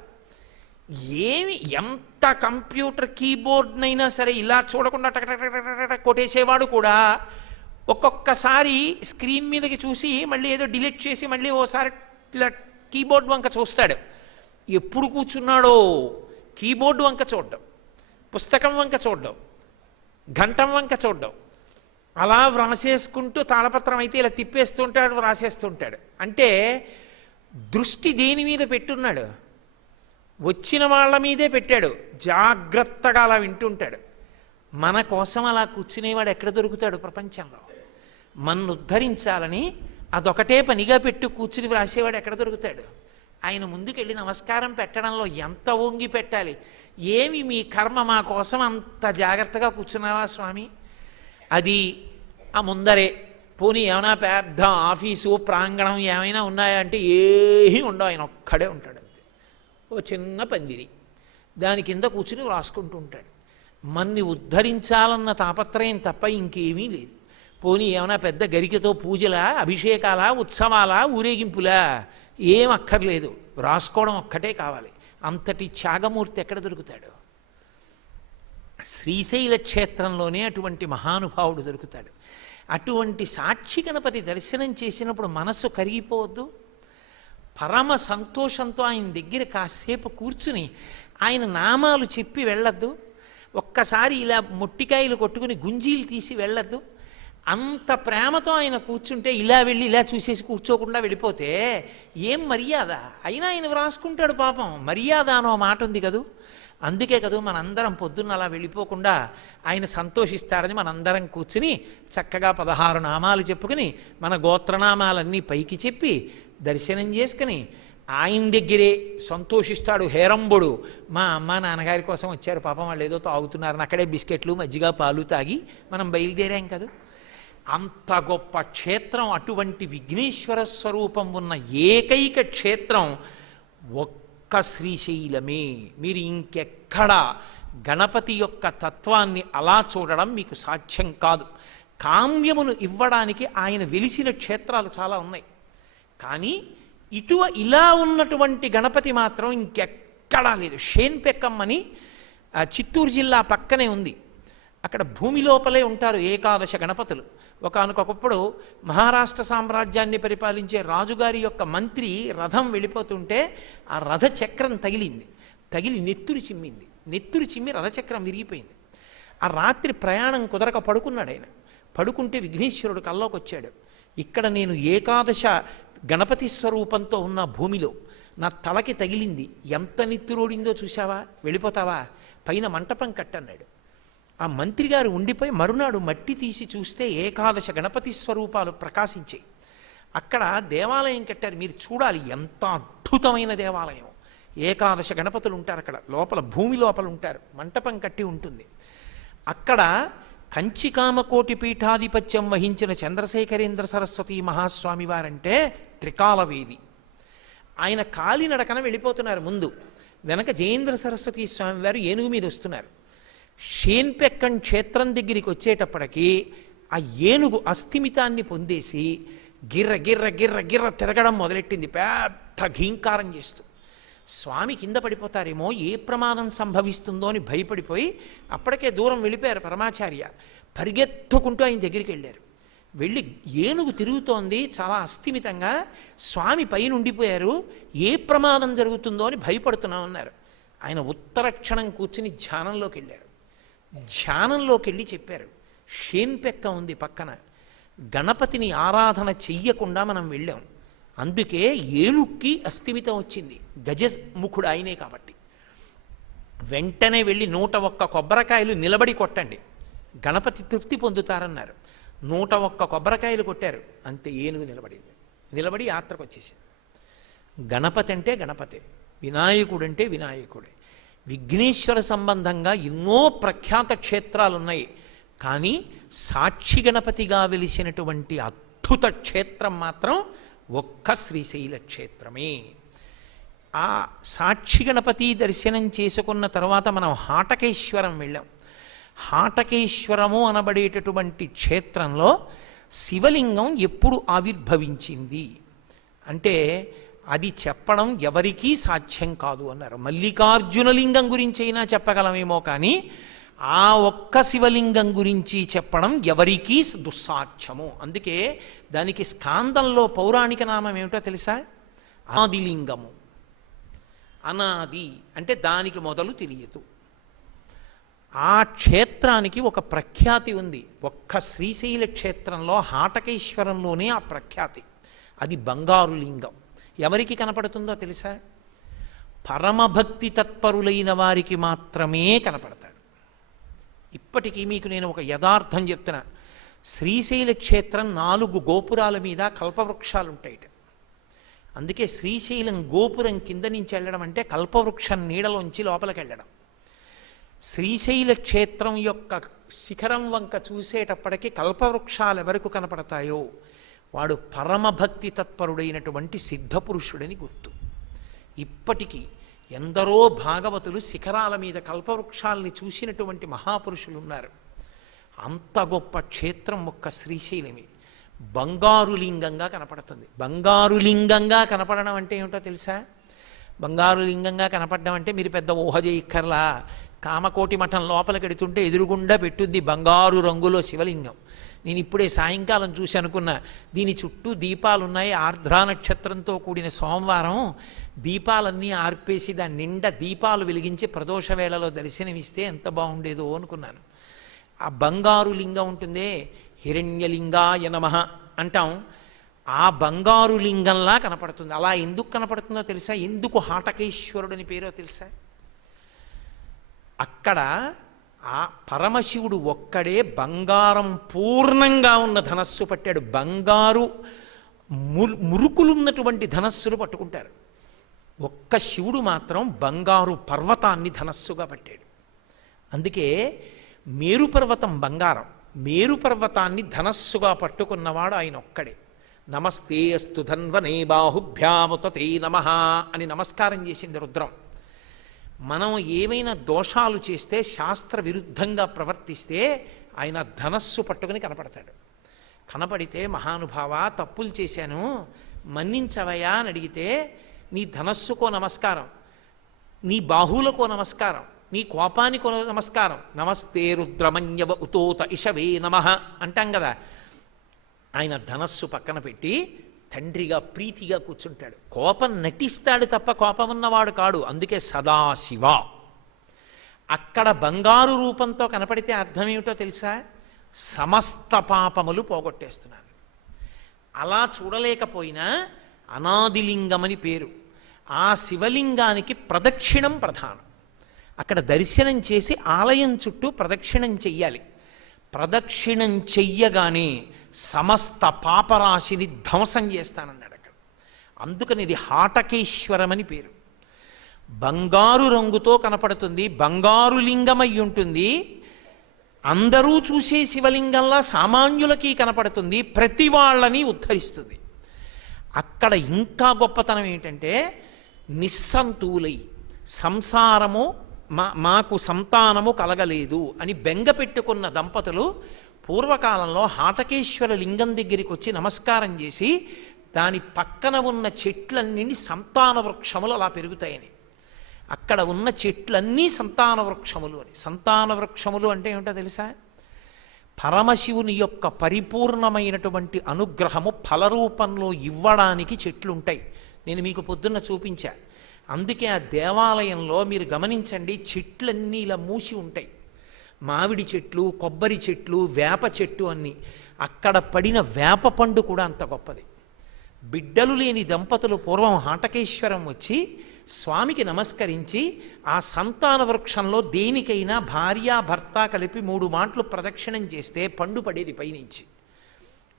ఎంత కంప్యూటర్ కీబోర్డ్నైనా సరే ఇలా చూడకుండా టక కొట్టేసేవాడు కూడా ఒక్కొక్కసారి స్క్రీన్ మీదకి చూసి మళ్ళీ ఏదో డిలీట్ చేసి మళ్ళీ ఓసారి ఇలా కీబోర్డ్ వంక చూస్తాడు. ఎప్పుడు కూర్చున్నాడో కీబోర్డు వంక చూడడం, పుస్తకం వంక చూడడం, ఘంటం వంక చూడడం, అలా వ్రాసేసుకుంటూ తాళపత్రం అయితే ఇలా తిప్పేస్తుంటాడు, వ్రాసేస్తుంటాడు. అంటే దృష్టి దేని మీద పెట్టున్నాడు? వచ్చిన వాళ్ళ మీదే పెట్టాడు. జాగ్రత్తగా అలా వింటుంటాడు. మన కోసం అలా కూర్చునేవాడు ఎక్కడ దొరుకుతాడు ప్రపంచంలో? మన్ను ఉద్ధరించాలని అదొకటే పనిగా పెట్టు కూర్చుని వ్రాసేవాడు ఎక్కడ దొరుకుతాడు? ఆయన ముందుకెళ్ళి నమస్కారం పెట్టడంలో ఎంత వంగి పెట్టాలి. ఏమి మీ కర్మ మా కోసం అంత జాగ్రత్తగా కూర్చున్నావా స్వామి? అది ఆ ముందరే పోనీ ఏమైనా పెద్ద ఆఫీసు ప్రాంగణం ఏమైనా ఉన్నాయా అంటే ఏమీ ఉండవు. ఆయన ఒక్కడే ఉంటాడు. ఓ చిన్న పందిరి, దాని కింద కూర్చుని వ్రాసుకుంటూ ఉంటాడు. మన్ని ఉద్ధరించాలన్న తాపత్రయం తప్ప ఇంకేమీ లేదు. పోనీ ఏమైనా పెద్ద గరికతో పూజలా, అభిషేకాలా, ఉత్సవాలా, ఊరేగింపులా? ఏం అక్కర్లేదు, రాసుకోవడం ఒక్కటే కావాలి. అంతటి త్యాగమూర్తి ఎక్కడ దొరుకుతాడు? శ్రీశైల క్షేత్రంలోనే అటువంటి మహానుభావుడు దొరుకుతాడు. అటువంటి సాక్షి గణపతి దర్శనం చేసినప్పుడు మనస్సు కరిగిపోవద్దు? పరమ సంతోషంతో ఆయన దగ్గర కాసేపు కూర్చుని ఆయన నామాలు చెప్పి వెళ్ళొద్దు? ఒక్కసారి ఇలా మొట్టికాయలు కొట్టుకుని గుంజీలు తీసి వెళ్ళొద్దు? అంత ప్రేమతో ఆయన కూర్చుంటే ఇలా వెళ్ళి ఇలా చూసేసి కూర్చోకుండా వెళ్ళిపోతే ఏం మర్యాద? అయినా ఆయన వ్రాసుకుంటాడు పాపం. మర్యాద అనో మాట ఉంది కదూ. అందుకే కదూ మనందరం పొద్దున్న అలా వెళ్ళిపోకుండా ఆయన సంతోషిస్తాడని మనందరం కూర్చుని చక్కగా 16 నామాలు చెప్పుకుని మన గోత్రనామాలన్నీ పైకి చెప్పి దర్శనం చేసుకుని ఆయన దగ్గరే సంతోషిస్తాడు హేరంబుడు. మా అమ్మ నాన్నగారి కోసం వచ్చారు పాపం, వాళ్ళు ఏదో తాగుతున్నారని అక్కడే బిస్కెట్లు మజ్జిగ పాలు తాగి మనం బయలుదేరాం కదా. అంత గొప్ప క్షేత్రం, అటువంటి విఘ్నేశ్వర స్వరూపం ఉన్న ఏకైక క్షేత్రం ఒక్క శ్రీశైలమే. మీరు ఇంకెక్కడా గణపతి యొక్క తత్వాన్ని అలా చూడడం మీకు సాధ్యం కాదు. కామ్యమును ఇవ్వడానికి ఆయన వెలిసిన క్షేత్రాలు చాలా ఉన్నాయి, కానీ ఇలా ఉన్నటువంటి గణపతి మాత్రం ఇంకెక్కడా లేదు. షేన్పెక్కమ్మని చిత్తూరు జిల్లా పక్కనే ఉంది. అక్కడ భూమి లోపలే ఉంటారు ఏకాదశ గణపతులు. ఒకానొకప్పుడు మహారాష్ట్ర సామ్రాజ్యాన్ని పరిపాలించే రాజుగారి యొక్క మంత్రి రథం వెళ్ళిపోతుంటే ఆ రథ చక్రం తగిలి నెత్తురు చిమ్మింది. నెత్తురు చిమ్మి రథచక్రం విరిగిపోయింది. ఆ రాత్రి ప్రయాణం కుదరక పడుకున్నాడు ఆయన. పడుకుంటే విఘ్నేశ్వరుడు కల్లోకి వచ్చాడు. ఇక్కడ నేను ఏకాదశ గణపతి స్వరూపంతో ఉన్న భూమిలో నా తలకి తగిలింది, ఎంత నెత్తురోడిందో చూసావా, వెళ్ళిపోతావా, పైన మంటపం కట్టన్నాడు. ఆ మంత్రి గారు ఉండిపోయి మరునాడు మట్టి తీసి చూస్తే ఏకాదశ గణపతి స్వరూపాలు ప్రకాశించాయి. అక్కడ దేవాలయం కట్టారు, మీరు చూడాలి ఎంత అద్భుతమైన దేవాలయం. ఏకాదశ గణపతులు ఉంటారు అక్కడ లోపల, భూమి లోపల ఉంటారు, మంటపం కట్టి ఉంటుంది. అక్కడ కంచికామకోటి పీఠాధిపత్యం వహించిన చంద్రశేఖరేంద్ర సరస్వతి మహాస్వామి వారంటే త్రికాలవేది. ఆయన కాలినడకన వెళ్ళిపోతున్నారు ముందు, వెనక జయేంద్ర సరస్వతి స్వామి వారు ఏనుగు మీద వస్తున్నారు. షేన్పెక్కన్ క్షేత్రం దగ్గరికి వచ్చేటప్పటికి ఆ ఏనుగు అస్థిమితాన్ని పొందేసి గిర్ర గిర్ర గిర్ర గిర్ర తిరగడం మొదలెట్టింది, పెద్ద ఘీంకారం చేస్తూ. స్వామి కింద పడిపోతారేమో, ఏ ప్రమాదం సంభవిస్తుందో అని భయపడిపోయి అప్పటికే దూరం వెళ్ళిపోయారు పరమాచార్య. పరిగెత్తుకుంటూ ఆయన దగ్గరికి వెళ్ళారు. వెళ్ళి ఏనుగు తిరుగుతోంది చాలా అస్థిమితంగా, స్వామి పైన ఉండిపోయారు, ఏ ప్రమాదం జరుగుతుందో అని భయపడుతున్నామన్నారు. ఆయన ఉత్తరక్షణం కూర్చుని ధ్యానంలోకి వెళ్ళారు. ధ్యానంలోకి వెళ్ళి చెప్పారు, షేన్పెక్క ఉంది పక్కన, గణపతిని ఆరాధన చెయ్యకుండా మనం వెళ్ళాం, అందుకే ఏనుక్కి అస్థిమితం వచ్చింది, గజముఖుడు ఆయనే కాబట్టి. వెంటనే వెళ్ళి 101 కొబ్బరికాయలు నిలబడి కొట్టండి, గణపతి తృప్తి పొందుతారన్నారు. 101 కొబ్బరికాయలు కొట్టారు, అంతే ఏనుగు నిలబడింది. నిలబడి యాత్రకు వచ్చేసింది. గణపతి అంటే గణపతే, వినాయకుడు అంటే వినాయకుడే. విఘ్నేశ్వర సంబంధంగా ఎన్నో ప్రఖ్యాత క్షేత్రాలు ఉన్నాయి, కానీ సాక్షి గణపతిగా వెలిసినటువంటి అద్భుత క్షేత్రం మాత్రం ఒక్క శ్రీశైల క్షేత్రమే. ఆ సాక్షి గణపతి దర్శనం చేసుకున్న తర్వాత మనం హాటకేశ్వరం వెళ్ళాం. హాటకేశ్వరము అనబడేటటువంటి క్షేత్రంలో శివలింగం ఎప్పుడు ఆవిర్భవించింది అంటే అది చెప్పడం ఎవరికీ సాధ్యం కాదు అన్నారు. మల్లికార్జున లింగం గురించి అయినా చెప్పగలమేమో, కానీ ఆ ఒక్క శివలింగం గురించి చెప్పడం ఎవరికీ దుస్సాధ్యము. అందుకే దానికి స్కాందంలో పౌరాణిక నామం ఏమిటో తెలుసా? ఆదిలింగము. అనాది అంటే దానికి మొదలు తెలియదు. ఆ క్షేత్రానికి ఒక ప్రఖ్యాతి ఉంది. ఒక్క శ్రీశైల క్షేత్రంలో హాటకేశ్వరంలోనే ఆ ప్రఖ్యాతి. అది బంగారు లింగం. ఎవరికి కనపడుతుందో తెలుసా? పరమభక్తి తత్పరులైన వారికి మాత్రమే కనపడతాడు. ఇప్పటికీ మీకు నేను ఒక యథార్థం చెప్తున్నా. శ్రీశైల క్షేత్రం 4 గోపురాల మీద కల్పవృక్షాలు ఉంటాయిట. అందుకే శ్రీశైలం గోపురం కింద నుంచి వెళ్ళడం అంటే కల్పవృక్షం నీడలోంచి లోపలికి వెళ్ళడం. శ్రీశైల క్షేత్రం యొక్క శిఖరం వంక చూసేటప్పటికీ కల్పవృక్షాలు ఎవరికి కనపడతాయో వాడు పరమభక్తి తత్పరుడైనటువంటి సిద్ధపురుషుడని గుర్తు. ఇప్పటికీ ఎందరో భాగవతులు శిఖరాల మీద కల్పవృక్షాలని చూసినటువంటి మహాపురుషులు ఉన్నారు. అంత గొప్ప క్షేత్రం ఒక్క శ్రీశైలమే. బంగారు లింగంగా కనపడుతుంది. బంగారు లింగంగా కనపడడం అంటే ఏమిటో తెలుసా? బంగారు లింగంగా కనపడడం అంటే మీరు పెద్ద ఊహ చేయక్కర్లా. కామకోటి మఠం లోపలికి ఎడుతుంటే ఎదురుగుండా పెట్టుంది బంగారు రంగులో శివలింగం. నేను ఇప్పుడే సాయంకాలం చూసి అనుకున్నా, దీని చుట్టూ దీపాలు ఉన్నాయి. ఆర్ద్రా నక్షత్రంతో కూడిన సోమవారం దీపాలన్నీ ఆర్పేసి దాని నిండా దీపాలు వెలిగించి ప్రదోష వేళలో దర్శనమిస్తే ఎంత బాగుండేదో అనుకున్నాను. ఆ బంగారు లింగం ఉంటుందే, హిరణ్యలింగాయ నమః అంటాం, ఆ బంగారు లింగంలా కనపడుతుంది. అలా ఎందుకు కనపడుతుందో తెలుసా? ఎందుకు హాటకేశ్వరుడని పేరో తెలుసా? అక్కడ ఆ పరమశివుడు ఒక్కడే బంగారం పూర్ణంగా ఉన్న ధనస్సు పట్టాడు. బంగారు మురుకులున్నటువంటి ధనస్సులు పట్టుకుంటారు. ఒక్క శివుడు మాత్రం బంగారు పర్వతాన్ని ధనస్సుగా పట్టాడు. అందుకే మేరు పర్వతం బంగారం, మేరు పర్వతాన్ని ధనస్సుగా పట్టుకున్నవాడు ఆయన ఒక్కడే. నమస్తే అస్తు ధన్వనే బాహుభ్యాముతే నమః అని నమస్కారం చేసింది రుద్రం. మనం ఏమైనా దోషాలు చేస్తే, శాస్త్ర విరుద్ధంగా ప్రవర్తిస్తే ఆయన ధనస్సు పట్టుకుని కనపడతాడు. కనపడితే మహానుభావ తప్పులు చేశాను మన్నించవయా అని అడిగితే, నీ ధనస్సుకో నమస్కారం, నీ బాహువులకో నమస్కారం, నీ కోపానికో నమస్కారం, నమస్తే రుద్రమన్యవ ఉతోత ఇషవే నమః అంటాం కదా. ఆయన ధనస్సు పక్కన పెట్టి తండ్రిగా ప్రీతిగా కూర్చుంటాడు. కోపం నటిస్తాడు తప్ప కోపం ఉన్నవాడు కాడు. అందుకే సదాశివ. అక్కడ బంగారు రూపంతో కనపడితే అర్థం ఏమిటో తెలుసా? సమస్త పాపములు పోగొట్టేస్తున్నాను. అలా చూడలేకపోయినా అనాదిలింగమని పేరు. ఆ శివలింగానికి ప్రదక్షిణం ప్రధానం. అక్కడ దర్శనం చేసి ఆలయం చుట్టూ ప్రదక్షిణం చెయ్యాలి. ప్రదక్షిణం చెయ్యగానే సమస్త పాపరాశిని ధ్వంసం చేస్తానన్నాడు అక్కడ. అందుకని ఇది హాటకేశ్వరమని పేరు. బంగారు రంగుతో కనపడుతుంది, బంగారు లింగమై ఉంటుంది. అందరూ చూసే శివలింగంలా సామాన్యులకి కనపడుతుంది, ప్రతి వాళ్ళని ఉద్ధరిస్తుంది. అక్కడ ఇంకా గొప్పతనం ఏంటంటే, నిస్సంతులై సంసారము మాకు సంతానము కలగలేదు అని బెంగ పెట్టుకున్న దంపతులు పూర్వకాలంలో హాటకేశ్వర లింగం దగ్గరికి వచ్చి నమస్కారం చేసి, దాని పక్కన ఉన్న చెట్లన్నీ సంతాన వృక్షములు అలా పెరుగుతాయని. అక్కడ ఉన్న చెట్లన్నీ సంతాన వృక్షములు అని. సంతాన వృక్షములు అంటే ఏమిటో తెలుసా? పరమశివుని యొక్క పరిపూర్ణమైనటువంటి అనుగ్రహము ఫలరూపంలో ఇవ్వడానికి చెట్లుంటాయి. నేను మీకు పొద్దున్న చూపించా. అందుకే ఆ దేవాలయంలో మీరు గమనించండి, చెట్లన్నీ ఇలా మూసి ఉంటాయి. మామిడి చెట్లు, కొబ్బరి చెట్లు, వేప చెట్టు అన్నీ. అక్కడ పడిన వేప పండు కూడా అంత గొప్పది. బిడ్డలు లేని దంపతులు పూర్వం హాటకేశ్వరం వచ్చి స్వామికి నమస్కరించి ఆ సంతాన వృక్షంలో దేనికైనా భార్య భర్త కలిపి 3 మాటలు ప్రదక్షిణం చేస్తే పండు పడేది పైనుంచి.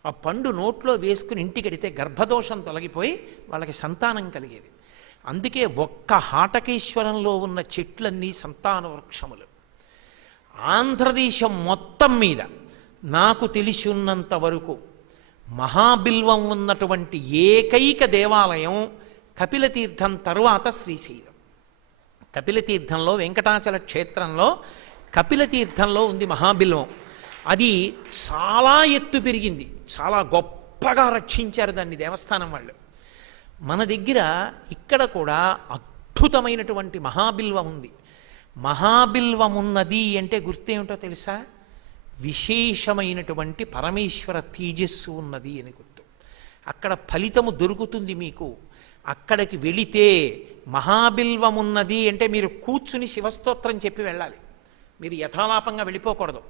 ఆ పండు నోట్లో వేసుకుని ఇంటికెడితే గర్భదోషం తొలగిపోయి వాళ్ళకి సంతానం కలిగేది. అందుకే ఒక్క హాటకేశ్వరంలో ఉన్న చెట్లన్నీ సంతాన వృక్షములు. ఆంధ్రదేశం మొత్తం మీద నాకు తెలిసి ఉన్నంత వరకు మహాబిల్వం ఉన్నటువంటి ఏకైక దేవాలయం కపిలతీర్థం తరువాత శ్రీశైలం. కపిలతీర్థంలో వెంకటాచల క్షేత్రంలో కపిలతీర్థంలో ఉంది మహాబిల్వం. అది చాలా ఎత్తు పెరిగింది, చాలా గొప్పగా రక్షించారు దాన్ని దేవస్థానం వాళ్ళు. మన దగ్గర ఇక్కడ కూడా అద్భుతమైనటువంటి మహాబిల్వం ఉంది. మహాబిల్వం ఉన్నది అంటే గుర్తేమిటో తెలుసా? విశేషమైనటువంటి పరమేశ్వర తేజస్సు ఉన్నది అని గుర్తు. అక్కడ ఫలితము దొరుకుతుంది మీకు. అక్కడికి వెళితే మహాబిల్వం ఉన్నది అంటే మీరు కూర్చుని శివస్తోత్రం చెప్పి వెళ్ళాలి. మీరు యథాలాపంగా వెళ్ళిపోకూడదు.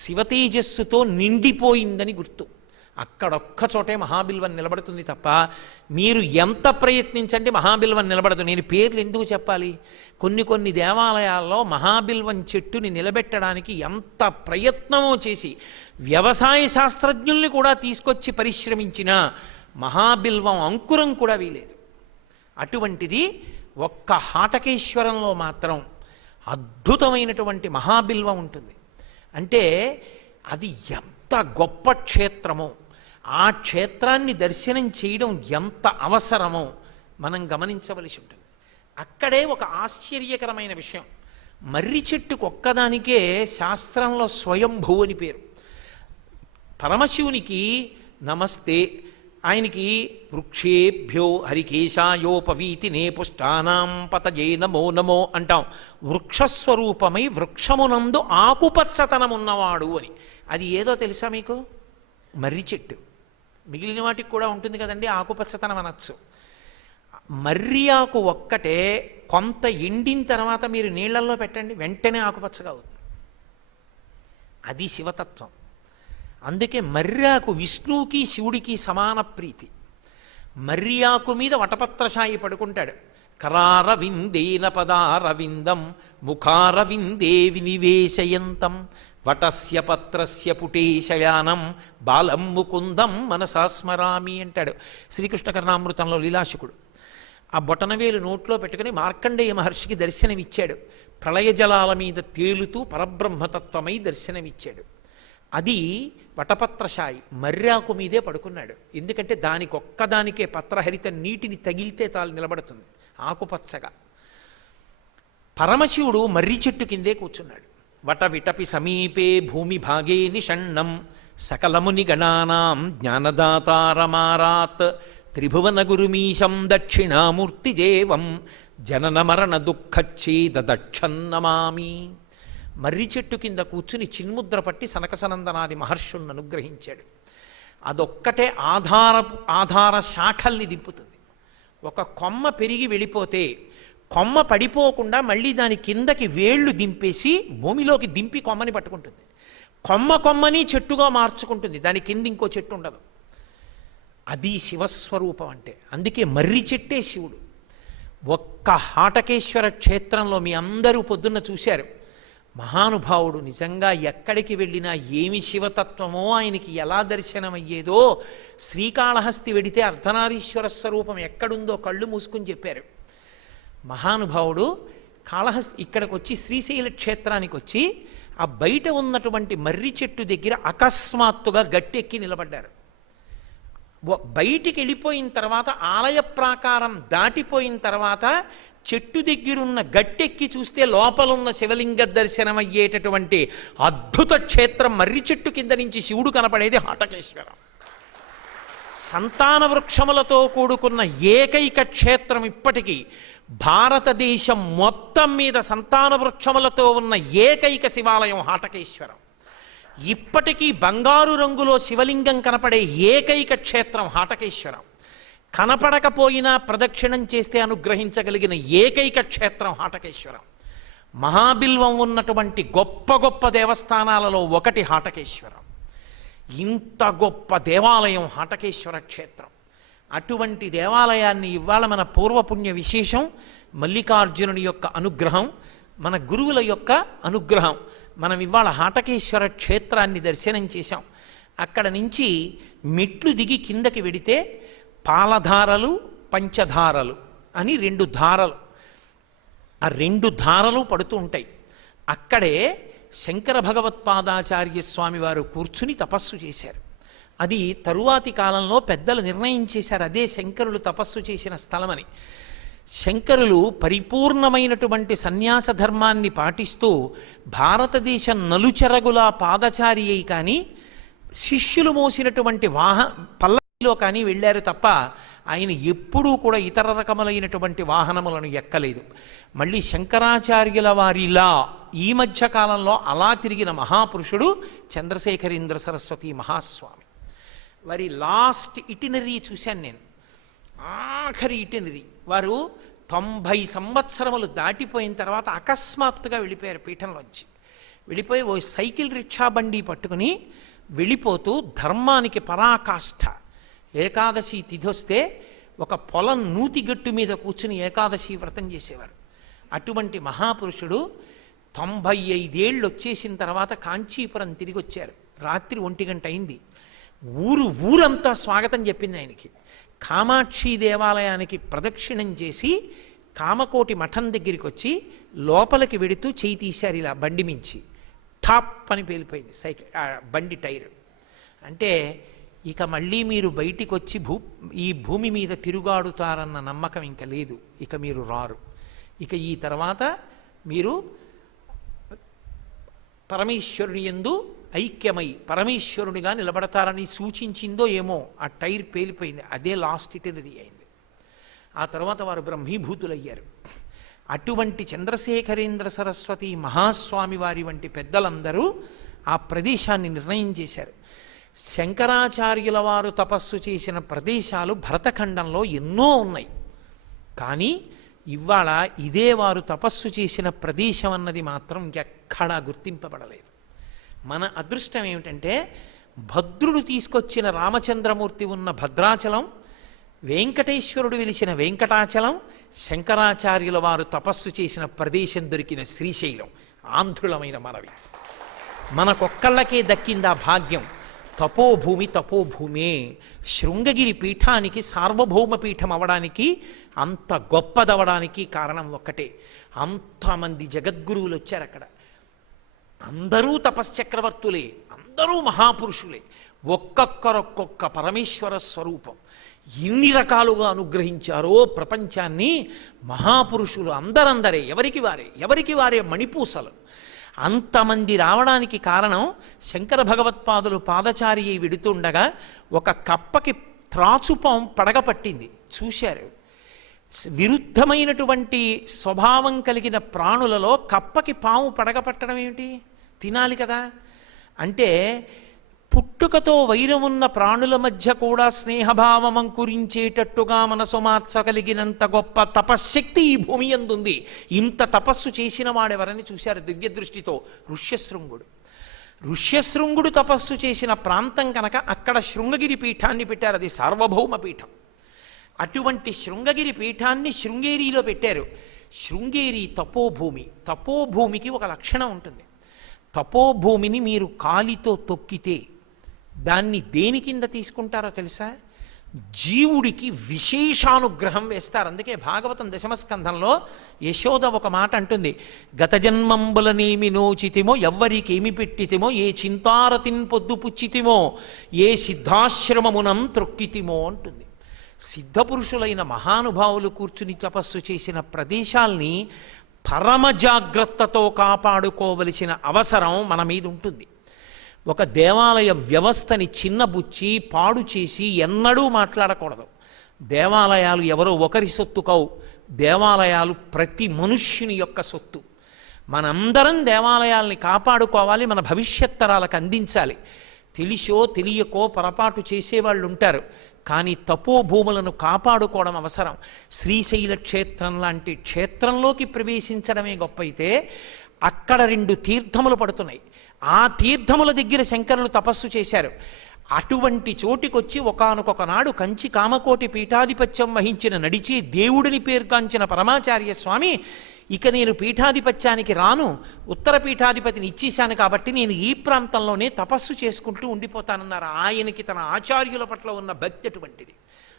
శివతేజస్సుతో నిండిపోయిందని గుర్తు. అక్కడొక్క చోటే మహాబిల్వం నిలబడుతుంది తప్ప మీరు ఎంత ప్రయత్నించండి మహాబిల్వం నిలబడదు. నేను పేర్లు ఎందుకు చెప్పాలి? కొన్ని దేవాలయాల్లో మహాబిల్వం చెట్టుని నిలబెట్టడానికి ఎంత ప్రయత్నమో చేసి వ్యవసాయ శాస్త్రజ్ఞుల్ని కూడా తీసుకొచ్చి పరిశ్రమించిన మహాబిల్వం అంకురం కూడా వీలేదు. అటువంటిది ఒక్క హాటకేశ్వరంలో మాత్రం అద్భుతమైనటువంటి మహాబిల్వం ఉంటుంది. అంటే అది ఎంత గొప్ప క్షేత్రమో, ఆ క్షేత్రాన్ని దర్శనం చేయడం ఎంత అవసరమో మనం గమనించవలసి ఉంటుంది. అక్కడే ఒక ఆశ్చర్యకరమైన విషయం. మర్రి చెట్టుకు ఒక్కదానికే శాస్త్రంలో స్వయంభూ అని పేరు. పరమశివునికి నమస్తే, ఆయనకి వృక్షేభ్యో హరికేశాయోపవీతి నే పుష్టానాం పతయే నమో నమో అంటాం. వృక్షస్వరూపమై వృక్షమునందు ఆకుపచ్చతనమున్నవాడు అని. అది ఏదో తెలుసా మీకు? మర్రి చెట్టు. మిగిలిన వాటికి కూడా ఉంటుంది కదండి ఆకుపచ్చతనం అనొచ్చు. మర్రి ఆకు ఒక్కటే కొంత ఎండిన తర్వాత మీరు నీళ్లలో పెట్టండి, వెంటనే ఆకుపచ్చగా అవుతుంది. అది శివతత్వం. అందుకే మర్రాకు విష్ణువుకి శివుడికి సమాన ప్రీతి. మర్యాకు మీద వటపత్రశాయి పడుకుంటాడు. కరారవిందేన పదారవిందం ముఖారవిందే వినివేశయంతం వటస్య పత్రస్య పుటేశయానం బాలం ముకుందం మనసా స్మరామి అంటాడు శ్రీకృష్ణ కర్ణామృతంలో లీలాశుకుడు. ఆ బొటనవేలు నోట్లో పెట్టుకుని మార్కండేయ మహర్షికి దర్శనమిచ్చాడు. ప్రళయ జలాల మీద తేలుతూ పరబ్రహ్మతత్వమై దర్శనమిచ్చాడు. అది వటపత్రశాయి మర్రాకు మీదే పడుకున్నాడు. ఎందుకంటే దానికొక్కదానికే పత్రహరిత నీటిని తగిలితే తాను నిలబడుతుంది ఆకుపచ్చగా. పరమశివుడు మర్రి చెట్టు కిందే కూర్చున్నాడు. వట విటపి సమీపే భూమి భాగే నిషణ్ణం సకలముని గణానాం జ్ఞానదాతారమారాత్ త్రిభువన గురుమీశం దక్షిణామూర్తిజేవం జనన మరణ దుఃఖచ్ఛేదదక్షన్నమామి. మర్రి చెట్టు కింద కూర్చుని చిన్ముద్ర పట్టి సనకసనందనాది మహర్షులను అనుగ్రహించాడు. అదొక్కటే ఆధార శాఖల్ని దింపుతుంది. ఒక కొమ్మ పెరిగి వెళ్ళిపోతే కొమ్మ పడిపోకుండా మళ్ళీ దాని కిందకి వేళ్ళు దింపేసి భూమిలోకి దింపి కొమ్మని పట్టుకుంటుంది. కొమ్మని చెట్టుగా మార్చుకుంటుంది. దాని కింద ఇంకో చెట్టు ఉండదు. అది శివస్వరూపం అంటే. అందుకే మర్రి చెట్టే శివుడు. ఒక్క హాటకేశ్వర క్షేత్రంలో మీ అందరూ పొద్దున్న చూశారు. మహానుభావుడు నిజంగా ఎక్కడికి వెళ్ళినా ఏమి శివతత్వమో ఆయనకి ఎలా దర్శనమయ్యేదో శ్రీకాళహస్తి వెడితే అర్ధనారీశ్వర స్వరూపం ఎక్కడుందో కళ్ళు మూసుకుని చెప్పారు. మహానుభావుడు కాళహస్తి ఇక్కడికి వచ్చి శ్రీశైల క్షేత్రానికి వచ్చి ఆ బయట ఉన్నటువంటి మర్రి చెట్టు దగ్గర అకస్మాత్తుగా గట్టెక్కి నిలబడ్డారు. బయటికి వెళ్ళిపోయిన తర్వాత ఆలయ ప్రాకారం దాటిపోయిన తర్వాత చెట్టు దగ్గరున్న గట్టెక్కి చూస్తే లోపలున్న శివలింగ దర్శనం అయ్యేటటువంటి అద్భుత క్షేత్రం మర్రి చెట్టు కింద నుంచి శివుడు కనపడేది హాటకేశ్వరం. సంతాన వృక్షములతో కూడుకున్న ఏకైక క్షేత్రం ఇప్పటికీ భారతదేశం మొత్తం మీద సంతాన వృక్షములతో ఉన్న ఏకైక శివాలయం హాటకేశ్వరం. ఇప్పటికీ బంగారు రంగులో శివలింగం కనపడే ఏకైక క్షేత్రం హాటకేశ్వరం. కనపడకపోయినా ప్రదక్షిణం చేస్తే అనుగ్రహించగలిగిన ఏకైక క్షేత్రం హాటకేశ్వరం. మహాబిల్వం ఉన్నటువంటి గొప్ప గొప్ప దేవస్థానాలలో ఒకటి హాటకేశ్వరం. ఇంత గొప్ప దేవాలయం హాటకేశ్వర క్షేత్రం. అటువంటి దేవాలయాన్ని ఇవాళ మన పూర్వపుణ్య విశేషం మల్లికార్జునుని యొక్క అనుగ్రహం, మన గురువుల యొక్క అనుగ్రహం. మనం ఇవాళ హాటకేశ్వర క్షేత్రాన్ని దర్శనం చేశాం. అక్కడ నుంచి మెట్లు దిగి కిందకి వెడితే పాలధారలు పంచధారలు అని 2 ధారలు, ఆ 2 ధారలు పడుతూ ఉంటాయి. అక్కడే శంకర భగవత్పాదాచార్య స్వామి వారు కూర్చుని తపస్సు చేశారు. అది తరువాతి కాలంలో పెద్దలు నిర్ణయం చేశారు అదే శంకరులు తపస్సు చేసిన స్థలమని. శంకరులు పరిపూర్ణమైనటువంటి సన్యాస ధర్మాన్ని పాటిస్తూ భారతదేశం నలుచెరగులా పాదచారి అయి కానీ శిష్యులు మోసినటువంటి పల్లకిలో కానీ వెళ్ళారు తప్ప ఆయన ఎప్పుడూ కూడా ఇతర రకములైనటువంటి వాహనములను ఎక్కలేదు. మళ్ళీ శంకరాచార్యుల వారిలా ఈ మధ్య కాలంలో అలా తిరిగిన మహాపురుషుడు చంద్రశేఖరేంద్ర సరస్వతి మహాస్వామి. వారి లాస్ట్ ఇటినరీ చూశాను నేను, ఆఖరి ఇటినరీ. వారు 90 సంవత్సరములు దాటిపోయిన తర్వాత అకస్మాత్తుగా వెళ్ళిపోయారు పీఠంలోంచి. వెళ్ళిపోయి ఓ సైకిల్ రిక్షా బండి పట్టుకుని వెళ్ళిపోతూ ధర్మానికి పరాకాష్ఠ ఏకాదశి తిథి వస్తే ఒక పొలం నూతిగట్టు మీద కూర్చుని ఏకాదశి వ్రతం చేసేవారు. అటువంటి మహాపురుషుడు 95 ఏళ్ళు వచ్చేసిన తర్వాత కాంచీపురం తిరిగి వచ్చారు. రాత్రి 1 గంట అయింది. ఊరంతా స్వాగతం చెప్పింది ఆయనకి. కామాక్షి దేవాలయానికి ప్రదక్షిణం చేసి కామకోటి మఠం దగ్గరికి వచ్చి లోపలికి వెడుతూ చేయి తీశారు ఇలా బండి మించి. టాప్ అని పేలిపోయింది బండి టైర్. అంటే ఇక మళ్ళీ మీరు బయటికి వచ్చి ఈ భూమి మీద తిరుగాడుతారన్న నమ్మకం ఇంకా లేదు. ఇక మీరు రారు. ఇక ఈ తర్వాత మీరు పరమేశ్వరుని యందు ఐక్యమై పరమేశ్వరునిగా నిలబడతారని సూచించిందో ఏమో, ఆ టైర్ పేలిపోయింది. అదే లాస్ట్ ఇటనరీ అయింది. ఆ తర్వాత వారు బ్రహ్మీభూతులయ్యారు. అటువంటి చంద్రశేఖరేంద్ర సరస్వతి మహాస్వామి వారి వంటి పెద్దలందరూ ఆ ప్రదేశాన్ని నిర్ణయం చేశారు. శంకరాచార్యుల వారు తపస్సు చేసిన ప్రదేశాలు భరతఖండంలో ఎన్నో ఉన్నాయి, కానీ ఇవాళ ఇదే వారు తపస్సు చేసిన ప్రదేశం అన్నది మాత్రం ఇంకెక్కడా గుర్తింపబడలేదు. మన అదృష్టం ఏమిటంటే భద్రుడు తీసుకొచ్చిన రామచంద్రమూర్తి ఉన్న భద్రాచలం, వెంకటేశ్వరుడు వెలిసిన వెంకటాచలం, శంకరాచార్యుల వారు తపస్సు చేసిన ప్రదేశం దొరికిన శ్రీశైలం ఆంధ్రులమైన మనవి. మనకొక్కళ్ళకే దక్కిందా భాగ్యం. తపోభూమి తపోభూమే. శృంగగిరి పీఠానికి సార్వభౌమ పీఠం అవడానికి, అంత గొప్పదవడానికి కారణం ఒక్కటే. అంతమంది జగద్గురువులు వచ్చారు అక్కడ. అందరూ తపశ్చక్రవర్తులే, అందరూ మహాపురుషులే. ఒక్కొక్కరొక్కొక్క పరమేశ్వర స్వరూపం. ఎన్ని రకాలుగా అనుగ్రహించారో ప్రపంచాన్ని మహాపురుషులు. అందరందరే, ఎవరికి వారే మణిపూసలు. అంతమంది రావడానికి కారణం శంకర భగవత్పాదులు పాదచారి అయి వెడుతుండగా ఒక కప్పకి త్రాచుపాం పడగ పట్టింది. చూశారు. విరుద్ధమైనటువంటి స్వభావం కలిగిన ప్రాణులలో కప్పకి పాము పడగ పట్టడం ఏమిటి? తినాలి కదా. అంటే పుట్టుకతో వైరమున్న ప్రాణుల మధ్య కూడా స్నేహభావం అంకురించేటట్టుగా మనసు మార్చగలిగినంత గొప్ప తపశ్శక్తి ఈ భూమి యందుంది. ఇంత తపస్సు చేసిన వాడెవరని చూశారు దివ్య దృష్టితో? ఋష్యశృంగుడు. ఋష్యశృంగుడు తపస్సు చేసిన ప్రాంతం కనుక అక్కడ శృంగగిరి పీఠాన్ని పెట్టారు. అది సార్వభౌమ పీఠం. అటువంటి శృంగగిరి పీఠాన్ని శృంగేరిలో పెట్టారు. శృంగేరి తపోభూమి. తపోభూమికి ఒక లక్షణం ఉంటుంది. తపోభూమిని మీరు కాలితో తొక్కితే దాన్ని దేని కింద తీసుకుంటారో తెలుసా? జీవుడికి విశేషానుగ్రహం వేస్తారు. అందుకే భాగవతం దశమస్కంధంలో యశోద ఒక మాట అంటుంది, గత జన్మంబులనేమి నోచితిమో, ఎవ్వరికేమి పెట్టితిమో, ఏ చింతారతిన్ పొద్దు పుచ్చితిమో, ఏ సిద్ధాశ్రమమునం త్రొక్కితిమో అంటుంది. సిద్ధపురుషులైన మహానుభావులు కూర్చుని తపస్సు చేసిన ప్రదేశాల్ని పరమ జాగ్రత్తతో కాపాడుకోవలసిన అవసరం మన మీద ఉంటుంది. ఒక దేవాలయ వ్యవస్థని చిన్నబుచ్చి పాడు చేసి ఎన్నడూ మాట్లాడకూడదు. దేవాలయాలు ఎవరో ఒకరి సొత్తు కావు. దేవాలయాలు ప్రతి మనుష్యుని యొక్క సొత్తు. మనందరం దేవాలయాల్ని కాపాడుకోవాలి, మన భవిష్యత్ తరాలకు అందించాలి. తెలిసో తెలియకో పొరపాటు చేసేవాళ్ళు ఉంటారు, కానీ తపోభూములను కాపాడుకోవడం అవసరం. శ్రీశైల క్షేత్రం లాంటి క్షేత్రంలోకి ప్రవేశించడమే గొప్ప అయితే అక్కడ 2 తీర్థములు పడుతున్నాయి. ఆ తీర్థముల దగ్గర శంకరులు తపస్సు చేశారు. అటువంటి చోటికొచ్చి ఒకానొక నాడు కంచి కామకోటి పీఠాధిపత్యం వహించిన నడిచి దేవుడిని పేర్గాంచిన పరమాచార్య స్వామి, ఇక నేను పీఠాధిపత్యానికి రాను, ఉత్తర పీఠాధిపతిని ఇచ్చేశాను కాబట్టి నేను ఈ ప్రాంతంలోనే తపస్సు చేసుకుంటూ ఉండిపోతానన్నారు. ఆయనకి తన ఆచార్యుల పట్ల ఉన్న భక్తి అటువంటిది.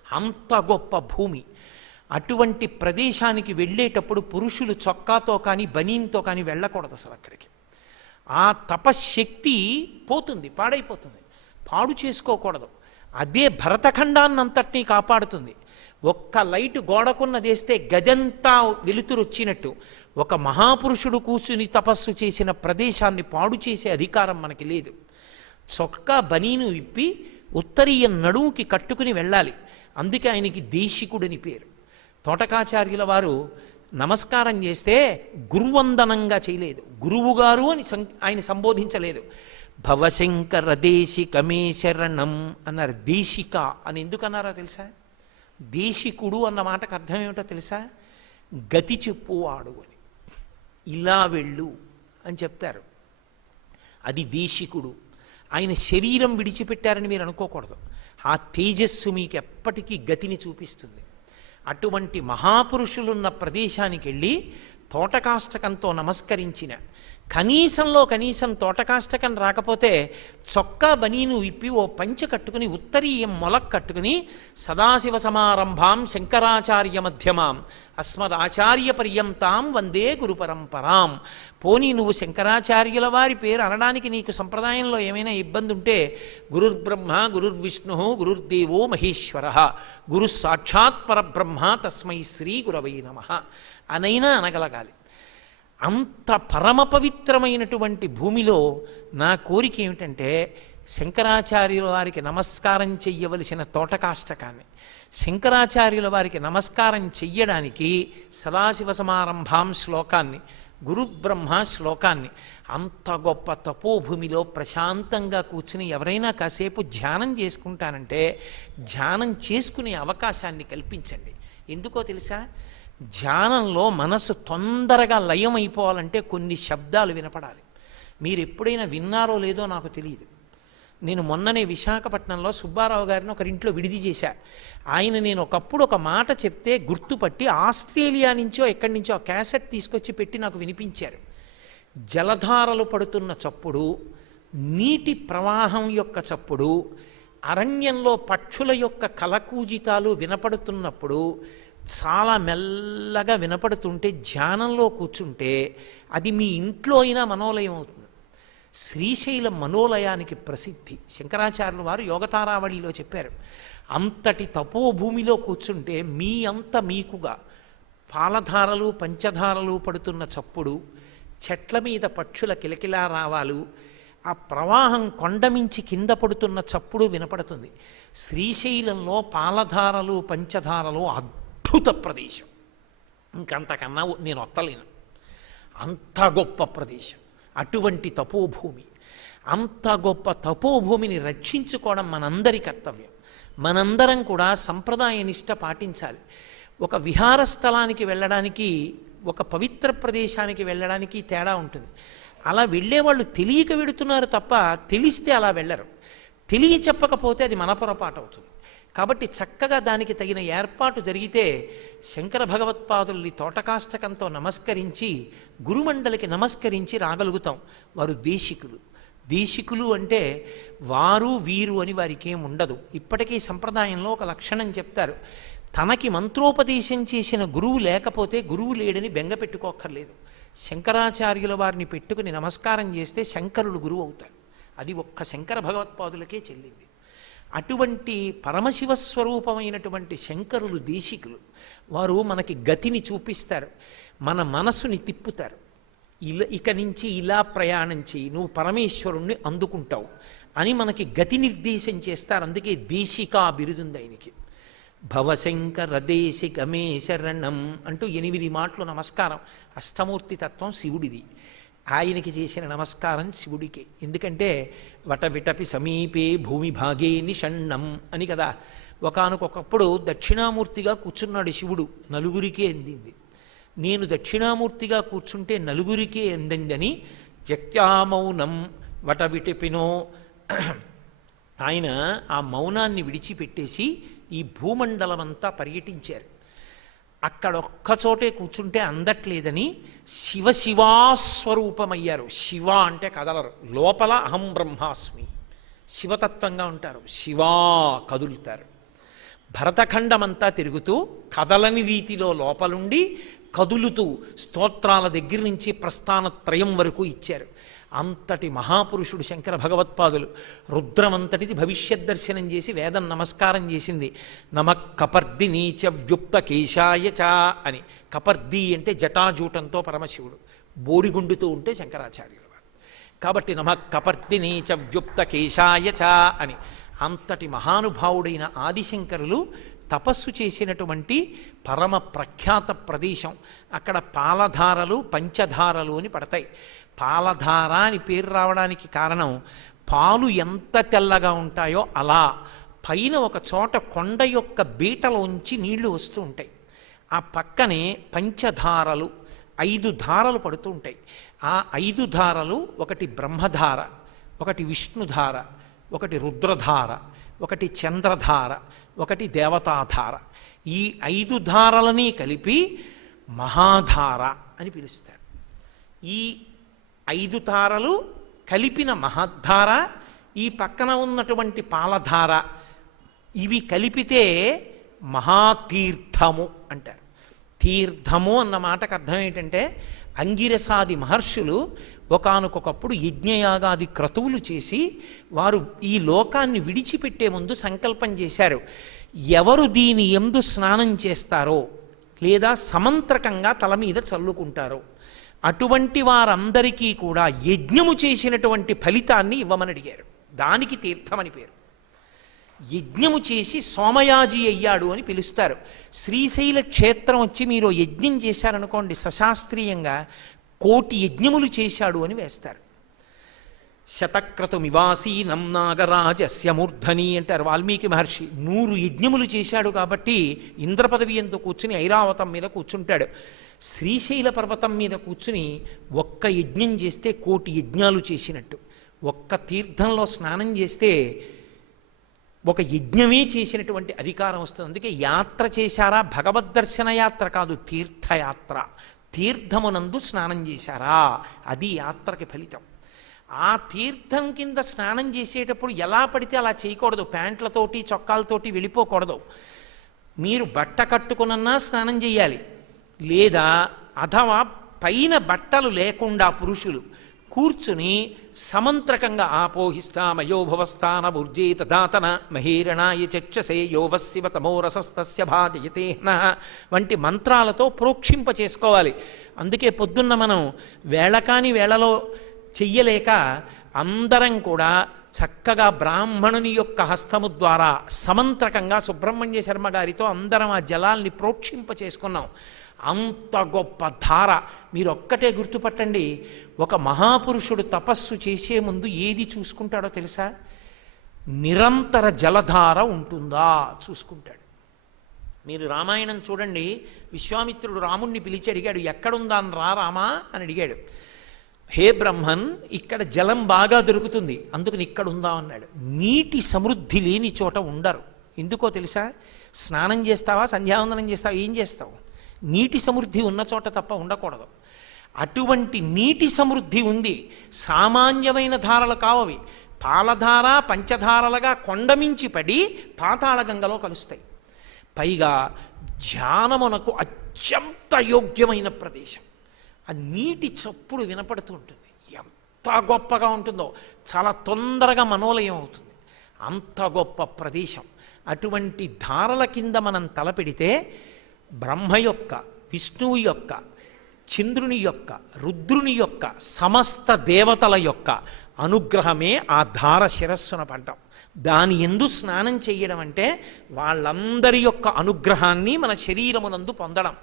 అంత గొప్ప భూమి. అటువంటి ప్రదేశానికి వెళ్ళేటప్పుడు పురుషులు చొక్కాతో కానీ బనీన్తో కానీ వెళ్ళకూడదు అసలు. అక్కడికి ఆ తపశ్శక్తి పోతుంది, పాడైపోతుంది. పాడు చేసుకోకూడదు. అదే భరతఖండాన్నంతటినీ కాపాడుతుంది. ఒక్క లైటు గోడకున్నదేస్తే గదంతా వెలుతురు వచ్చినట్టు ఒక మహాపురుషుడు కూర్చుని తపస్సు చేసిన ప్రదేశాన్ని పాడు చేసే అధికారం మనకి లేదు. చొక్కా బనీను విప్పి ఉత్తరీయ నడువుకి కట్టుకుని వెళ్ళాలి. అందుకే ఆయనకి దేశికుడని పేరు. తోటకాచార్యుల వారు నమస్కారం చేస్తే గురువందనంగా చేయలేదు, గురువుగారు అని ఆయన సంబోధించలేదు. భవశంకర దేశికమే శరణం అన్నారు. దేశిక అని ఎందుకు అన్నారో తెలుసా? దేశికుడు అన్న మాటకు అర్థం ఏమిటో తెలుసా? గతి చెప్పువాడు అని. ఇలా వెళ్ళు అని చెప్తారు. అది దేశికుడు. ఆయన శరీరం విడిచిపెట్టారని మీరు అనుకోకూడదు. ఆ తేజస్సు మీకు ఎప్పటికీ గతిని చూపిస్తుంది. అటువంటి మహాపురుషులున్న ప్రదేశానికి వెళ్ళి తోటకాష్టకంతో నమస్కరించిన, కనీసంలో కనీసం తోటకాష్టకం రాకపోతే చొక్కా బనీను విప్పి ఓ పంచె కట్టుకుని ఉత్తరీయం మొలక్ కట్టుకుని సదాశివ సమారంభాం శంకరాచార్య మధ్యమాం అస్మదాచార్య పర్యంతాం వందే గురు పరంపరాం. పోనీ నువ్వు శంకరాచార్యుల వారి పేరు అనడానికి నీకు సంప్రదాయంలో ఏమైనా ఇబ్బంది ఉంటే గురుర్బ్రహ్మ గురుర్విష్ణు గురుర్దేవో మహేశ్వర గురు సాక్షాత్ పరబ్రహ్మ తస్మై శ్రీ గురవై నమః అనైనా అనగలగాలి. అంత పరమ పవిత్రమైనటువంటి భూమిలో నా కోరిక ఏమిటంటే శంకరాచార్యుల వారికి నమస్కారం చెయ్యవలసిన తోటకాష్టకాన్ని, శంకరాచార్యుల వారికి నమస్కారం చెయ్యడానికి సదాశివ సమారంభాం శ్లోకాన్ని, గురుబ్రహ్మ శ్లోకాన్ని, అంత గొప్ప తపోభూమిలో ప్రశాంతంగా కూర్చుని ఎవరైనా కాసేపు ధ్యానం చేసుకుంటానంటే ధ్యానం చేసుకునే అవకాశాన్ని కల్పించండి. ఎందుకో తెలుసా? ధ్యానంలో మనసు తొందరగా లయం అయిపోవాలంటే కొన్ని శబ్దాలు వినపడాలి. మీరు ఎప్పుడైనా విన్నారో లేదో నాకు తెలియదు. నేను మొన్ననే విశాఖపట్నంలో సుబ్బారావు గారిని ఒకరింట్లో విడిది చేశా. ఆయన నేను ఒకప్పుడు ఒక మాట చెప్తే గుర్తుపట్టి ఆస్ట్రేలియా నుంచో ఎక్కడి నుంచో ఆ క్యాసెట్ తీసుకొచ్చి పెట్టి నాకు వినిపించారు. జలధారలు పడుతున్న చప్పుడు, నీటి ప్రవాహం యొక్క చప్పుడు, అరణ్యంలో పక్షుల యొక్క కలకూజితాలు వినపడుతున్నప్పుడు చాలా మెల్లగా వినపడుతుంటే ధ్యానంలో కూర్చుంటే అది మీ ఇంట్లో అయినా మనోలయం అవుతుంది. శ్రీశైలం మనోలయానికి ప్రసిద్ధి. శంకరాచార్యుల వారు యోగతారావళిలో చెప్పారు, అంతటి తపోభూమిలో కూర్చుంటే మీ అంత మీకుగా పాలధారలు పంచధారలు పడుతున్న చప్పుడు, చెట్ల మీద పక్షుల కిలకిలా రావాలు, ఆ ప్రవాహం కొండమించి కింద పడుతున్న చప్పుడు వినపడుతుంది. శ్రీశైలంలో పాలధారలు పంచధారలు అద్భుత ప్రదేశం. ఇంకంతకన్నా నేను వత్తలేను. అంత గొప్ప ప్రదేశం, అటువంటి తపోభూమి. అంత గొప్ప తపోభూమిని రక్షించుకోవడం మనందరి కర్తవ్యం. మనందరం కూడా సంప్రదాయ నిష్ట పాటించాలి. ఒక విహార స్థలానికి వెళ్ళడానికి, ఒక పవిత్ర ప్రదేశానికి వెళ్ళడానికి తేడా ఉంటుంది. అలా వెళ్ళేవాళ్ళు తెలియక వెడుతున్నారు తప్ప తెలిస్తే అలా వెళ్ళరు. తెలియ చెప్పకపోతే అది మన పొరపాటు అవుతుంది. కాబట్టి చక్కగా దానికి తగిన ఏర్పాటు జరిగితే శంకర భగవత్పాదుల్ని తోటకాష్టకంతో నమస్కరించి గురుమండలికి నమస్కరించి రాగలుగుతాం. వారు దేశికులు. దేశికులు అంటే వారు వీరు అని వారికి ఏం ఉండదు. ఇప్పటికీ సంప్రదాయంలో ఒక లక్షణం చెప్తారు, తనకి మంత్రోపదేశం చేసిన గురువు లేకపోతే గురువు లేడని బెంగ పెట్టుకోక్కర్లేదు. శంకరాచార్యుల వారిని పెట్టుకుని నమస్కారం చేస్తే శంకరులు గురువు అవుతారు. అది ఒక్క శంకర భగవత్పాదులకే చెల్లింది. అటువంటి పరమశివస్వరూపమైనటువంటి శంకరులు దేశికులు. వారు మనకి గతిని చూపిస్తారు, మన మనసుని తిప్పుతారు. ఇక నుంచి ఇలా ప్రయాణం చేయి, నువ్వు పరమేశ్వరుణ్ణి అందుకుంటావు అని మనకి గతి నిర్దేశం చేస్తారు. అందుకే దేశికా బిరుదుంది ఆయనకి. భవశంకర దేశికమే శరణం అంటూ 8 మాటలు నమస్కారం. అష్టమూర్తి తత్వం శివుడిది. ఆయనకి చేసిన నమస్కారం శివుడికి. ఎందుకంటే వటవిటపి సమీపే భూమి భాగే నిషణ్ణం అని కదా. ఒకానొకప్పుడు దక్షిణామూర్తిగా కూర్చున్నాడు శివుడు, నలుగురికే అందింది. నేను దక్షిణామూర్తిగా కూర్చుంటే నలుగురికే అందిందని వ్యక్త్యామౌనం వటవిటపినో ఆయన ఆ మౌనాన్ని విడిచిపెట్టేసి ఈ భూమండలమంతా పర్యటించారు. అక్కడ ఒక్కచోటే కూర్చుంటే అందట్లేదని శివశివాస్వరూపమయ్యారు. శివ అంటే కదలరు, లోపల అహం బ్రహ్మాస్మి శివతత్వంగా ఉంటారు. శివా కదులుతారు. భరతఖండమంతా తిరుగుతూ కదలని రీతిలో లోపలుండి కదులుతూ స్తోత్రాల దగ్గర నుంచి ప్రస్థానత్రయం వరకు ఇచ్చారు. అంతటి మహాపురుషుడు శంకర భగవత్పాదులు. రుద్రమంతటిది భవిష్యత్ దర్శనం చేసి వేదం నమస్కారం చేసింది. నమః కపర్దినీచ వ్యుక్త కేశాయ చ అని. కపర్ది అంటే జటాజూటంతో పరమశివుడు, బోడిగుండుతూ ఉంటే శంకరాచార్యుల వారు. కాబట్టి నమః కపర్దినీచ వ్యుక్త కేశాయ చ అని. అంతటి మహానుభావుడైన ఆదిశంకరులు తపస్సు చేసినటువంటి పరమ ప్రఖ్యాత ప్రదేశం. అక్కడ పాలధారలు పంచధారలు అని పడతాయి. పాలధార అని పేరు రావడానికి కారణం పాలు ఎంత తెల్లగా ఉంటాయో అలా పైన ఒక చోట కొండ యొక్క బీటలోంచి నీళ్లు వస్తూ ఉంటాయి. ఆ పక్కనే పంచధారలు 5 ధారలు పడుతూ ఉంటాయి. ఆ 5 ధారలు, ఒకటి బ్రహ్మధార, ఒకటి విష్ణుధార, ఒకటి రుద్రధార, ఒకటి చంద్రధార, ఒకటి దేవతాధార. ఈ 5 ధారలని కలిపి మహాధార అని పిలుస్తారు. ఈ 5 ధారలు కలిపిన మహాధార, ఈ పక్కన ఉన్నటువంటి పాలధార, ఇవి కలిపితే మహాతీర్థము అంటారు. తీర్థము అన్న మాటకు అర్థం ఏంటంటే అంగిరసాది మహర్షులు ఒకానొకప్పుడు యజ్ఞయాగాది క్రతువులు చేసి వారు ఈ లోకాన్ని విడిచిపెట్టే ముందు సంకల్పం చేశారు, ఎవరు దీని యందు స్నానం చేస్తారో లేదా సమంత్రకంగా తల మీద చల్లుకుంటారో అటువంటి వారందరికీ కూడా యజ్ఞము చేసినటువంటి ఫలితాన్ని ఇవ్వమని అడిగారు. దానికి తీర్థమని పేరు. యజ్ఞము చేసి సోమయాజి అయ్యాడు అని పిలుస్తారు. శ్రీశైల క్షేత్రం వచ్చి మీరు యజ్ఞం చేశారనుకోండి, సశాస్త్రీయంగా 1,000,000 యజ్ఞములు చేశాడు అని వేస్తారు. శతక్రతుమివాసీనం నాగరాజస్య మూర్ధని అంటారు వాల్మీకి మహర్షి. 100 యజ్ఞములు చేశాడు కాబట్టి ఇంద్రపదవి ఎందు కూర్చుని ఐరావతం మీద కూర్చుంటాడు. శ్రీశైల పర్వతం మీద కూర్చుని ఒక్క యజ్ఞం చేస్తే 1,000,000 యజ్ఞాలు చేసినట్టు. ఒక్క తీర్థంలో స్నానం చేస్తే ఒక యజ్ఞమే చేసినటువంటి అధికారం వస్తుంది. అందుకే యాత్ర చేశారా, భగవద్దర్శన యాత్ర కాదు, తీర్థయాత్ర. తీర్థమునందు స్నానం చేశారా, అది యాత్రకి ఫలితం. ఆ తీర్థం కింద స్నానం చేసేటప్పుడు ఎలా పడితే అలా చేయకూడదు. ప్యాంట్లతోటి చొక్కాలతోటి వెళ్ళిపోకూడదు. మీరు బట్ట కట్టుకున్నా స్నానం చేయాలి. లేదా అథవా పైన బట్టలు లేకుండా పురుషులు కూర్చుని సమంత్రకంగా ఆపోహిస్తామయోభవస్థాన ఊర్జేత దాతన మహీరణాయ చక్షసే యోవశివ తమోరసస్తస్య భాజయతేహ్న వంటి మంత్రాలతో ప్రోక్షింప చేసుకోవాలి. అందుకే పొద్దున్న మనం వేళకాని వేళలో చెయ్యలేక అందరం కూడా చక్కగా బ్రాహ్మణుని యొక్క హస్తము ద్వారా సమంత్రకంగా సుబ్రహ్మణ్య శర్మ గారితో అందరం ఆ జలాల్ని ప్రోక్షింప చేసుకున్నాం. అంత గొప్ప ధార. మీరు ఒక్కటే గుర్తుపట్టండి, ఒక మహాపురుషుడు తపస్సు చేసే ముందు ఏది చూసుకుంటాడో తెలుసా? నిరంతర జలధార ఉంటుందా చూసుకుంటాడు. మీరు రామాయణం చూడండి, విశ్వామిత్రుడు రాముణ్ణి పిలిచి అడిగాడు, ఎక్కడుందా రా రామా అని అడిగాడు. హే బ్రహ్మన్, ఇక్కడ జలం బాగా దొరుకుతుంది, అందుకని ఇక్కడ ఉందా అన్నాడు. నీటి సమృద్ధి లేని చోట ఉండరు. ఎందుకో తెలుసా? స్నానం చేస్తావా, సంధ్యావందనం చేస్తావా, ఏం చేస్తావు? నీటి సమృద్ధి ఉన్న చోట తప్ప ఉండకూడదు. అటువంటి నీటి సమృద్ధి ఉంది. సామాన్యమైన ధారలు కావవి. పాలధార పంచధారలుగా కొండమించి పడి పాతాళ గంగలో కలుస్తాయి. పైగా ధ్యానమునకు అత్యంత యోగ్యమైన ప్రదేశం. ఆ నీటి చప్పుడు వినపడుతూ ఉంటుంది. ఎంత గొప్పగా ఉంటుందో, చాలా తొందరగా మనోలయం అవుతుంది. అంత గొప్ప ప్రదేశం. అటువంటి ధారల కింద మనం తలపెడితే బ్రహ్మ యొక్క, విష్ణువు యొక్క, చంద్రుని యొక్క, రుద్రుని యొక్క, సమస్త దేవతల యొక్క అనుగ్రహమే ఆ ధార శిరస్సున పడ్డం. దాని యందు స్నానం చేయడం అంటే వాళ్ళందరి యొక్క అనుగ్రహాన్ని మన శరీరమునందు పొందడం.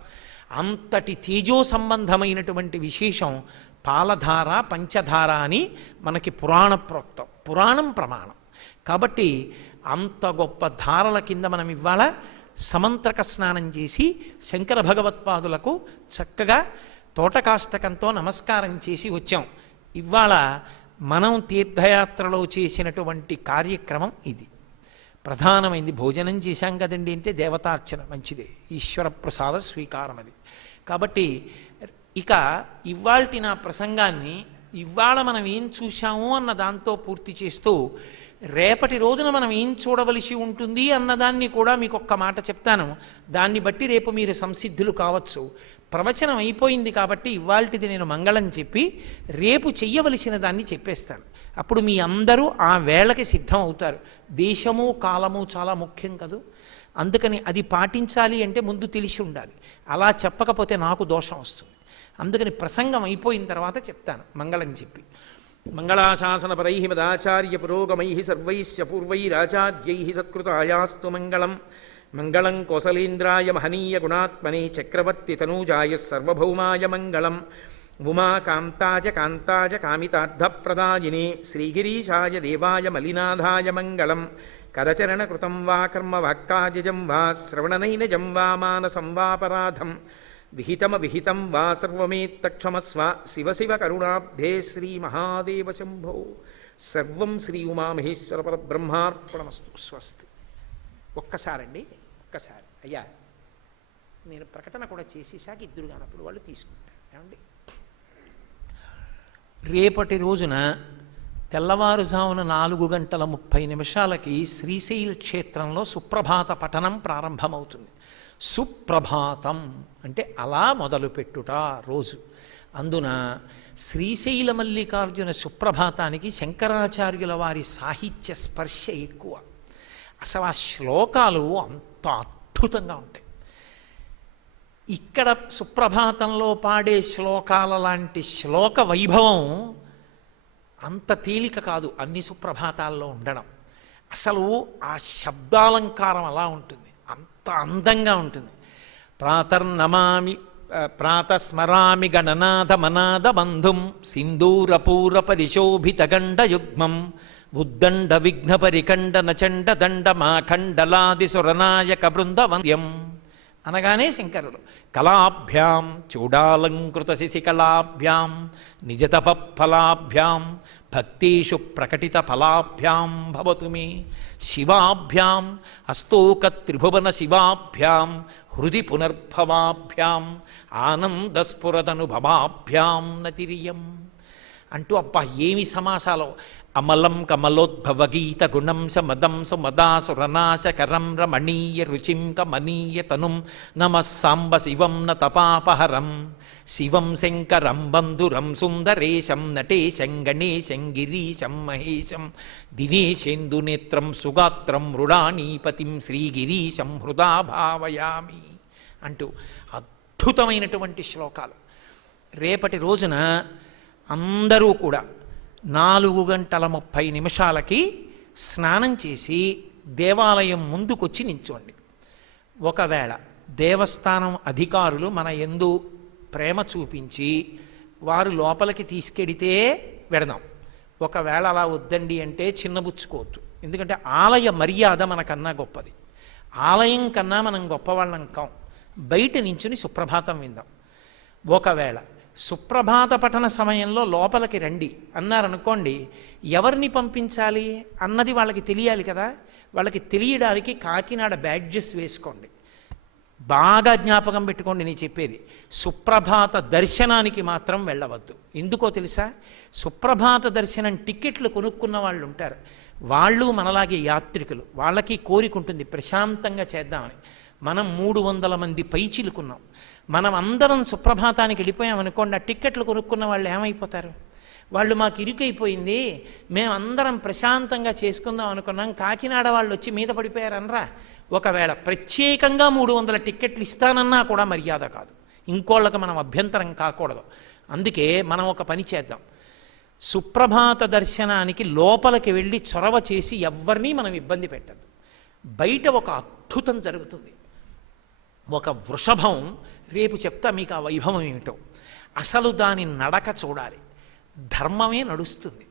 అంతటి తేజో సంబంధమైనటువంటి విశేషం పాలధార పంచధార అని మనకి పురాణ ప్రోక్తం, పురాణం ప్రమాణం. కాబట్టి అంత గొప్ప ధారల కింద మనం ఇవాళ సమంత్రక స్నానం చేసి శంకర భగవత్పాదులకు చక్కగా తోటకాష్టకంతో నమస్కారం చేసి వచ్చాం. ఇవాళ మనం తీర్థయాత్రలో చేసినటువంటి కార్యక్రమం ఇది. ప్రధానమైంది భోజనం చేశాం కదండి అంటే దేవతార్చన మంచిదే, ఈశ్వర ప్రసాద స్వీకారం అది. కాబట్టి ఇక ఇవాల్టి నా ప్రసంగాన్ని ఇవాళ మనం ఏం చూశాము అన్న దాంతో పూర్తి చేస్తూ రేపటి రోజున మనం ఏం చూడవలసి ఉంటుంది అన్నదాన్ని కూడా మీకు ఒక్క మాట చెప్తాను. దాన్ని బట్టి రేపు మీరు సంసిద్ధులు కావచ్చు. ప్రవచనం అయిపోయింది కాబట్టి ఇవాల్టిది నేను మంగళం చెప్పి రేపు చెయ్యవలసిన దాన్ని చెప్పేస్తాను. అప్పుడు మీ అందరూ ఆ వేళకి సిద్ధం అవుతారు. దేశము కాలము చాలా ముఖ్యం కదూ. అందుకని అది పాటించాలి అంటే ముందు తెలిసి ఉండాలి. అలా చెప్పకపోతే నాకు దోషం వస్తుంది. అందుకని ప్రసంగం అయిపోయిన తర్వాత చెప్తాను మంగళం చెప్పి. మంగళాశాసనపరై మదాచార్య పురోగమై సర్వైశ్చ పూర్వైరాచార్యై సత్కృతాయాస్తు మంగళం. మంగళం కోసలేంద్రాయ మహనీయ గుణాత్మనే చక్రవర్తి తనూజాయ సర్వభౌమాయ మంగళం. ఉమాకాంతాయ కాంతాయ కామితార్థప్రదాయినే శ్రీగిరీశాయ దేవాయ మలినాథాయ మంగళం. కరచరణకృతం వా కర్మ వాక్కాజం వా శ్రవణనైనజం వా మానసం వాపరాధం విహితం వా సర్వమేత్తక్షమస్వ. శివ శివ కరుణాబ్ధే శ్రీ మహాదేవ శంభో. సర్వం శ్రీ ఉమామహేశ్వర పరబ్రహ్మార్పణమస్తు. స్వస్తి. ఒక్కసారండి, ఒక్కసారి అయ్యా నేను ప్రకటన కూడా చేసేసాక ఇద్దరు కానప్పుడు వాళ్ళు తీసుకుంటారు. ఏమండి, రేపటి రోజున తెల్లవారుజామున 4:30 శ్రీశైల క్షేత్రంలో సుప్రభాత పఠనం ప్రారంభమవుతుంది. సుప్రభాతం అంటే అలా మొదలుపెట్టుట రోజు. అందున శ్రీశైల మల్లికార్జున సుప్రభాతానికి శంకరాచార్యుల వారి సాహిత్య స్పర్శ ఎక్కువ. అసలు ఆ శ్లోకాలు అంత అద్భుతంగా ఉంటాయి. ఇక్కడ సుప్రభాతంలో పాడే శ్లోకాల లాంటి శ్లోక వైభవం అంత తేలిక కాదు అన్ని సుప్రభాతాల్లో ఉండడం. అసలు ఆ శబ్దాలంకారం అలా ఉంటుంది, అంత అందంగా ఉంటుంది. ప్రాతర్నమామి ప్రాతస్మరామి గణనాథ మనాద బంధుం సింధూరపూర పరిశోభిత గండయుగ్మం ఉద్దండ విఘ్న పరిఖండ నచండ దండ మాఖండలాది సురనాయక బృందవంద్యం అనగానే శంకరుడు కళాభ్యాం చూడాలంకృత శిశికళాభ్యాం నిజతపఫలాభ్యాం భక్తీషు ప్రకటిత ఫలాభ్యాం భవతు మే శివాభ్యాం అస్తోక త్రిభువన శివాభ్యాం హృది పునర్భవాభ్యాం ఆనందస్ఫురదనుభవాభ్యాం నతిరియం అంటూ అబ్బా ఏమి సమాసాలో. అమలం కమలోద్భవగీత గుణం సమదం సుమదాసురనాశకరం రమణీయ రుచిం కమనీయ తనుం నమః సాంబ శివం నతపాపహరం శివం శంకరం బంధురం సుందరేశం నటేశం గణేశం గిరీశం మహేశం దినేశేందునేత్రం సుగాత్రం మృడానీపతిం శ్రీగిరీశం హృదా భావయామి అంటూ అద్భుతమైనటువంటి శ్లోకాలు. రేపటి రోజున అందరూ కూడా 4:30 స్నానం చేసి దేవాలయం ముందుకొచ్చి నించోండి. ఒకవేళ దేవస్థానం అధికారులు మన యందు ప్రేమ చూపించి వారు లోపలికి తీసుకెడితే వెడదాం. ఒకవేళ అలా వద్దండి అంటే చిన్నబుచ్చుకోవద్దు. ఎందుకంటే ఆలయ మర్యాద మనకన్నా గొప్పది. ఆలయం కన్నా మనం గొప్పవాళ్ళం కాం. బయట నించుని సుప్రభాతం విందాం. ఒకవేళ సుప్రభాత పఠన సమయంలో లోపలికి రండి అన్నారనుకోండి, ఎవరిని పంపించాలి అన్నది వాళ్ళకి తెలియాలి కదా. వాళ్ళకి తెలియడానికి కాకినాడ బ్యాడ్జెస్ వేసుకోండి. బాగా జ్ఞాపకం పెట్టుకోండి నేను చెప్పేది. సుప్రభాత దర్శనానికి మాత్రం వెళ్ళవద్దు. ఎందుకో తెలుసా? సుప్రభాత దర్శనం టికెట్లు కొనుక్కున్న వాళ్ళు ఉంటారు, వాళ్ళు మనలాగే యాత్రికులు, వాళ్ళకి కోరిక ఉంటుంది ప్రశాంతంగా చేద్దామని. మనం 300 మంది పైచిలుకున్నాం. మనం అందరం సుప్రభాతానికి వెళ్ళిపోయామనుకోండి, ఆ టిక్కెట్లు కొనుక్కున్న వాళ్ళు ఏమైపోతారు? వాళ్ళు మాకు ఇరుకైపోయింది, మేమందరం ప్రశాంతంగా చేసుకుందాం అనుకున్నాం, కాకినాడ వాళ్ళు వచ్చి మీద పడిపోయారనరా. ఒకవేళ ప్రత్యేకంగా 300 టిక్కెట్లు ఇస్తానన్నా కూడా మర్యాద కాదు. ఇంకోళ్ళకి మనం అభ్యంతరం కాకూడదు. అందుకే మనం ఒక పని చేద్దాం. సుప్రభాత దర్శనానికి లోపలికి వెళ్ళి చొరవ చేసి ఎవరినీ మనం ఇబ్బంది పెట్టద్దు. బయట ఒక అద్భుతం జరుగుతుంది. ఒక వృషభం, రేపు చెప్తా మీకు ఆ వైభవం ఏమిటో. అసలు దాని నడక చూడాలి. ధర్మమే నడుస్తుంది.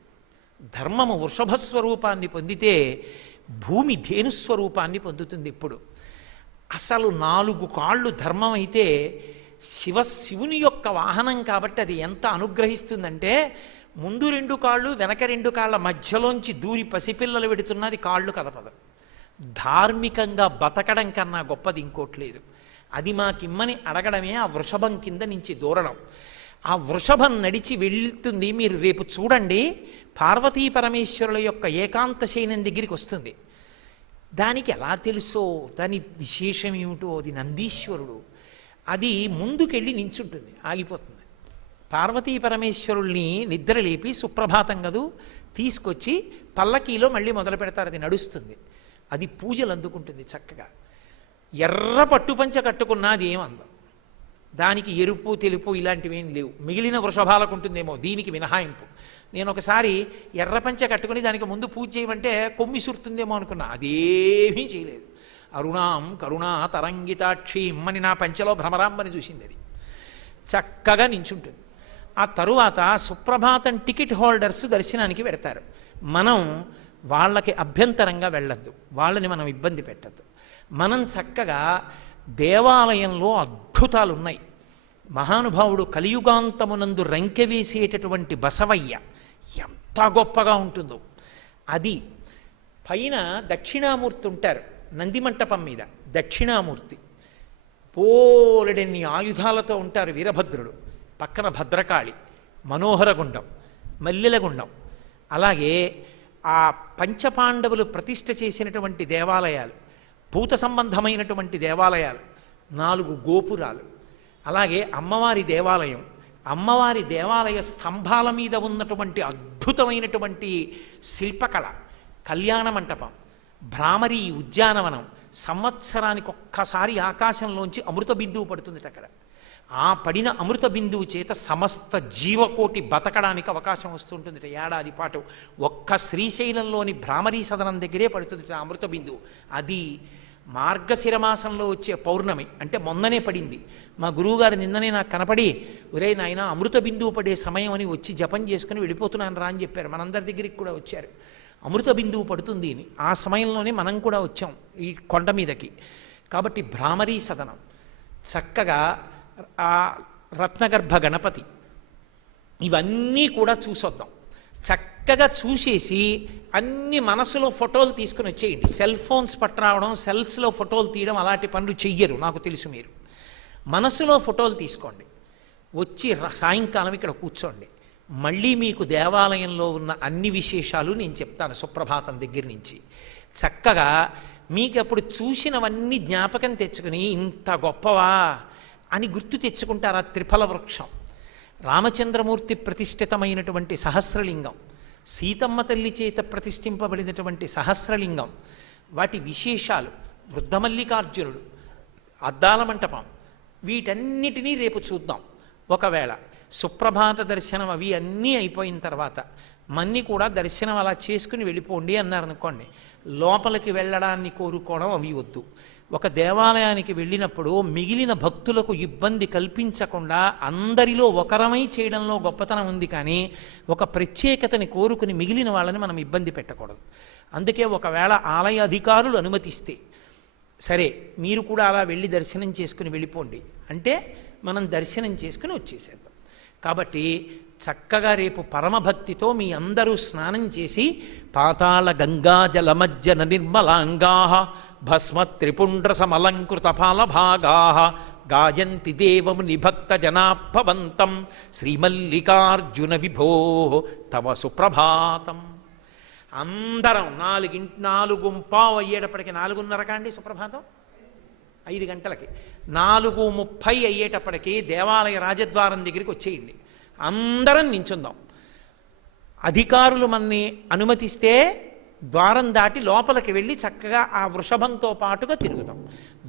ధర్మము వృషభ స్వరూపాన్ని పొందితే భూమి ధేనుస్వరూపాన్ని పొందుతుంది. ఇప్పుడు అసలు 4 కాళ్ళు ధర్మం అయితే శివుని యొక్క వాహనం కాబట్టి అది ఎంత అనుగ్రహిస్తుందంటే, ముందు 2 కాళ్ళు వెనక 2 కాళ్ళ మధ్యలోంచి దూరి పసిపిల్లలు పెడుతున్నది కాళ్ళు కదపదు. ధార్మికంగా బతకడం కన్నా గొప్పది ఇంకోటి లేదు. అది మాకిమ్మని అడగడమే ఆ వృషభం కింద నుంచి దూరడం. ఆ వృషభం నడిచి వెళ్తుంది. మీరు రేపు చూడండి, పార్వతీ పరమేశ్వరుల యొక్క ఏకాంత శయనం దగ్గరికి వస్తుంది. దానికి ఎలా తెలుసో, దాని విశేషం ఏమిటో, అది నందీశ్వరుడు. అది ముందుకెళ్ళి నించుంటుంది, ఆగిపోతుంది. పార్వతీ పరమేశ్వరుల్ని నిద్ర లేపి సుప్రభాతం గదు తీసుకొచ్చి పల్లకీలో మళ్ళీ మొదలు పెడతారు. అది నడుస్తుంది. అది పూజలు అందుకుంటుంది చక్కగా. ఎర్ర పట్టుపంచ కట్టుకున్నా అది ఏమందం. దానికి ఎరుపు తెలుపు ఇలాంటివి ఏం లేవు. మిగిలిన వృషభాలకు ఉంటుందేమో, దీనికి మినహాయింపు. నేను ఒకసారి ఎర్ర పంచ కట్టుకుని దానికి ముందు పూజ చేయమంటే కొమ్మి సురుతుందేమో అనుకున్నా, అదేమీ చేయలేదు. అరుణాం కరుణా తరంగితాక్షీం అని నా పంచలో భ్రమరాంబని చూసింది. అది చక్కగా నించుంటుంది. ఆ తరువాత సుప్రభాతం టికెట్ హోల్డర్స్ దర్శనానికి పెడతారు. మనం వాళ్ళకి అభ్యంతరంగా వెళ్ళొద్దు, వాళ్ళని మనం ఇబ్బంది పెట్టద్దు. మనం చక్కగా దేవాలయంలో అద్భుతాలు ఉన్నాయి. మహానుభావుడు కలియుగాంతమునందు రంకెవేసేటటువంటి బసవయ్య ఎంత గొప్పగా ఉంటుందో. అది పైన దక్షిణామూర్తి ఉంటారు, నందిమంటపం మీద దక్షిణామూర్తి. పోలెడన్ని ఆయుధాలతో ఉంటారు వీరభద్రుడు. పక్కన భద్రకాళి, మనోహరగుండం, మల్లెలగుండం. అలాగే ఆ పంచపాండవులు ప్రతిష్ఠ చేసినటువంటి దేవాలయాలు, భూత సంబంధమైనటువంటి దేవాలయాలు, 4 గోపురాలు. అలాగే అమ్మవారి దేవాలయం. అమ్మవారి దేవాలయ స్తంభాల మీద ఉన్నటువంటి అద్భుతమైనటువంటి శిల్పకళ, కళ్యాణ మంటపం, భ్రామరి ఉద్యానవనం, సంవత్సరానికి ఒక్కసారి ఆకాశంలోంచి అమృత బిందువు పడుతుంది అక్కడ. ఆ పడిన అమృత బిందువు చేత సమస్త జీవకోటి బతకడానికి అవకాశం వస్తుంటుంది ఏడాది పాటు. ఒక్క శ్రీశైలంలోని భ్రామరీ సదనం దగ్గరే పడుతుంది ఆ అమృత బిందువు. అది మార్గశిరమాసంలో వచ్చే పౌర్ణమి, అంటే మొన్ననే పడింది. మా గురువుగారు నిన్ననే నాకు కనపడి, ఒరే నాయన అమృత బిందువు పడే సమయం అని వచ్చి జపం చేసుకుని వెళ్ళిపోతున్నాను రా అని చెప్పారు. మనందరి దగ్గరికి కూడా వచ్చారు. అమృత బిందువు పడుతుంది అని ఆ సమయంలోనే మనం కూడా వచ్చాం ఈ కొండ మీదకి. కాబట్టి భ్రామరీ సదనం చక్కగా, ఆ రత్నగర్భ గణపతి, ఇవన్నీ కూడా చూసొద్దాం. చక్కగా చూసేసి అన్ని మనసులో ఫోటోలు తీసుకుని వచ్చేయండి. సెల్ ఫోన్స్ పట్టరావడం, సెల్స్లో ఫోటోలు తీయడం అలాంటి పనులు చెయ్యరు, నాకు తెలుసు. మీరు మనసులో ఫోటోలు తీసుకోండి, వచ్చి సాయంకాలం ఇక్కడ కూర్చోండి. మళ్ళీ మీకు దేవాలయంలో ఉన్న అన్ని విశేషాలు నేను చెప్తాను సుప్రభాతం దగ్గర నుంచి. చక్కగా మీకు అప్పుడు చూసినవన్నీ జ్ఞాపకం తెచ్చుకుని ఇంత గొప్పవా అని గుర్తు తెచ్చుకుంటారు. ఆ త్రిఫల వృక్షం, రామచంద్రమూర్తి ప్రతిష్ఠితమైనటువంటి సహస్రలింగం, సీతమ్మ తల్లి చేత ప్రతిష్ఠింపబడినటువంటి సహస్రలింగం, వాటి విశేషాలు, వృద్ధమల్లికార్జునుడు, అద్దాల మంటపం, వీటన్నిటినీ రేపు చూద్దాం. ఒకవేళ సుప్రభాత దర్శనం అవి అన్నీ అయిపోయిన తర్వాత మన్ని కూడా దర్శనం అలా చేసుకుని వెళ్ళిపోండి అన్నారనుకోండి, లోపలికి వెళ్ళడాన్ని కోరుకోవడం అవి వద్దు. ఒక దేవాలయానికి వెళ్ళినప్పుడు మిగిలిన భక్తులకు ఇబ్బంది కల్పించకుండా అందరిలో ఒకరమై చేయడంలో గొప్పతనం ఉంది, కానీ ఒక ప్రత్యేకతని కోరుకుని మిగిలిన వాళ్ళని మనం ఇబ్బంది పెట్టకూడదు. అందుకే ఒకవేళ ఆలయ అధికారులు అనుమతిస్తే సరే, మీరు కూడా అలా వెళ్ళి దర్శనం చేసుకుని వెళ్ళిపోండి అంటే మనం దర్శనం చేసుకుని వచ్చేసేద్దాం. కాబట్టి చక్కగా రేపు పరమభక్తితో మీ అందరూ స్నానం చేసి పాతాళ గంగా జలమజ్జన నిర్మలాంగా భస్మ త్రిపుండ్ర సమలంకృత ఫాలభాగా గాయంతి దేవముని భక్త జనాభవంతం శ్రీమల్లికార్జున విభో తవ సుప్రభాతం. అందరం 4:15 అయ్యేటప్పటికి, 4:30 కాండి సుప్రభాతం, 5 గంటలకి, 4:30 అయ్యేటప్పటికి దేవాలయ రాజద్వారం దగ్గరికి వచ్చేయండి. అందరం నించుందాం. అధికారులు మన్ని అనుమతిస్తే ద్వారం దాటి లోపలికి వెళ్ళి చక్కగా ఆ వృషభంతో పాటుగా తిరుగుతాం.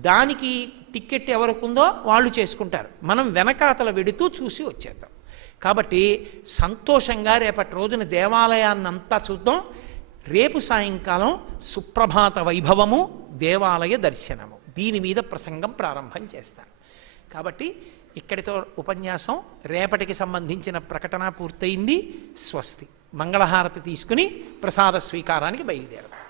దానికి టిక్కెట్ ఎవరికుందో వాళ్ళు చేసుకుంటారు, మనం వెనకాతల వెడుతూ చూసి వచ్చేద్దాం. కాబట్టి సంతోషంగా రేపటి రోజున దేవాలయాన్నంతా చూద్దాం. రేపు సాయంకాలం సుప్రభాత వైభవము, దేవాలయ దర్శనము, దీని మీద ప్రసంగం ప్రారంభం చేస్తాను. కాబట్టి ఇక్కడితో ఉపన్యాసం రేపటికి సంబంధించిన ప్రకటన పూర్తయింది. స్వస్తి. మంగళహారతి తీసుకుని ప్రసాద స్వీకారానికి బయలుదేరదాం.